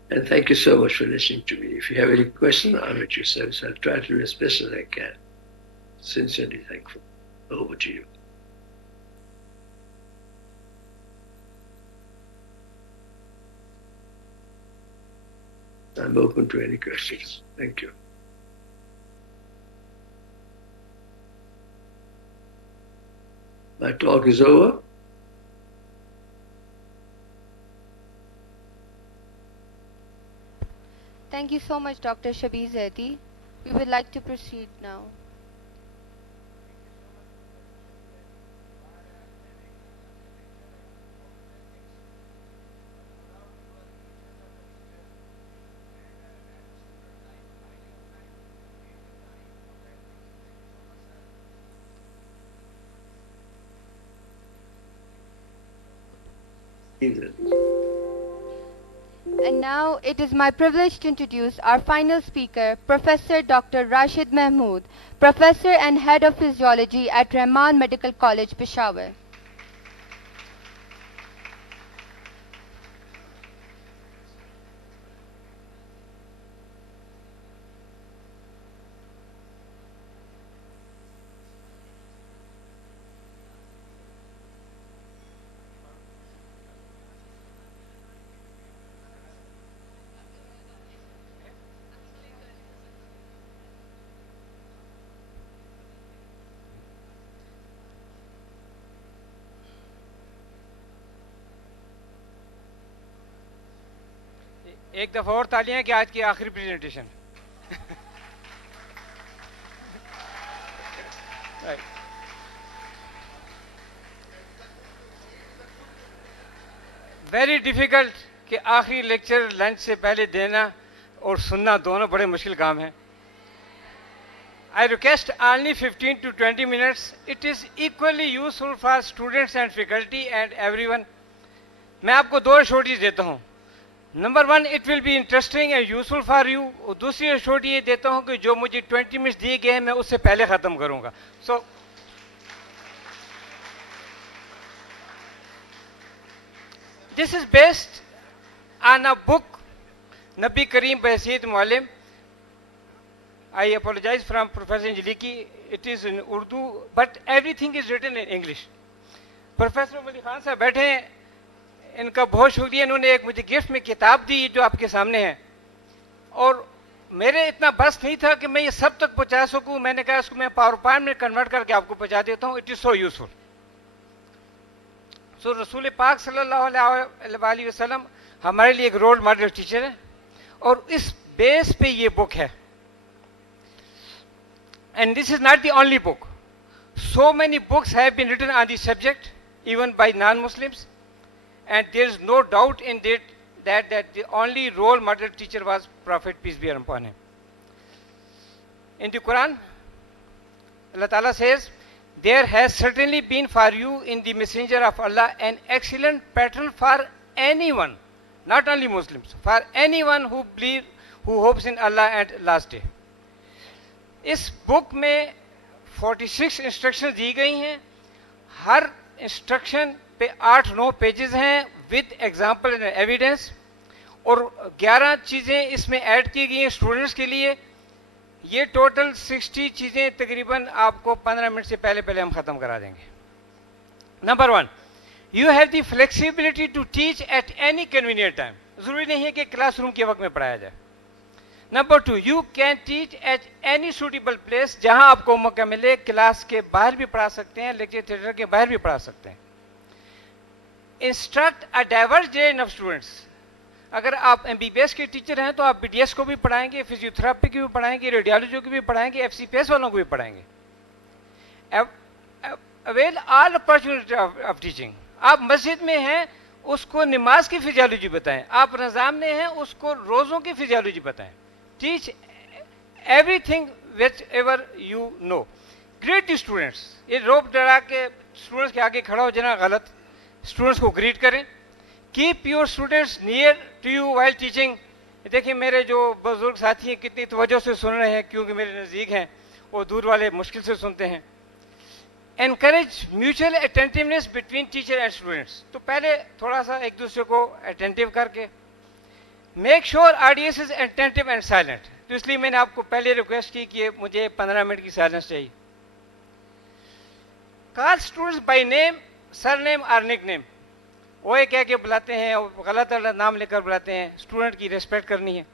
And thank you so much for listening to me. If you have any questions, I'm at your service. I'll try to do as best as I can. Sincerely thankful. Over to you. I'm open to any questions. Thank you. My talk is over. Thank you so much, Dr. Shabih Zaidi. We would like to proceed now. And now it is my privilege to introduce our final speaker, Professor Dr. Rashid Mehmood, Professor and Head of Physiology at Women Medical College, Peshawar. एक दफ़ा और तालियां कि आज की आखिरी presentation. Very difficult कि आखिरी लेक्चर लंच से पहले देना और सुनना दोनों बड़े मुश्किल काम हैं। I request only 15 to 20 minutes. It is equally useful for students and faculty and everyone. मैं आपको दो शॉर्टीज देता हूँ। Number one, it will be interesting and useful for you. और दूसरी शॉर्ट ये देता हूँ कि जो मुझे 20 मिनट्स दिए गए हैं मैं उससे पहले ख़त्म करूँगा। So this is based on a book Nabi Karim बहसीत Muallem. I apologize from Professor Angeliki. It is in Urdu, but everything is written in English. Professor Malik Khan साहब बैठे हैं, इनका बहुत शुक्रिया। इन्होंने एक मुझे गिफ्ट में किताब दी जो आपके सामने है, और मेरे इतना बस नहीं था कि मैं ये सब तक पहुंचा सकूं। मैंने कहा इसको मैं पावर पॉइंट में कन्वर्ट करके आपको पहुंचा देता हूं। It is so useful. So रसूल पाक सल्लल्लाहु अलैहि वसल्लम हमारे लिए एक रोल मॉडल टीचर है, और इस बेस पे ये बुक है। And this is not the only book. So many books have been written on this subject, even by non-Muslims, and there is no doubt in that the only role model teacher was Prophet, peace be upon him. In the Quran, Allah Ta'ala says, there has certainly been for you in the messenger of Allah an excellent pattern for anyone, not only Muslims, for anyone who believes, who hopes in Allah and last day. इस book में 46 instruction दी गई हैं। हर instruction पे 8-9 pages हैं with example and evidence, और 11 चीज़ें इसमें add की गई हैं स्टूडेंट्स के लिए। ये टोटल 60 चीज़ें तकरीबन आपको 15 मिनट से पहले हम ख़त्म करा देंगे। Number one, you have the flexibility to teach at any convenient time. ज़रूरी नहीं है कि क्लासरूम के वक्त में पढ़ाया जाए। Number two, you can teach at any suitable place. जहां आपको मौका मिले क्लास के बाहर भी पढ़ा सकते हैं, लेक्चर थिएटर के बाहर भी पढ़ा सकते हैं। Instruct a diverse range of students. अगर आप MBBS के टीचर हैं तो आप BDS को भी पढ़ाएंगे, फिजियोथेरेपी की भी पढ़ाएंगे, रेडियोलॉजी की भी पढ़ाएंगे, FCPS वालों को भी पढ़ाएंगे। Avail all opportunity of teaching. आप मस्जिद में हैं, उसको नमाज की फिजियोलॉजी बताएं। आप रमज़ान में हैं, उसको रोज़ों की फिजियोलॉजी बताएं। Teach everything which ever you know. Greet the students. ये रोप डरा के स्टूडेंट्स के आगे खड़ा हो जाना गलत। स्टूडेंट्स को ग्रीट करें। Keep your students near to you while teaching. देखिए मेरे जो बुजुर्ग साथी हैं कितनी तवज्जो से सुन रहे हैं, क्योंकि मेरे नज़दीक हैं, वो दूर वाले मुश्किल से सुनते हैं। Encourage mutual attentiveness between teacher and students. तो पहले थोड़ा सा एक दूसरे को अटेंटिव करके। Make sure audience is attentive and silent. तो इसलिए मैंने आपको पहले रिक्वेस्ट की कि मुझे 15 मिनट की साइलेंस चाहिए। Call students by name, surname और निकनेम। वो ये कह के बुलाते हैं और गलत नाम लेकर बुलाते हैं। स्टूडेंट की रिस्पेक्ट करनी है।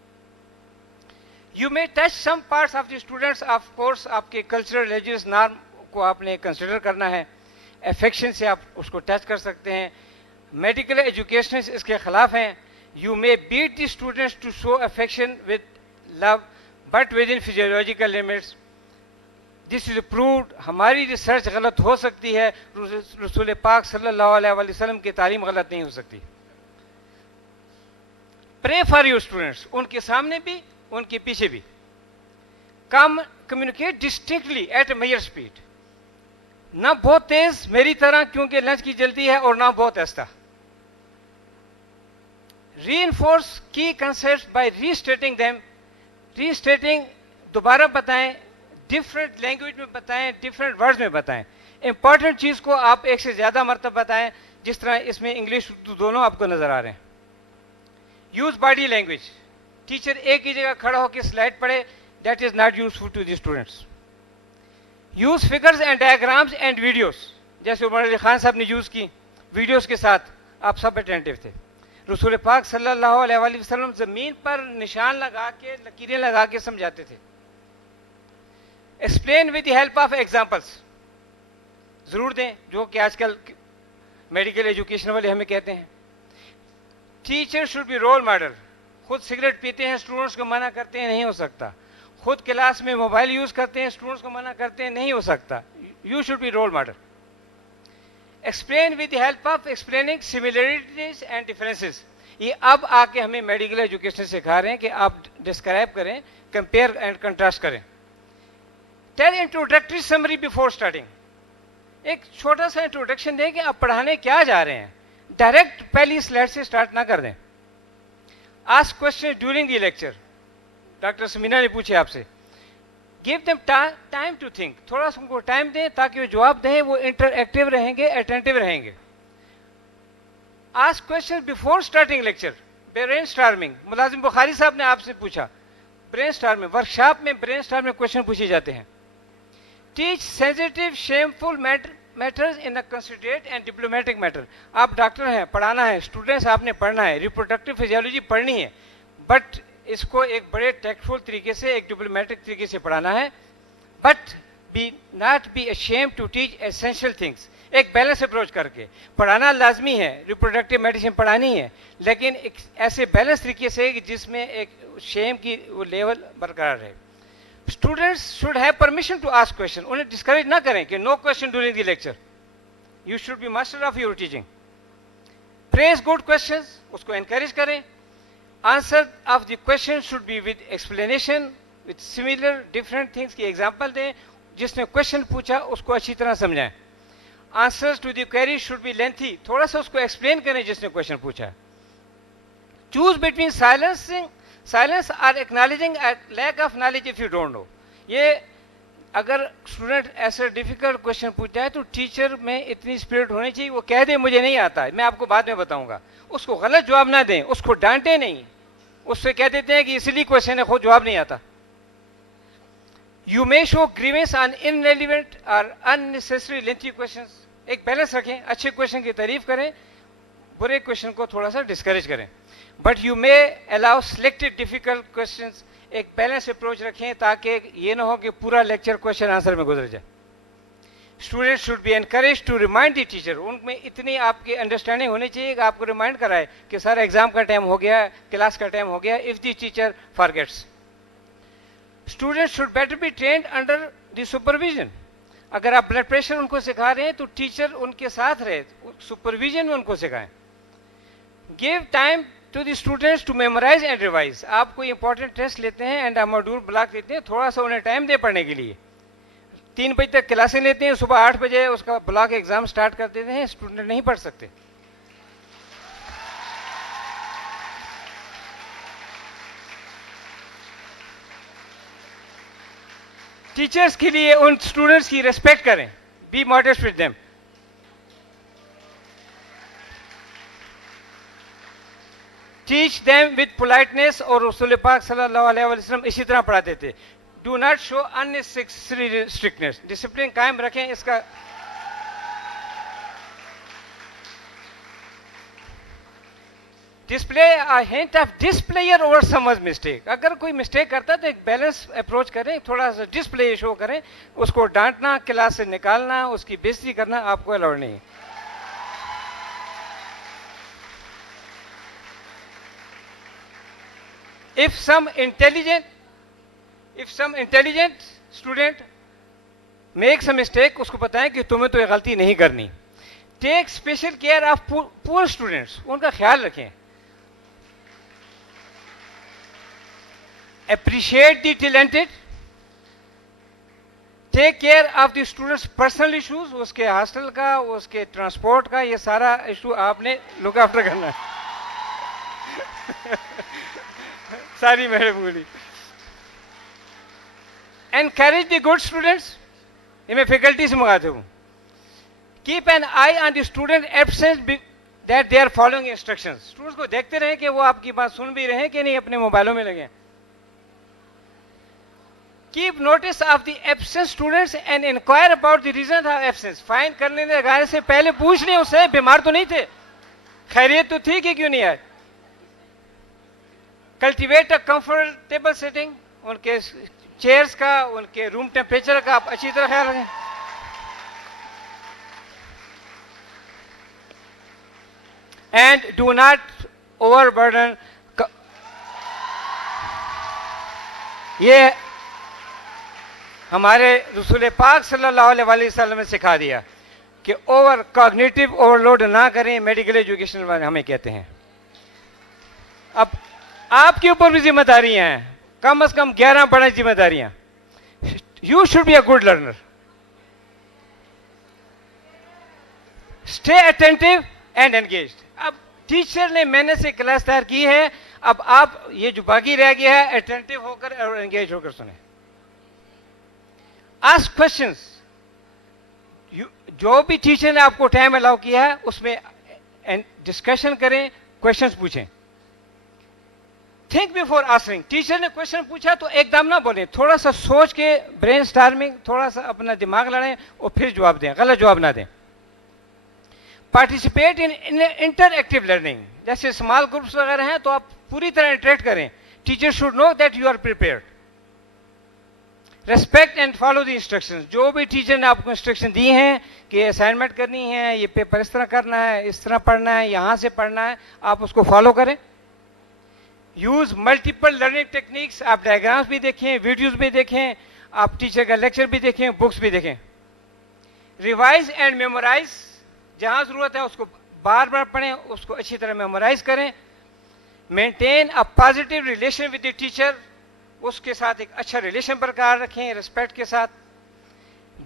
You may touch some parts of the students. Of course आपके कल्चरल रिलीजियस नॉर्म को आपने कंसिडर करना है। अफेक्शन से आप उसको टच कर सकते हैं। मेडिकल एजुकेशन इसके खिलाफ हैं। You may beat the students to show affection with love, but within physiological limits. This is proved. हमारी रिसर्च गलत हो सकती है, रसूल पाक सल्लल्लाहु अलैहि वसल्लम की तालीम गलत नहीं हो सकती। Pray for your students. उनके सामने भी, उनके पीछे भी। Communicate distinctly at a measured speed. ना बहुत तेज मेरी तरह, क्योंकि लंच की जल्दी है, और ना बहुत ऐसा। Reinforce key concepts by restating them. Restating दोबारा बताएं, डिफरेंट लैंग्वेज में बताएं, डिफरेंट वर्ड्स में बताएं। इंपॉर्टेंट चीज को आप एक से ज्यादा मरतबा बताएं, जिस तरह इसमें इंग्लिश उर्दू दोनों आपको नजर आ रहे हैं। Use body language. टीचर एक ही जगह खड़ा होकर स्लाइड पढ़े, that is not useful to the students. Use figures and diagrams and videos. जैसे उमर अली खान साहब ने यूज की वीडियोस के साथ, आप सब अटेंटिव थे। रसूल पाक सल्लल्लाहु अलैहि वसल्लम जमीन पर निशान लगा के, लकीरें लगा के समझाते थे। Explain with the help of examples. जरूर दें, जो कि आजकल मेडिकल एजुकेशन वाले हमें कहते हैं। Teacher should be role model. खुद सिगरेट पीते हैं, स्टूडेंट्स को मना करते हैं, नहीं हो सकता। खुद क्लास में मोबाइल यूज करते हैं, स्टूडेंट्स को मना करते हैं, नहीं हो सकता। You should be role model. Explain with the help of explaining similarities and differences. ये अब आके हमें मेडिकल एजुकेशन सिखा रहे हैं कि आप डिस्क्राइब करें, कंपेयर एंड कंट्रास्ट करें। Tell introductory summary before starting. एक छोटा सा इंट्रोडक्शन दें कि आप पढ़ाने क्या जा रहे हैं, डायरेक्ट पहली स्लाइड से स्टार्ट ना कर दें। Ask question during the lecture. Doctor Samina ने पूछे आपसे, give them time to think. थोड़ा सा उनको टाइम दें ताकि वो जवाब दें, वो इंटरएक्टिव रहेंगे, अटेंटिव रहेंगे। Ask question before starting lecture. Brain storming, मुलाजिम बुखारी साहब ने आपसे पूछा, ब्रेन स्टार्मिंग वर्कशॉप में ब्रेन स्टार्मिंग क्वेश्चन पूछे जाते हैं। Teach sensitive shameful matters in a considerate and diplomatic matter. आप डॉक्टर हैं, पढ़ाना है, स्टूडेंट्स आपने पढ़ना है, रिप्रोडक्टिव फिजियोलॉजी पढ़नी है, बट इसको एक बड़े टेक्टफुल तरीके से, एक डिप्लोमेटिक तरीके से पढ़ाना है। But be not be ashamed to teach essential things. एक बैलेंस अप्रोच करके पढ़ाना लाजमी है, रिप्रोडक्टिव मेडिसिन पढ़ानी है, लेकिन एक ऐसे बैलेंस तरीके से जिसमें एक शेम की वो लेवल बरकरार रहे। Students should have permission to ask question. उन्हें डिस्करेज ना करें कि no question during the lecture. You should be master of your teaching. Praise good questions, उसको एनकरेज करें। Answer of the question should be with explanation, with similar different things की example दें। जिसने question पूछा उसको अच्छी तरह समझाएं। Answers to the query should be lengthy, थोड़ा सा उसको एक्सप्लेन करें जिसने क्वेश्चन पूछा। चूज बिटवीन साइलेंस और acknowledging lack of knowledge if you don't know. ये अगर स्टूडेंट ऐसे डिफिकल्ट क्वेश्चन पूछता है तो टीचर में इतनी स्पिरिट होनी चाहिए, वो कह दे मुझे नहीं आता है, मैं आपको बाद में बताऊंगा। उसको गलत जवाब ना दें, उसको डांटे नहीं, उससे कह देते हैं कि इसलिए क्वेश्चन है, खुद जवाब नहीं आता। You may show grievance on irrelevant और अननेसेसरी लेंथी क्वेश्चंस। एक बैलेंस रखें, अच्छे क्वेश्चन की तारीफ करें, बुरे क्वेश्चन को थोड़ा सा डिस्करेज करें। But you may allow selected difficult questions. एक बैलेंस अप्रोच रखें ताकि ये ना हो कि पूरा लेक्चर क्वेश्चन आंसर में गुजर जाए। Students should be encourage to remind the teacher. उनमें इतनी आपकी अंडरस्टैंडिंग होनी चाहिए कि आपको रिमाइंड कराए कि सर एग्जाम का टाइम हो गया, क्लास का टाइम हो गया, if the teacher forgets. Students should better be trained under the supervision. अगर आप ब्लड प्रेशर उनको सिखा रहे हैं तो टीचर उनके साथ रहे, सुपरविजन में उनको सिखाएं। Give time to the students to memorise and revise. आप कोई इंपॉर्टेंट टेस्ट लेते हैं एंड मॉड्यूल ब्लॉक देते हैं, थोड़ा सा उन्हें टाइम दे पढ़ने के लिए। 3 बजे तक क्लासें लेते हैं, सुबह 8 बजे उसका ब्लॉक एग्जाम स्टार्ट कर देते हैं, स्टूडेंट नहीं पढ़ सकते। टीचर्स के लिए उन स्टूडेंट्स की रिस्पेक्ट करें, B modest with them. Teach them with politeness, और रसूल पाक सल्लल्लाहु अलैहि वसल्लम इसी तरह पढ़ाते थे। Do not show unnecessary strictness. Discipline कायम रखें। इसका display a hint of displeasure over someone's mistake. अगर कोई मिस्टेक करता है तो एक बैलेंस अप्रोच करें, थोड़ा सा डिस्प्ले शो करें। उसको डांटना, क्लास से निकालना, उसकी बेइज्जती करना आपको अलाउड नहीं है। If some intelligent student makes a mistake, उसको बताएं कि तुम्हें तो ये गलती नहीं करनी। Take special care of poor students, उनका ख्याल रखें। Appreciate the talented. Take care of the students' personal issues, उसके हॉस्टल का, उसके ट्रांसपोर्ट का, ये सारा इशू आपने लुक आफ्टर करना है। सारी मैंने बोली। एनकरेज द गुड स्टूडेंट्स, ये मैं फैकल्टी से मंगाते हूँ। Keep an eye on the student absence that they are following instructions. Students को देखते रहें कि वो आपकी बात सुन भी रहे हैं कि नहीं, अपने मोबाइलों में लगे। Keep notice of the absent students and inquire about the reason of absence. Fine करने लगाने से पहले पूछ लें उससे, बीमार तो नहीं थे, खैरियत तो थी कि क्यों नहीं आए। कल्टिवेट अ कंफर्टेबल सेटिंग, उनके चेयर्स का, उनके रूम टेम्परेचर का आप अच्छी तरह ख्याल रखें। एंड डू नॉट ओवरबर्डन ये हमारे रसूल पाक सल्लल्लाहु अलैहि वसल्लम ने सिखा दिया कि ओवर कॉग्निटिव ओवरलोड ना करें, मेडिकल एजुकेशन वाले हमें कहते हैं। अब आपके ऊपर भी जिम्मेदारियां हैं, कम से कम 11-12 जिम्मेदारियां। You should be a good learner, stay attentive and engaged. अब टीचर ने मेहनत से क्लास तैयार की है, अब आप ये जो बाकी रह गया है अटेंटिव होकर और एंगेज होकर सुने। आस्क क्वेश्चंस, जो भी टीचर ने आपको टाइम अलाउ किया है उसमें डिस्कशन करें, क्वेश्चंस पूछें। Think before answering. टीचर ने क्वेश्चन पूछा तो एकदम ना बोलें, थोड़ा सा सोच के ब्रेन स्टार्मिंग, थोड़ा सा अपना दिमाग लड़ाएं और फिर जवाब दें, गलत जवाब ना दें। पार्टिसिपेट इन इंटरएक्टिव लर्निंग, जैसे स्मॉल ग्रुप्स वगैरह हैं तो आप पूरी तरह इंटरेक्ट करें। Teacher should know that you are prepared. Respect and follow the instructions. जो भी टीचर ने आपको इंस्ट्रक्शन दी हैं कि असाइनमेंट करनी है, ये पेपर इस तरह करना है, इस तरह पढ़ना है, यहाँ से पढ़ना है, आप उसको फॉलो करें। Use multiple learning techniques. आप डायग्राम्स भी देखें, वीडियोस भी देखें, आप टीचर का लेक्चर भी देखें, बुक्स भी देखें। रिवाइज एंड मेमोराइज, जहाँ जरूरत है उसको बार बार पढ़ें, उसको अच्छी तरह मेमोराइज करें। Maintain a positive relation with the teacher, उसके साथ एक अच्छा रिलेशन बरकरार रखें रिस्पेक्ट के साथ।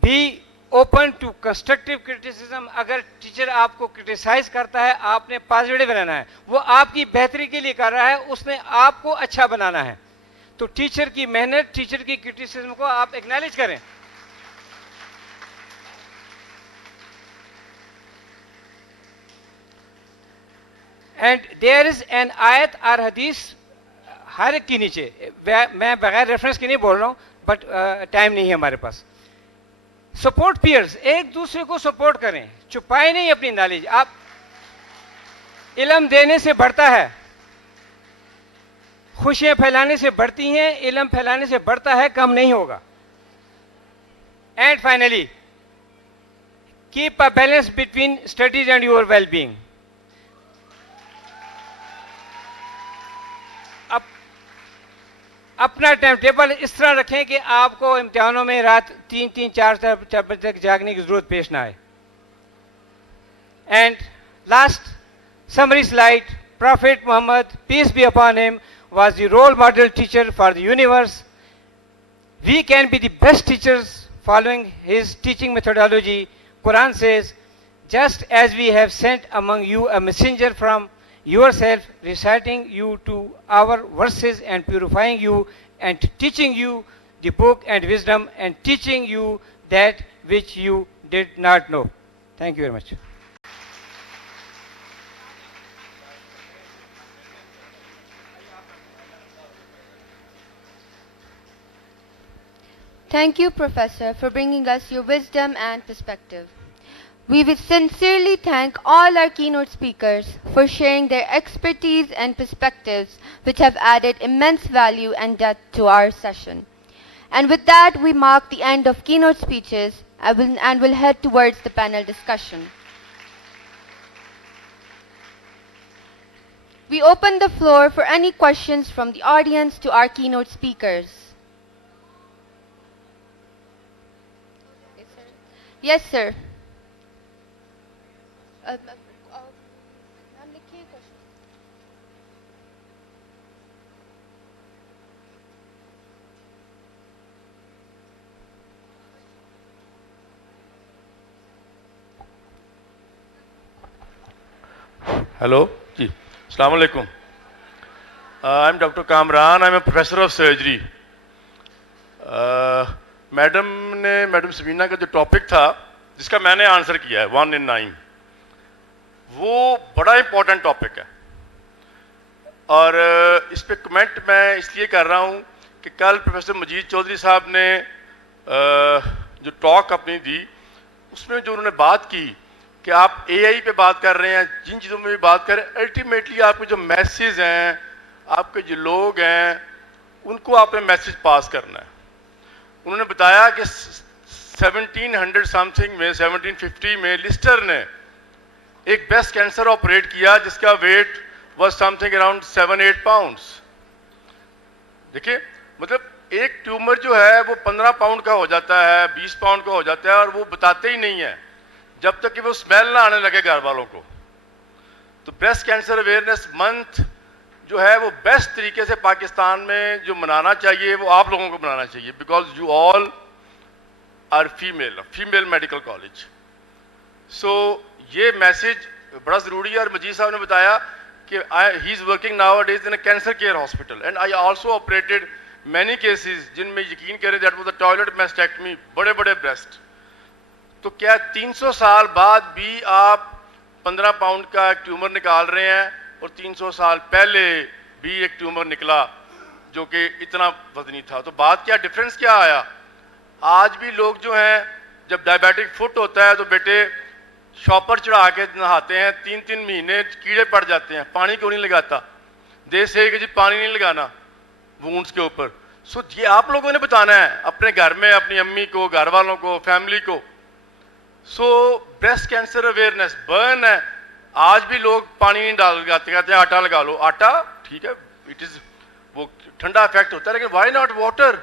Be open to constructive criticism. अगर टीचर आपको क्रिटिसाइज करता है, आपने पॉजिटिव बनाना है, वो आपकी बेहतरी के लिए कर रहा है, उसने आपको अच्छा बनाना है, तो टीचर की मेहनत, टीचर की क्रिटिसिज्म को आप एक्नॉलेज करें। एंड देयर इज एन आयत और हदीस हर एक के नीचे, मैं बगैर रेफरेंस की नहीं बोल रहा हूं, बट टाइम नहीं है हमारे पास। सपोर्ट पीयर्स, एक दूसरे को सपोर्ट करें, छुपाए नहीं अपनी नॉलेज। आप इल्म देने से बढ़ता है, खुशियां फैलाने से बढ़ती हैं, इल्म फैलाने से बढ़ता है, कम नहीं होगा। And finally keep a balance between studies and your wellbeing. अपना टाइम टेबल इस तरह रखें कि आपको इम्तिहानों में रात 3-4 बजे तक जागने की जरूरत पेश ना आए। And last summary slide, Prophet Muhammad, peace be upon him, was the role model teacher for the universe. We can be the best teachers following his teaching methodology. Quran says, just as we have sent among you a messenger from yourself, reciting you to our verses and purifying you and teaching you the book and wisdom and teaching you that which you did not know. Thank you very much. Thank you, Professor, for bringing us your wisdom and perspective. We will sincerely thank all our keynote speakers for sharing their expertise and perspectives, which have added immense value and depth to our session. And with that, we mark the end of keynote speeches and will head towards the panel discussion. We open the floor for any questions from the audience to our keynote speakers. Yes, sir. Hello, ji. Assalamu alaikum. I'm Dr. Kamran. I'm a professor of surgery. Madam Samina का जो topic था जिसका मैंने answer किया है 1 in 9, वो बड़ा important topic है और इस पे कमेंट मैं इसलिए कर रहा हूँ कि कल प्रोफेसर मजीद चौधरी साहब ने जो टॉक अपनी दी उसमें जो उन्होंने बात की कि आप एआई पे बात कर रहे हैं, जिन चीज़ों में भी बात करें, अल्टीमेटली आपके जो मैसेज हैं, आपके जो लोग हैं, उनको आपने मैसेज पास करना है। उन्होंने बताया कि 1700 समथिंग में 1750 में लिस्टर ने एक ब्रेस्ट कैंसर ऑपरेट किया जिसका wait was something around 7-8 pounds. देखिए, मतलब एक ट्यूमर जो है वो 15 पाउंड का हो जाता है, 20 पाउंड का हो जाता है, और वो बताते ही नहीं है जब तक कि वो स्मेल ना आने लगे घर वालों को। तो ब्रेस्ट कैंसर अवेयरनेस मंथ जो है वो बेस्ट तरीके से पाकिस्तान में जो मनाना चाहिए वो आप लोगों को मनाना चाहिए, because you all are female medical college. So ये मैसेज बड़ा ज़रूरी है। और मजीद साहब ने बताया कि he is working now days in a cancer care hospital, and I also operated many cases जिनमें यकीन करें that was the toilet mastectomy, बड़े बड़े ब्रेस्ट। तो क्या 300 साल बाद भी आप 15 पाउंड का एक ट्यूमर निकाल रहे हैं, और 300 साल पहले भी एक ट्यूमर निकला जो कि इतना वजनी था? तो बात क्या, डिफरेंस क्या आया? आज भी लोग जो हैं, जब डायबिटिक फुट होता है तो बेटे शॉपर चढ़ा के नहाते हैं, 3-3 महीने कीड़े पड़ जाते हैं, पानी क्यों नहीं लगाता? देश से कि जी पानी नहीं लगाना वूंड्स के ऊपर। सो ये आप लोगों ने बताना है अपने घर में, अपनी अम्मी को, घर वालों को, फैमिली को। सो ब्रेस्ट कैंसर अवेयरनेस बर्न है। आज भी लोग पानी नहीं डाल लगाते, कहते हैं आटा लगा लो। आटा ठीक है, इट इज वो ठंडा इफेक्ट होता है, लेकिन व्हाई नॉट वाटर?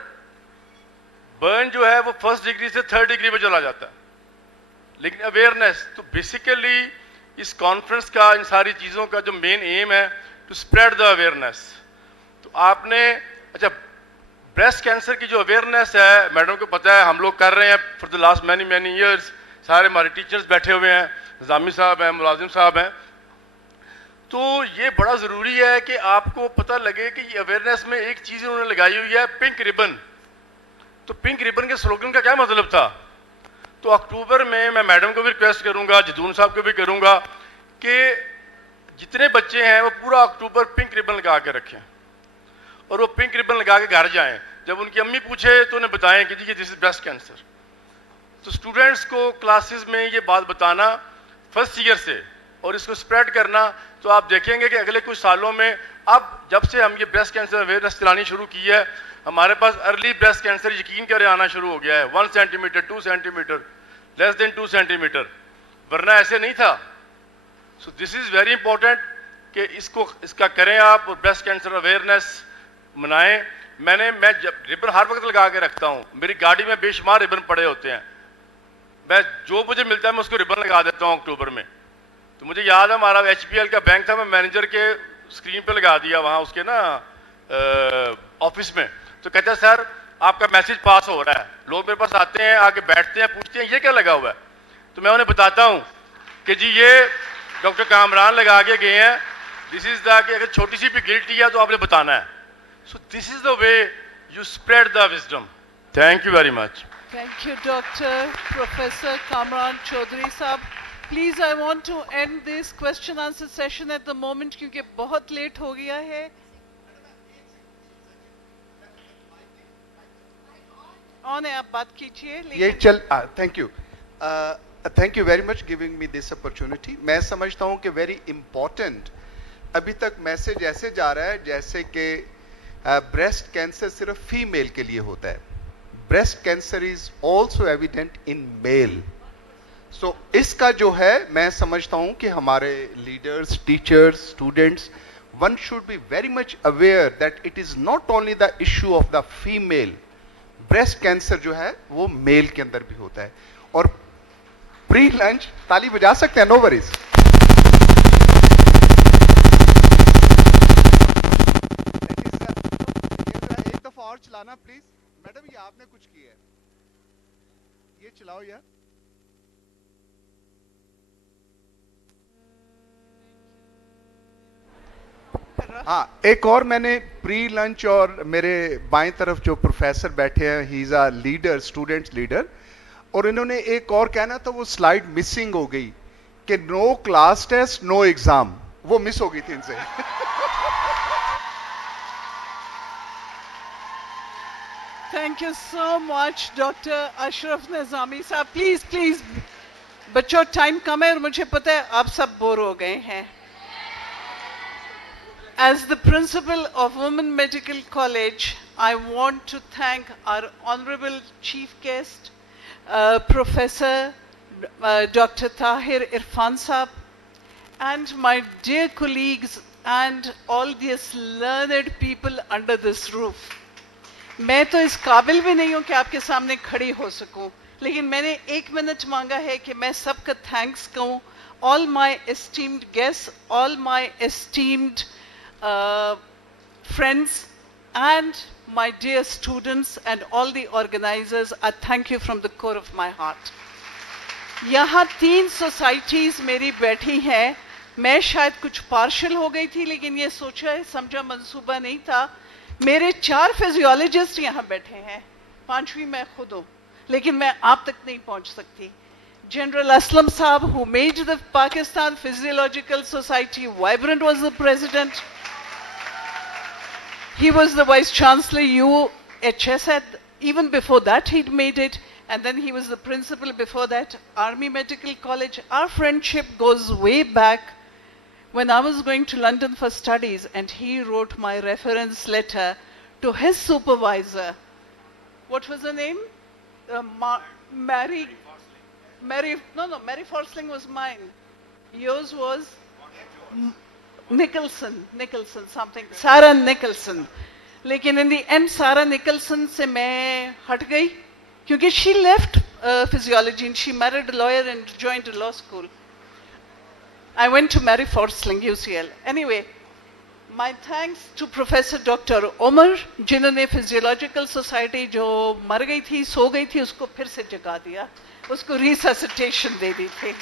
बर्न जो है वो 1st डिग्री से 3rd डिग्री में चला जाता है। लेकिन अवेयरनेस, तो बेसिकली इस कॉन्फ्रेंस का, इन सारी चीज़ों का जो मेन एम है टू स्प्रेड द अवेयरनेस। तो आपने, अच्छा, ब्रेस्ट कैंसर की जो अवेयरनेस है, मैडम को पता है, हम लोग कर रहे हैं for the last many years. सारे हमारे टीचर्स बैठे हुए हैं, निज़ामी साहब हैं, मुलाजिम साहब हैं। तो ये बड़ा ज़रूरी है कि आपको पता लगे कि ये अवेयरनेस में एक चीज़ उन्होंने लगाई हुई है, पिंक रिबन। तो पिंक रिबन के स्लोगन का क्या मतलब था? तो अक्टूबर में मैं मैडम को भी रिक्वेस्ट करूंगा, जदून साहब को भी करूंगा कि जितने बच्चे हैं वो पूरा अक्टूबर पिंक रिबन लगा के रखें, और वो पिंक रिबन लगा के घर जाएं। जब उनकी अम्मी पूछे तो उन्हें बताएं कि जी दिस इज ब्रेस्ट कैंसर। तो स्टूडेंट्स को क्लासेस में ये बात बताना 1st ईयर से, और इसको स्प्रेड करना। तो आप देखेंगे कि अगले कुछ सालों में, अब जब से हम ये ब्रेस्ट कैंसर अवेयरनेस चलानी शुरू की है, हमारे पास अर्ली ब्रेस्ट कैंसर यकीन करें आना शुरू हो गया है। 1 centimetre, 2 centimetre, less than 2 centimetre, वरना ऐसे नहीं था। So this is very important कि इसका करें आप, और ब्रेस्ट कैंसर अवेयरनेस मनाएं। मैं जब रिबन हर वक्त लगा के रखता हूँ, मेरी गाड़ी में बेशुमार रिबन पड़े होते हैं, मैं जो मुझे मिलता है मैं उसको रिबन लगा देता हूँ अक्टूबर में। तो मुझे याद है हमारा HPL का बैंक था, मैं मैनेजर के स्क्रीन पे लगा दिया वहाँ उसके ना ऑफिस में। तो कहते हैं सर आपका मैसेज पास हो रहा है। लोग मेरे पास आते हैं, आके बैठते हैं, पूछते हैं ये क्या लगा हुआ है? तो मैं उन्हें बताता हूँ कि जी ये डॉक्टर कामरान लगा के गए हैं, दिस इज द, कि अगर छोटी सी भी गिल्टी है तो आपने बताना है। So this is the way you spread the wisdom. Thank you very much. Thank you, Dr. Professor Kamran Chaudhary Sahab. Please, I want to end this question answer session at the moment क्योंकि बहुत late हो गया है। On है, आप बात कीजिए। ये चल, thank you, thank you very much giving me this opportunity. मैं समझता हूँ कि वेरी इंपॉर्टेंट, अभी तक मैसेज ऐसे जा रहा है जैसे कि ब्रेस्ट कैंसर सिर्फ फीमेल के लिए होता है। Breast cancer is also evident in male. So इसका जो है, मैं समझता हूं कि हमारे leaders, teachers, students, one should be very much aware that it is not only the issue of the female. Breast cancer जो है वो मेल के अंदर भी होता है। और प्री लंच ताली बजा सकते हैं, नो वरीज। एक दफा और चलाना प्लीज। मैडम ये आपने कुछ किया है, ये चलाओ यार। हाँ, एक और मैंने प्री लंच, और मेरे बाएं तरफ जो प्रोफेसर बैठे हैं, he is a leader, students leader, और इन्होंने एक और कहना था, वो स्लाइड मिसिंग हो गई कि no class test no exam, वो मिस हो गई थी इनसे। Thank you so much, Dr. Ashraf Nizami साहब। प्लीज प्लीज बच्चों, टाइम कम है और मुझे पता है आप सब बोर हो गए हैं। As the principal of Women Medical College, I want to thank our honorable chief guest, Professor Dr. Tahir Irfan Saab, and my dear colleagues and all these learned people under this roof. मैं तो इस काबिल भी नहीं हूं कि आपके सामने खड़ी हो सकूं, लेकिन मैंने 1 मिनट मांगा है कि मैं सबका थैंक्स कहूं. All my esteemed guests, all my esteemed friends, and my dear students and all the organizers, I thank you from the core of my heart. यहाँ 3 सोसाइटीज मेरी बैठी हैं. मैं शायद कुछ पार्शल हो गई थी, लेकिन ये सोचा समझा मंसूबा नहीं था. मेरे 4 फिजियोलॉजिस्ट यहाँ बैठे हैं, 5वीं मैं खुद हूँ, लेकिन मैं आप तक नहीं पहुँच सकती. General Aslam Saab, who made the Pakistan Physiological Society vibrant, was the president. He was the vice chancellor, UHS had, even before that he'd made it, and then he was the principal before that, Army Medical College. Our friendship goes way back when I was going to London for studies, and he wrote my reference letter to his supervisor. What was her name? Mary Forsling was mine. Yours was Nicholson, something. Sarah Nicholson. लेकिन in the end, Sarah Nicholson से मैं हट गई, क्योंकि she left physiology and she married a lawyer and joined a law school. I went to Mary Forsling, UCL. Anyway, my thanks to Professor Dr. Umar, जिन्होंने Physiological Society जो मर गई थी, सो गई थी, उसको फिर से जगा दिया, उसको resuscitation दे दी थी.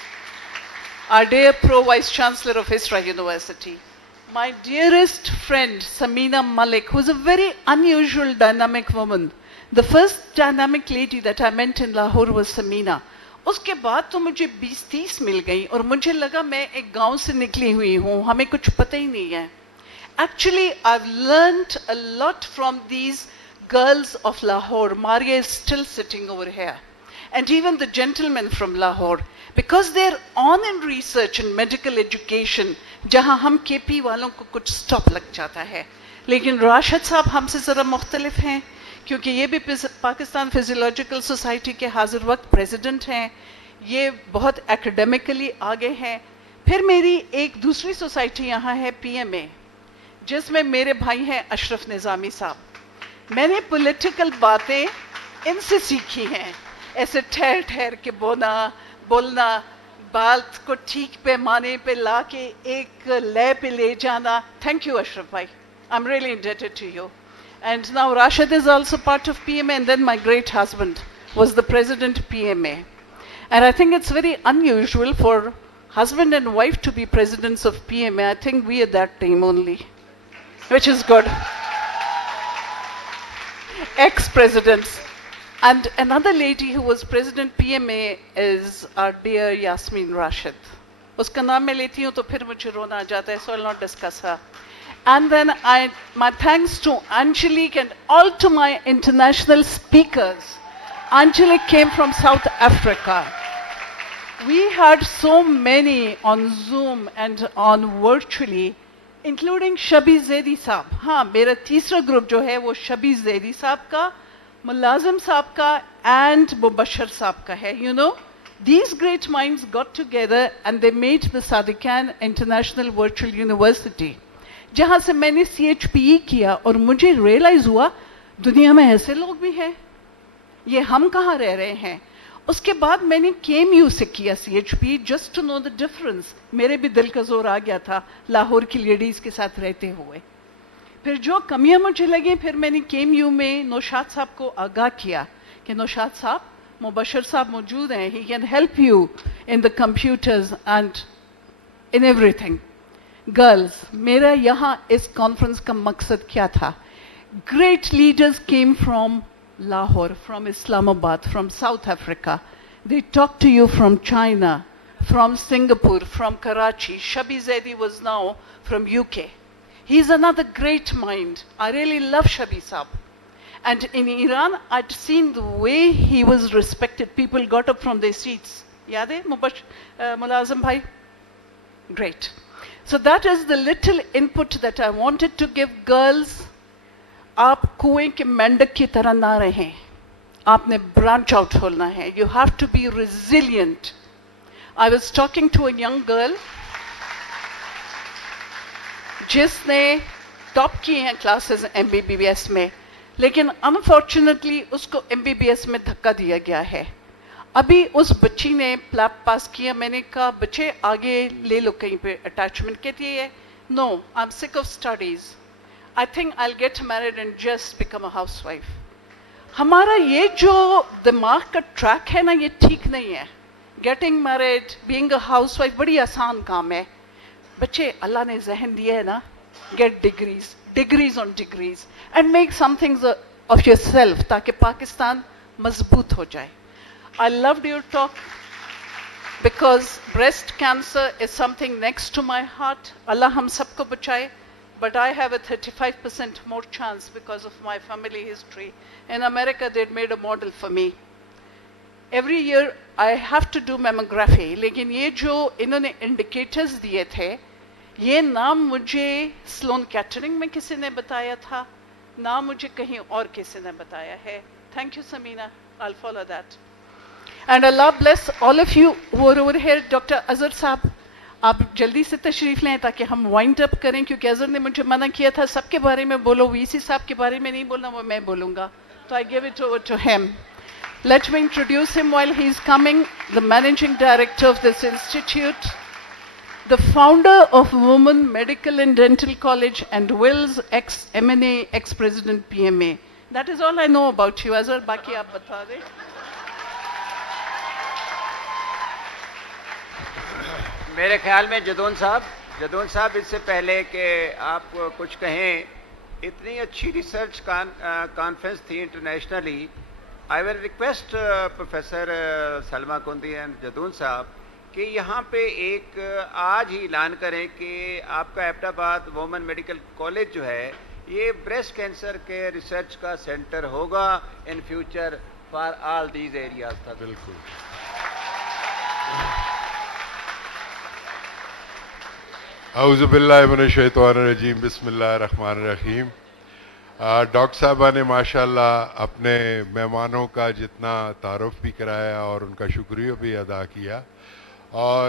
Our dear Pro-Vice Chancellor of ISRA University. My dearest friend, Samina Malik, who's a very unusual dynamic woman. The first dynamic lady that I met in Lahore was Samina. उसके बाद तो मुझे 20-30 मिल गई और मुझे लगा मैं एक गांव से निकली हुई हूँ, हमें कुछ पता ही नहीं है. Actually, I've learned a lot from these girls of Lahore. Maria is still sitting over here. And even the gentlemen from Lahore, because they're on in research and medical education, जहाँ हम KP वालों को कुछ stop लग जाता है. लेकिन राशिद साहब हमसे ज़रा मुख्तलिफ हैं, क्योंकि ये भी पाकिस्तान फिजियोलॉजिकल सोसाइटी के हाजिर वक्त प्रेसिडेंट हैं, ये बहुत एकेडमिकली आगे हैं. फिर मेरी एक दूसरी सोसाइटी यहाँ है PMA, जिसमें मेरे भाई हैं अशरफ निज़ामी साहब. मैंने पॉलिटिकल बातें इनसे सीखी हैं, ऐसे ठहर ठहर के बोलना, बात को ठीक पैमाने पे ला के एक लय पे ले जाना. थैंक यू अशरफ भाई, I am really indebted to you. And now Rashid is also part of PMA, and then my great husband was the president PMA. And I think it's very unusual for husband and wife to be presidents of PMA. I think we are that team only, which is good. Ex-presidents. And another lady who was president PMA is our dear Yasmin Rashid. Uska naam मैं लेती हूँ तो फिर मुझे रोना आ जाता है, so I'll not discuss her. And then my thanks to Angelique and all to my international speakers. Angelique came from South Africa. We had so many on Zoom and on virtually, including Shabih Zaidi साहब. हाँ, मेरा तीसरा group जो है वो Shabih Zaidi साहब का, Mulazim साहब का and Mubashir साहब का है. You know, these great minds got together and they made the Sadikan International Virtual University. जहाँ से मैंने CHPE किया और मुझे रियलाइज हुआ दुनिया में ऐसे लोग भी हैं, ये हम कहाँ रह रहे हैं. उसके बाद मैंने KMU से किया CHPE just to know the difference. मेरे भी दिल का जोर आ गया था लाहौर की लेडीज के साथ रहते हुए. फिर जो कमियां मुझे लगी, फिर मैंने KMU में नौशाद साहब को आगाह किया कि नौशाद साहब, मुबशर साहब मौजूद हैं, he can help you in the computers and in everything. Girls, मेरा यहाँ इस कॉन्फ्रेंस का मकसद क्या था? Great leaders came from Lahore, from Islamabad, from South Africa. They talked to you from China, from Singapore, from Karachi. Shabih Zaidi was now from UK. He's another great mind. I really love Shabih Saab. And in Iran, I'd seen the way he was respected. People got up from their seats. Yaad hai, Mulazim bhai? Great. So that is the little input that I wanted to give. Girls, आप कुएं के मेंढक की तरह ना रहें, आपने branch out होना है. You have to be resilient. I was talking to a young girl जिसने टॉप किए हैं क्लासेस MBBS में, लेकिन अनफॉर्चुनेटली उसको MBBS में धक्का दिया गया है। अभी उस बच्ची ने प्लैप पास किया, मैंने कहा बच्चे आगे ले लो कहीं पे अटैचमेंट, कहती है no I am sick of studies, I think I will get married and just become a housewife. हमारा ये जो दिमाग का ट्रैक है ना, ये ठीक नहीं है। Getting married, being a housewife बड़ी आसान काम है। बच्चे अल्लाह ने जहन दिया है ना, get degrees, degrees on degrees and make something of yourself, ताकि पाकिस्तान मजबूत हो जाए। I loved your talk because breast cancer is something next to my heart. Allah hum sabko bachaye, but I have a 35% more chance because of my family history. In America, they'd made a model for me. Every year, I have to do mammography. लेकिन ये जो इन्होंने indicators दिए थे, ये नाम मुझे Sloane catering में किसी ने बताया था, ना मुझे कहीं और किसी ने बताया है. Thank you, Samina. I'll follow that. And Allah bless all of you who are over here. Dr. Azhar साहब, आप जल्दी से तशरीफ लें ताकि हम वाइंड अप करें, क्योंकि अजहर ने मुझे मना किया था सबके बारे में बोलो, वीसी साहब के बारे में नहीं बोलना, वो मैं बोलूँगा. तो I give it over to him. Let me introduce him while he is coming. The managing director of this institute, the founder of Women Medical and Dental College, and Will's ex-MNA, ex-president PMA. That is all I know about you. Azhar, बाकी आप बता दें. मेरे ख्याल में जदून साहब इससे पहले कि आप कुछ कहें, इतनी अच्छी रिसर्च कॉन्फ्रेंस थी internationally. I will request professor Salma Kundi and Jadoon साहब कि यहाँ पे एक आज ही ऐलान करें कि आपका एबटाबाद वुमेन मेडिकल कॉलेज जो है ये ब्रेस्ट कैंसर के रिसर्च का सेंटर होगा in future for all these areas. था बिल्कुल. औज़ुबिल्लाहिमिनश्शैतानिर्रजीम, बिस्मिल्लाहिर्रहमानिर्रहीम. डॉक्टर साहबा ने माशाल्लाह अपने मेहमानों का जितना तारुफ भी कराया और उनका शुक्रिया भी अदा किया, और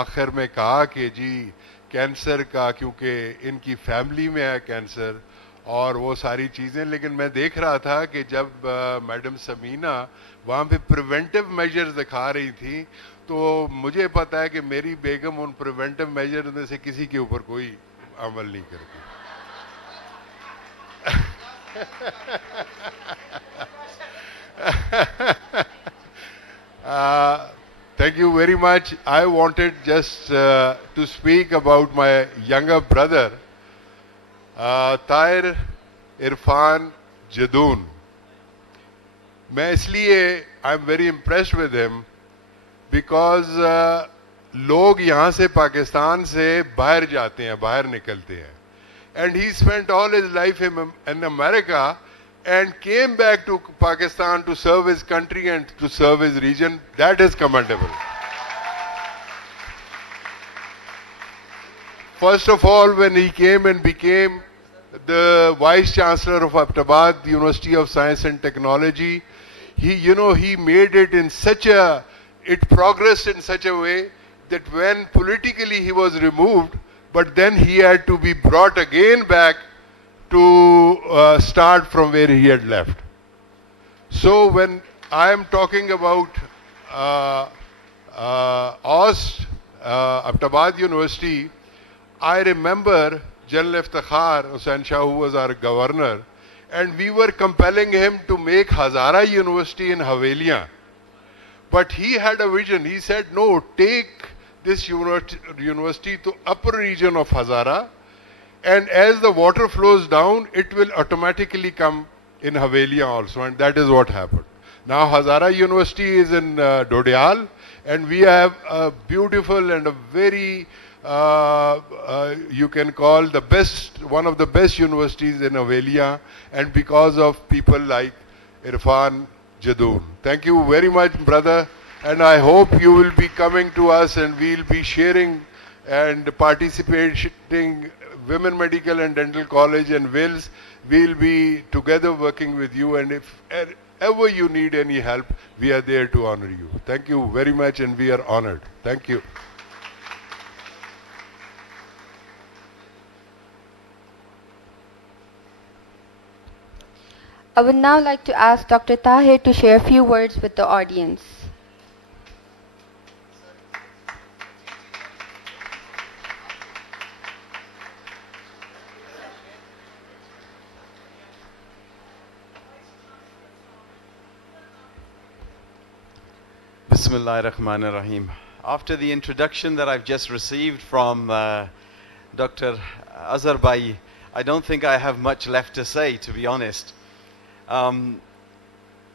आखिर में कहा कि जी कैंसर का, क्योंकि इनकी फैमिली में है कैंसर और वो सारी चीज़ें. लेकिन मैं देख रहा था कि जब मैडम समीना वहाँ पे प्रिवेंटिव मेजर्स दिखा रही थी, तो मुझे पता है कि मेरी बेगम उन प्रिवेंटिव मेजर में से किसी के ऊपर कोई अमल नहीं करती. Thank you very much. I wanted just to speak about my younger brother, Tahir Irfan Jadoon. मैं इसलिए I'm very impressed with him because लोग यहाँ से पाकिस्तान से बाहर जाते हैं, बाहर निकलते हैं, and he spent all his life in America and came back to Pakistan to serve his country and to serve his region. That is commendable. First of all, when he came and became the Vice Chancellor of Abbottabad, the University of Science and Technology, he made it in it progressed in such a way that when politically he was removed, but then he had to be brought again back to start from where he had left. So when I am talking about Abbottabad University, I remember General Iftikhar Hussain Shah, who was our governor, and we were compelling him to make Hazara University in Havelian. But he had a vision. He said, no, take this university to upper region of Hazara, and as the water flows down, it will automatically come in Havelian also, and that is what happened. Now Hazara University is in Dodial, and we have a beautiful and a very, you can call one of the best universities in Havelian, and because of people like Irfan Jadoon. Thank you very much, brother, and I hope you will be coming to us and we'll be sharing and participating. Women Medical and Dental College and Wills, we'll be together working with you, and if ever you need any help, we are there to honor you. Thank you very much, and we are honored. Thank you. I would now like to ask Dr. Tahir to share a few words with the audience. Bismillah ar-Rahman ar-Rahim. After the introduction that I've just received from Dr. Azhar-bhai, I don't think I have much left to say, to be honest.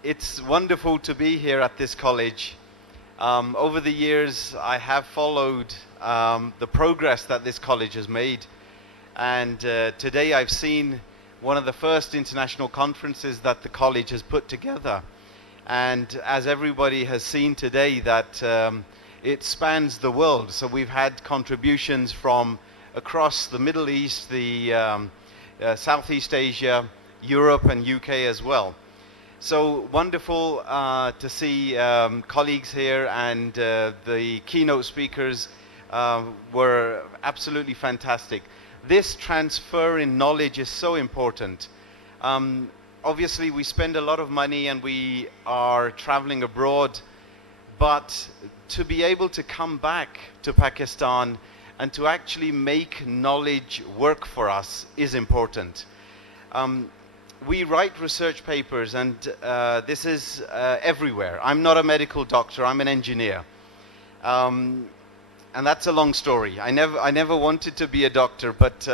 It's wonderful to be here at this college. Over the years, I have followed the progress that this college has made. And today I've seen one of the first international conferences that the college has put together. And as everybody has seen today, that it spans the world. So we've had contributions from across the Middle East, the Southeast Asia, Europe and UK as well. So wonderful to see colleagues here, and the keynote speakers were absolutely fantastic. This transfer in knowledge is so important. Obviously, we spend a lot of money and we are traveling abroad, but to be able to come back to Pakistan and to actually make knowledge work for us is important. We write research papers, and this is everywhere. I'm not a medical doctor, I'm an engineer. And that's a long story. I never wanted to be a doctor, but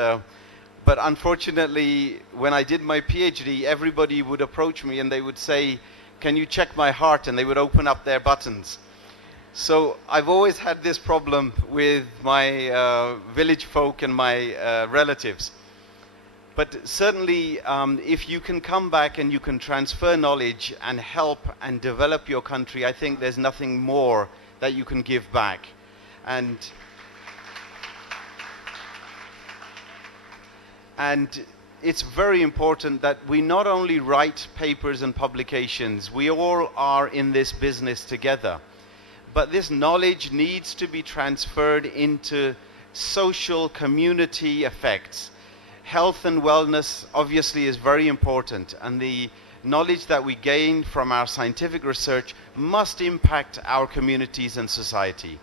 unfortunately, when I did my PhD, everybody would approach me and they would say, "Can you check my heart?" And they would open up their buttons. So I've always had this problem with my village folk and my relatives. But certainly, if you can come back and you can transfer knowledge and help and develop your country, I think there's nothing more that you can give back. And it's very important that we not only write papers and publications, we all are in this business together. But this knowledge needs to be transferred into social community effects. Health and wellness obviously is very important, and the knowledge that we gain from our scientific research must impact our communities and society.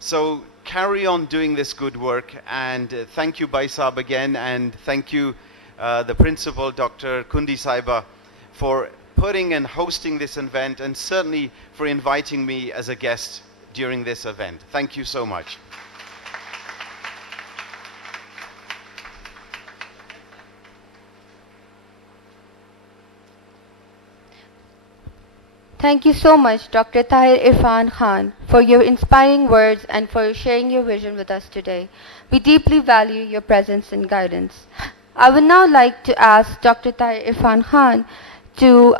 So carry on doing this good work, and thank you Bhai Saab again, and thank you the principal Dr. Kundi Saiba for putting and hosting this event, and certainly for inviting me as a guest during this event. Thank you so much. Thank you so much, Dr. Tahir Irfan Khan, for your inspiring words and for sharing your vision with us today. We deeply value your presence and guidance. I would now like to ask Dr. Tahir Irfan Khan to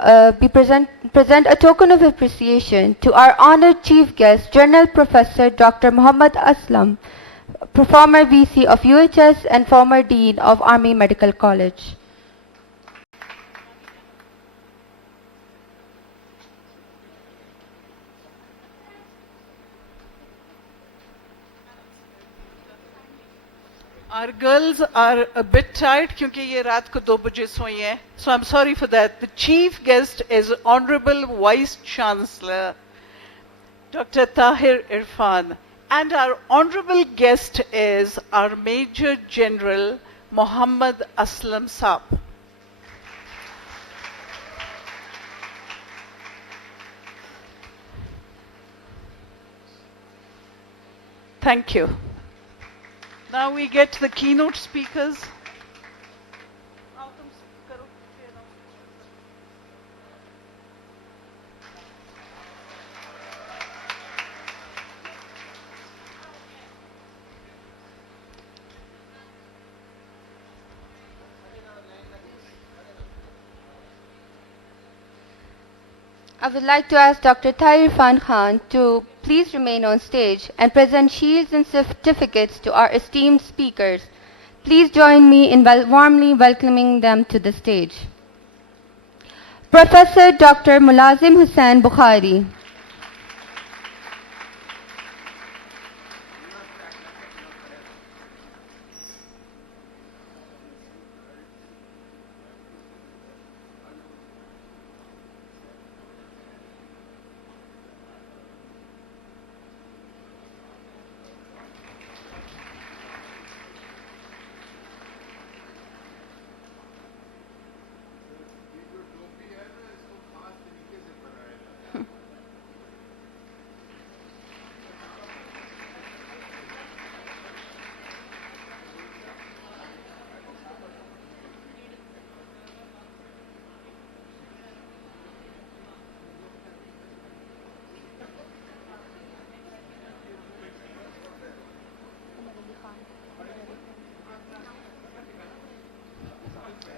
present a token of appreciation to our honored chief guest, General Professor Dr. Muhammad Aslam, former VC of UHS and former Dean of Army Medical College. Our girls are a bit tired क्योंकि ये रात को 2 बजे सोई हैं. So I'm sorry for that. The chief guest is Honorable Vice Chancellor Dr. Tahir Irfan, and our honorable guest is our Major General Muhammad Aslam Saab. Thank you. Now we get to the keynote speakers. I would like to ask Dr. Tahir Irfan Khan to please remain on stage and present shields and certificates to our esteemed speakers. Please join me in warmly welcoming them to the stage. Professor Dr. Mulazim Hussain Bukhari.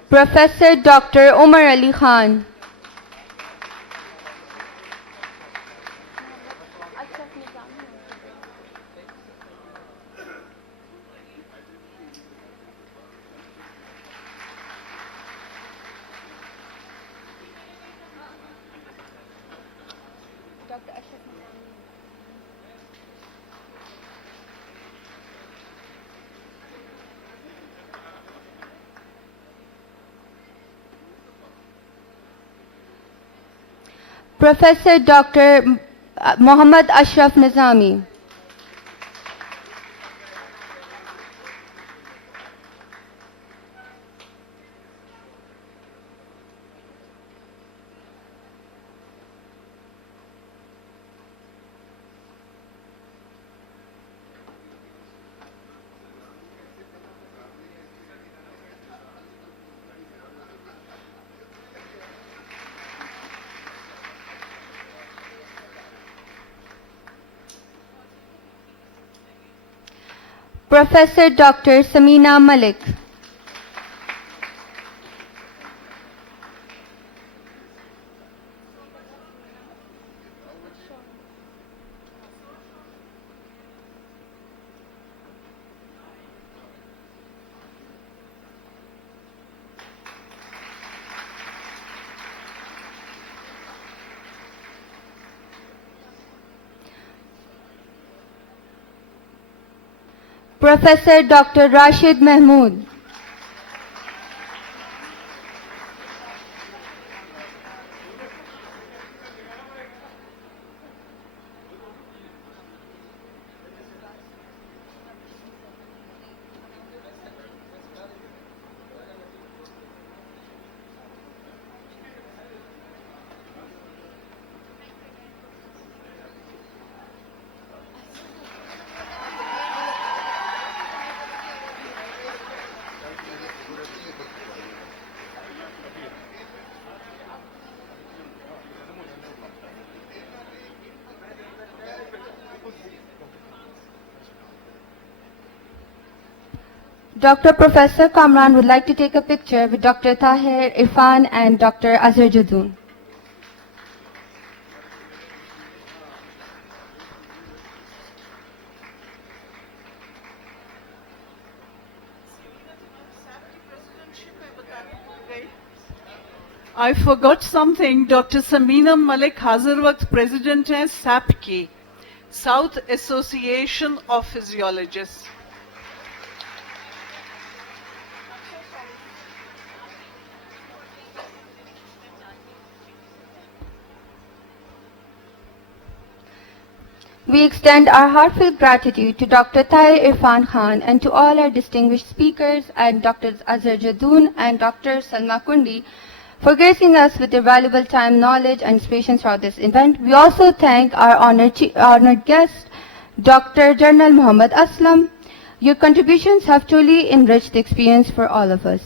Professor Dr. Umar Ali Khan. Professor Dr. Muhammad Ashraf Nizami. Professor Dr. Samina Malik. Professor Dr. Rashid Mehmood. Dr. Professor Kamran would like to take a picture with Dr. Tahir Irfan and Dr. Azhar Jadoon. I forgot something. Dr. Samina Malik Hazar Waqt President है SAP की, South Association of Physiologists. We extend our heartfelt gratitude to Dr. Tahir Irfan Khan and to all our distinguished speakers and Drs. Azhar Jadoon and Dr. Salma Kundi for gracing us with their valuable time, knowledge and inspiration throughout this event. We also thank our honored guest, Dr. General Muhammad Aslam. Your contributions have truly enriched the experience for all of us.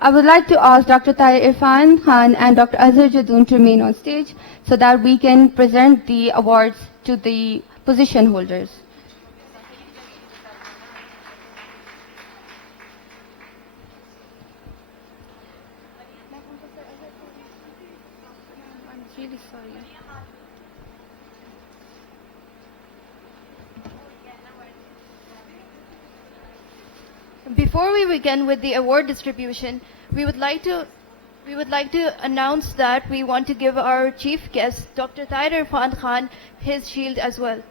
I would like to ask Dr. Tahir Irfan Khan and Dr. Azhar Jadoon to remain on stage so that we can present the awards to the position holders. I'm really sorry. Before we begin with the award distribution, we would like to announce that we want to give our chief guest, Dr. Tahir Irfan Khan, his shield as well.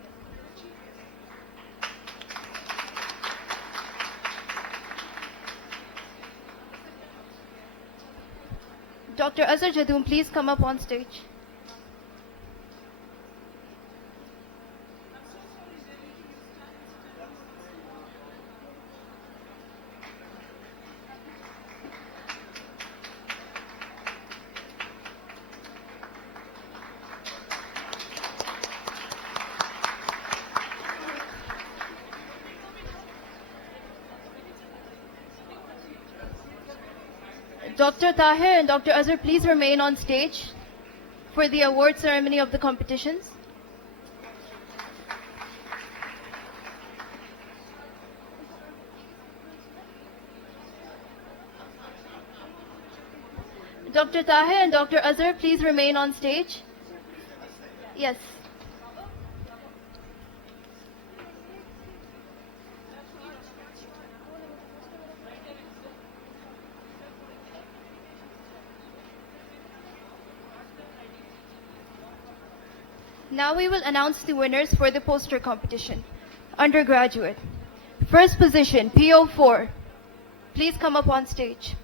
Dr. Azhar Jadoon, please come up on stage. Dr. Tahir and Dr. Azhar, please remain on stage for the award ceremony of the competitions. Dr. Tahir and Dr. Azhar, please remain on stage. Yes. Now we will announce the winners for the poster competition. Undergraduate. First position, PO4. Please come up on stage.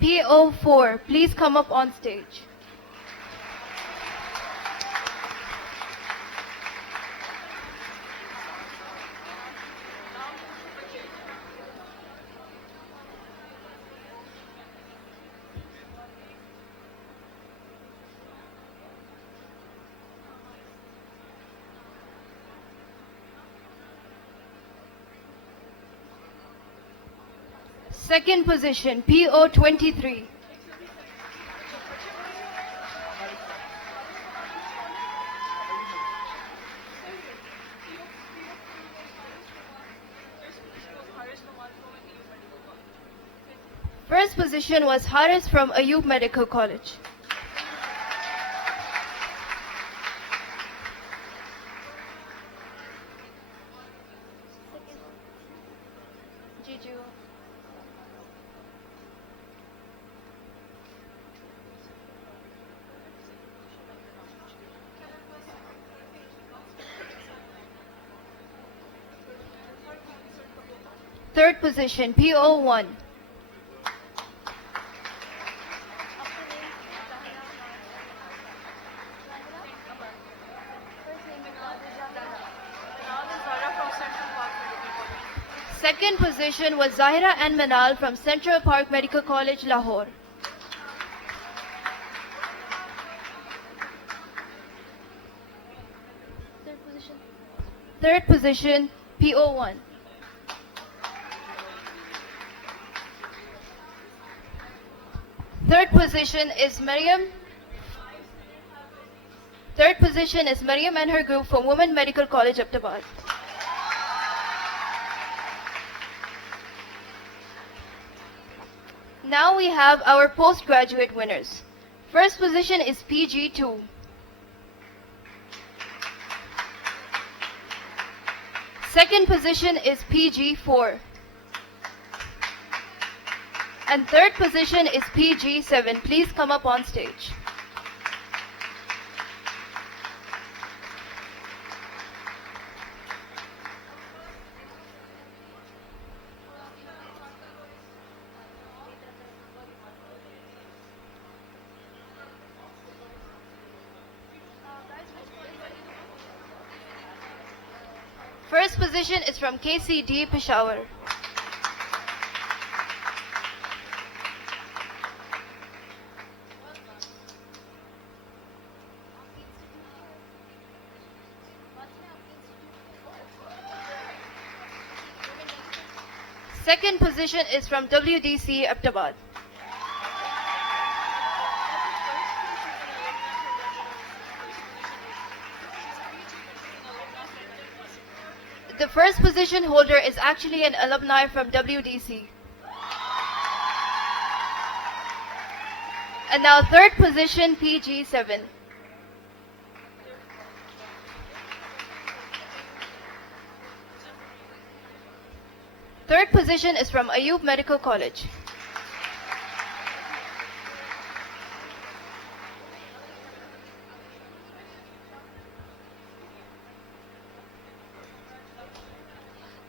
PO4, please come up on stage. Second position, PO23. First position was Haris from Ayub Medical College. Third position, PO1. Second position was Zahira and Manal from Central Park Medical College, Lahore. Third position, PO1. Third position is Maryam. Third position is Maryam and her group from Women Medical College Abbottabad. Now we have our postgraduate winners. First position is PG2. Second position is PG4. And third position is PG7. Please come up on stage. First position is from KCD Peshawar. Second position is from WDC Abbottabad. The first position holder is actually an alumni from WDC. And now third position, PG7. Third position is from Ayub Medical College.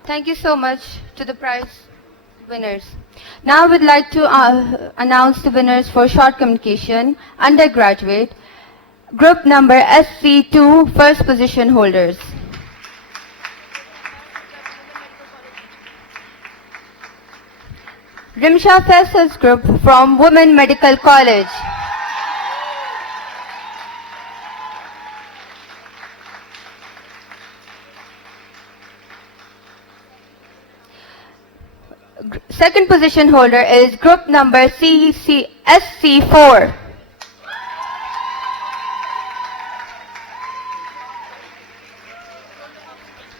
Thank you so much to the prize winners. Now we'd like to announce the winners for short communication, undergraduate, group number SC2, first position holders. Rimsha Faisal's group from Women Medical College. Second position holder is group number SC4.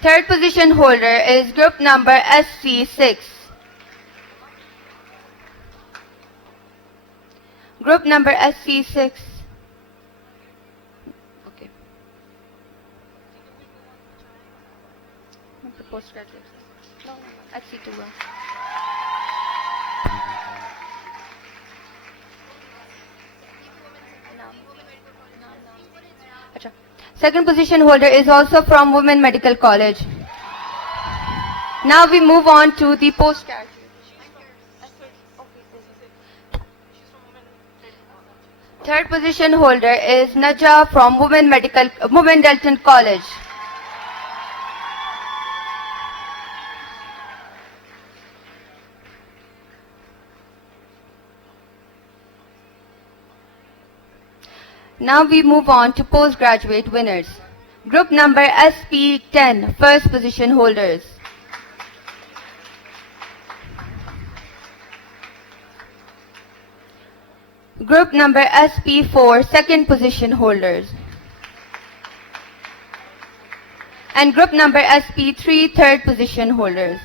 Third position holder is group number SC6. Group number SC6. Okay. Postgraduate. No, SC2. Second position holder is also from Women Medical College. Now we move on to the postgraduate. Third position holder is Naja from Women Dental College. Now we move on to postgraduate winners. Group number SP10, first position holders. Group number SP4, second position holders. And group number SP3, third position holders.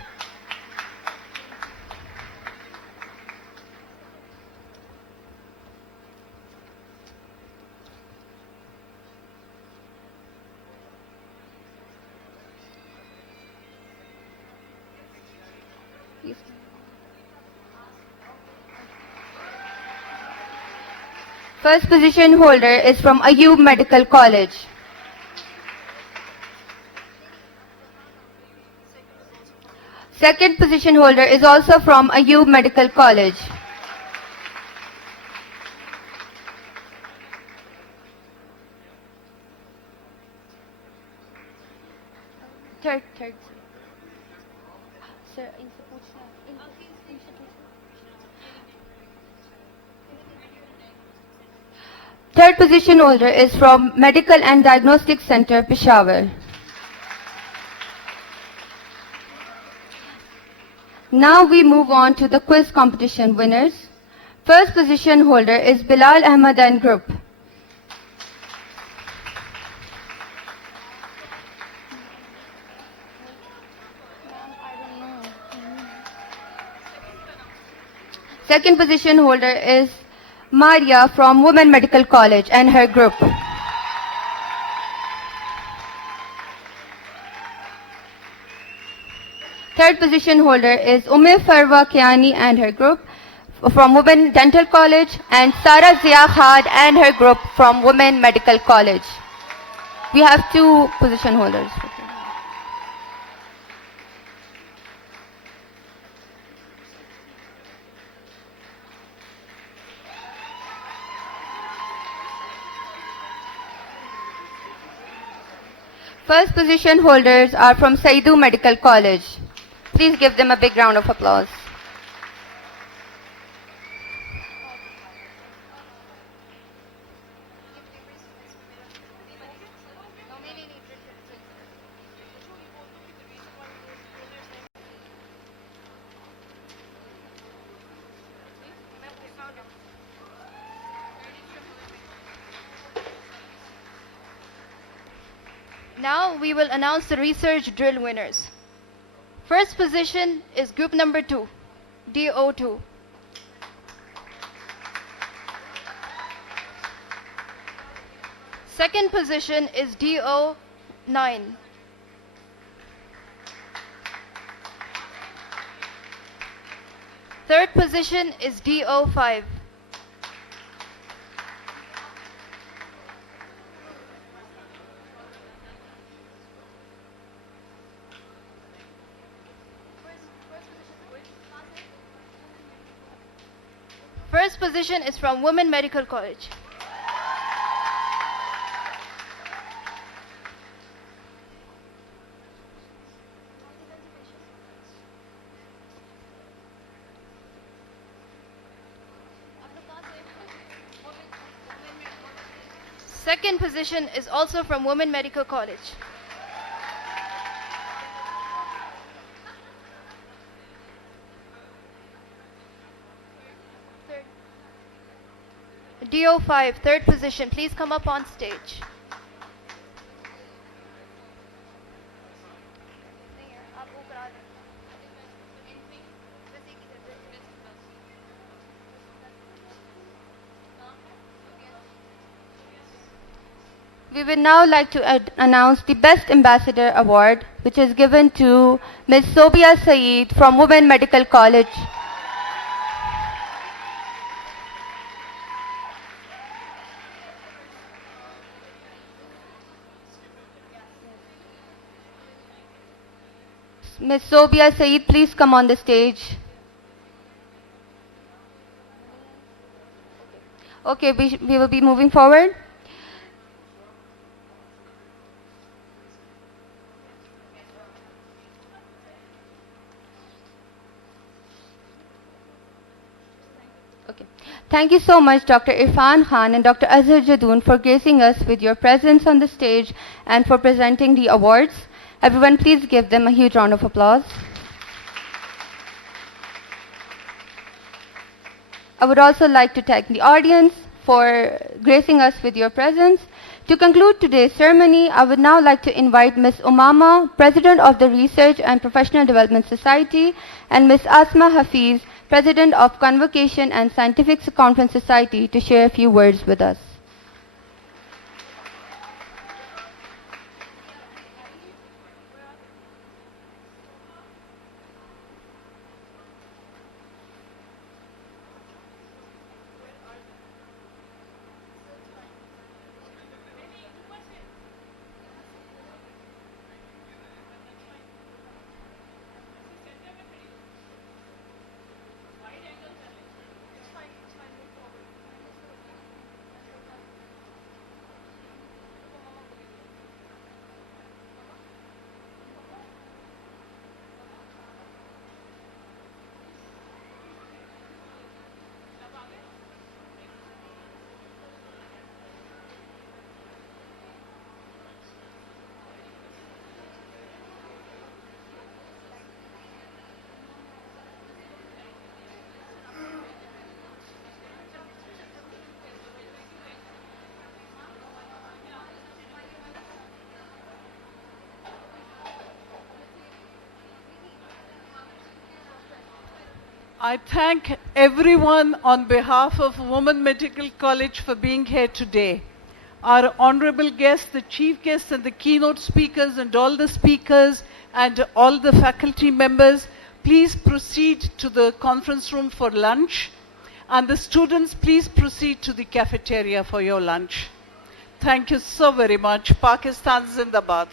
First position holder is from Ayub Medical College. Second position holder is also from Ayub Medical College. Third. Sir, third position holder is from Medical and Diagnostic Center, Peshawar. Now we move on to the quiz competition winners. First position holder is Bilal Ahmad and Group. Second position holder is Maria from Women Medical College and her group. Third position holder is Ume Farwa Kiani and her group from Women Dental College, and Sara Zia Khan and her group from Women Medical College. We have two position holders. First position holders are from Saidu Medical College. Please give them a big round of applause. Now we will announce the research drill winners. First position is group number 2, DO2. Second position is DO9. Third position is DO5. First position is from Women Medical College. Second position is also from Women Medical College. DO5, third position, please come up on stage. We would now like to announce the Best Ambassador Award, which is given to Ms. Sobia Saeed from Women Medical College. Ms. Sobia Saeed, please come on the stage. Okay, we will be moving forward. Okay. Thank you so much, Dr. Irfan Khan and Dr. Azhar Jadoon, for gracing us with your presence on the stage and for presenting the awards. Everyone, please give them a huge round of applause. I would also like to thank the audience for gracing us with your presence. To conclude today's ceremony, I would now like to invite Ms. Umama, President of the Research and Professional Development Society, and Ms. Asma Hafiz, President of Convocation and Scientific Conference Society, to share a few words with us. I thank everyone on behalf of Women Medical College for being here today. Our honorable guests, the chief guests and the keynote speakers and all the speakers and all the faculty members, please proceed to the conference room for lunch. And the students, please proceed to the cafeteria for your lunch. Thank you so very much. Pakistan Zindabad.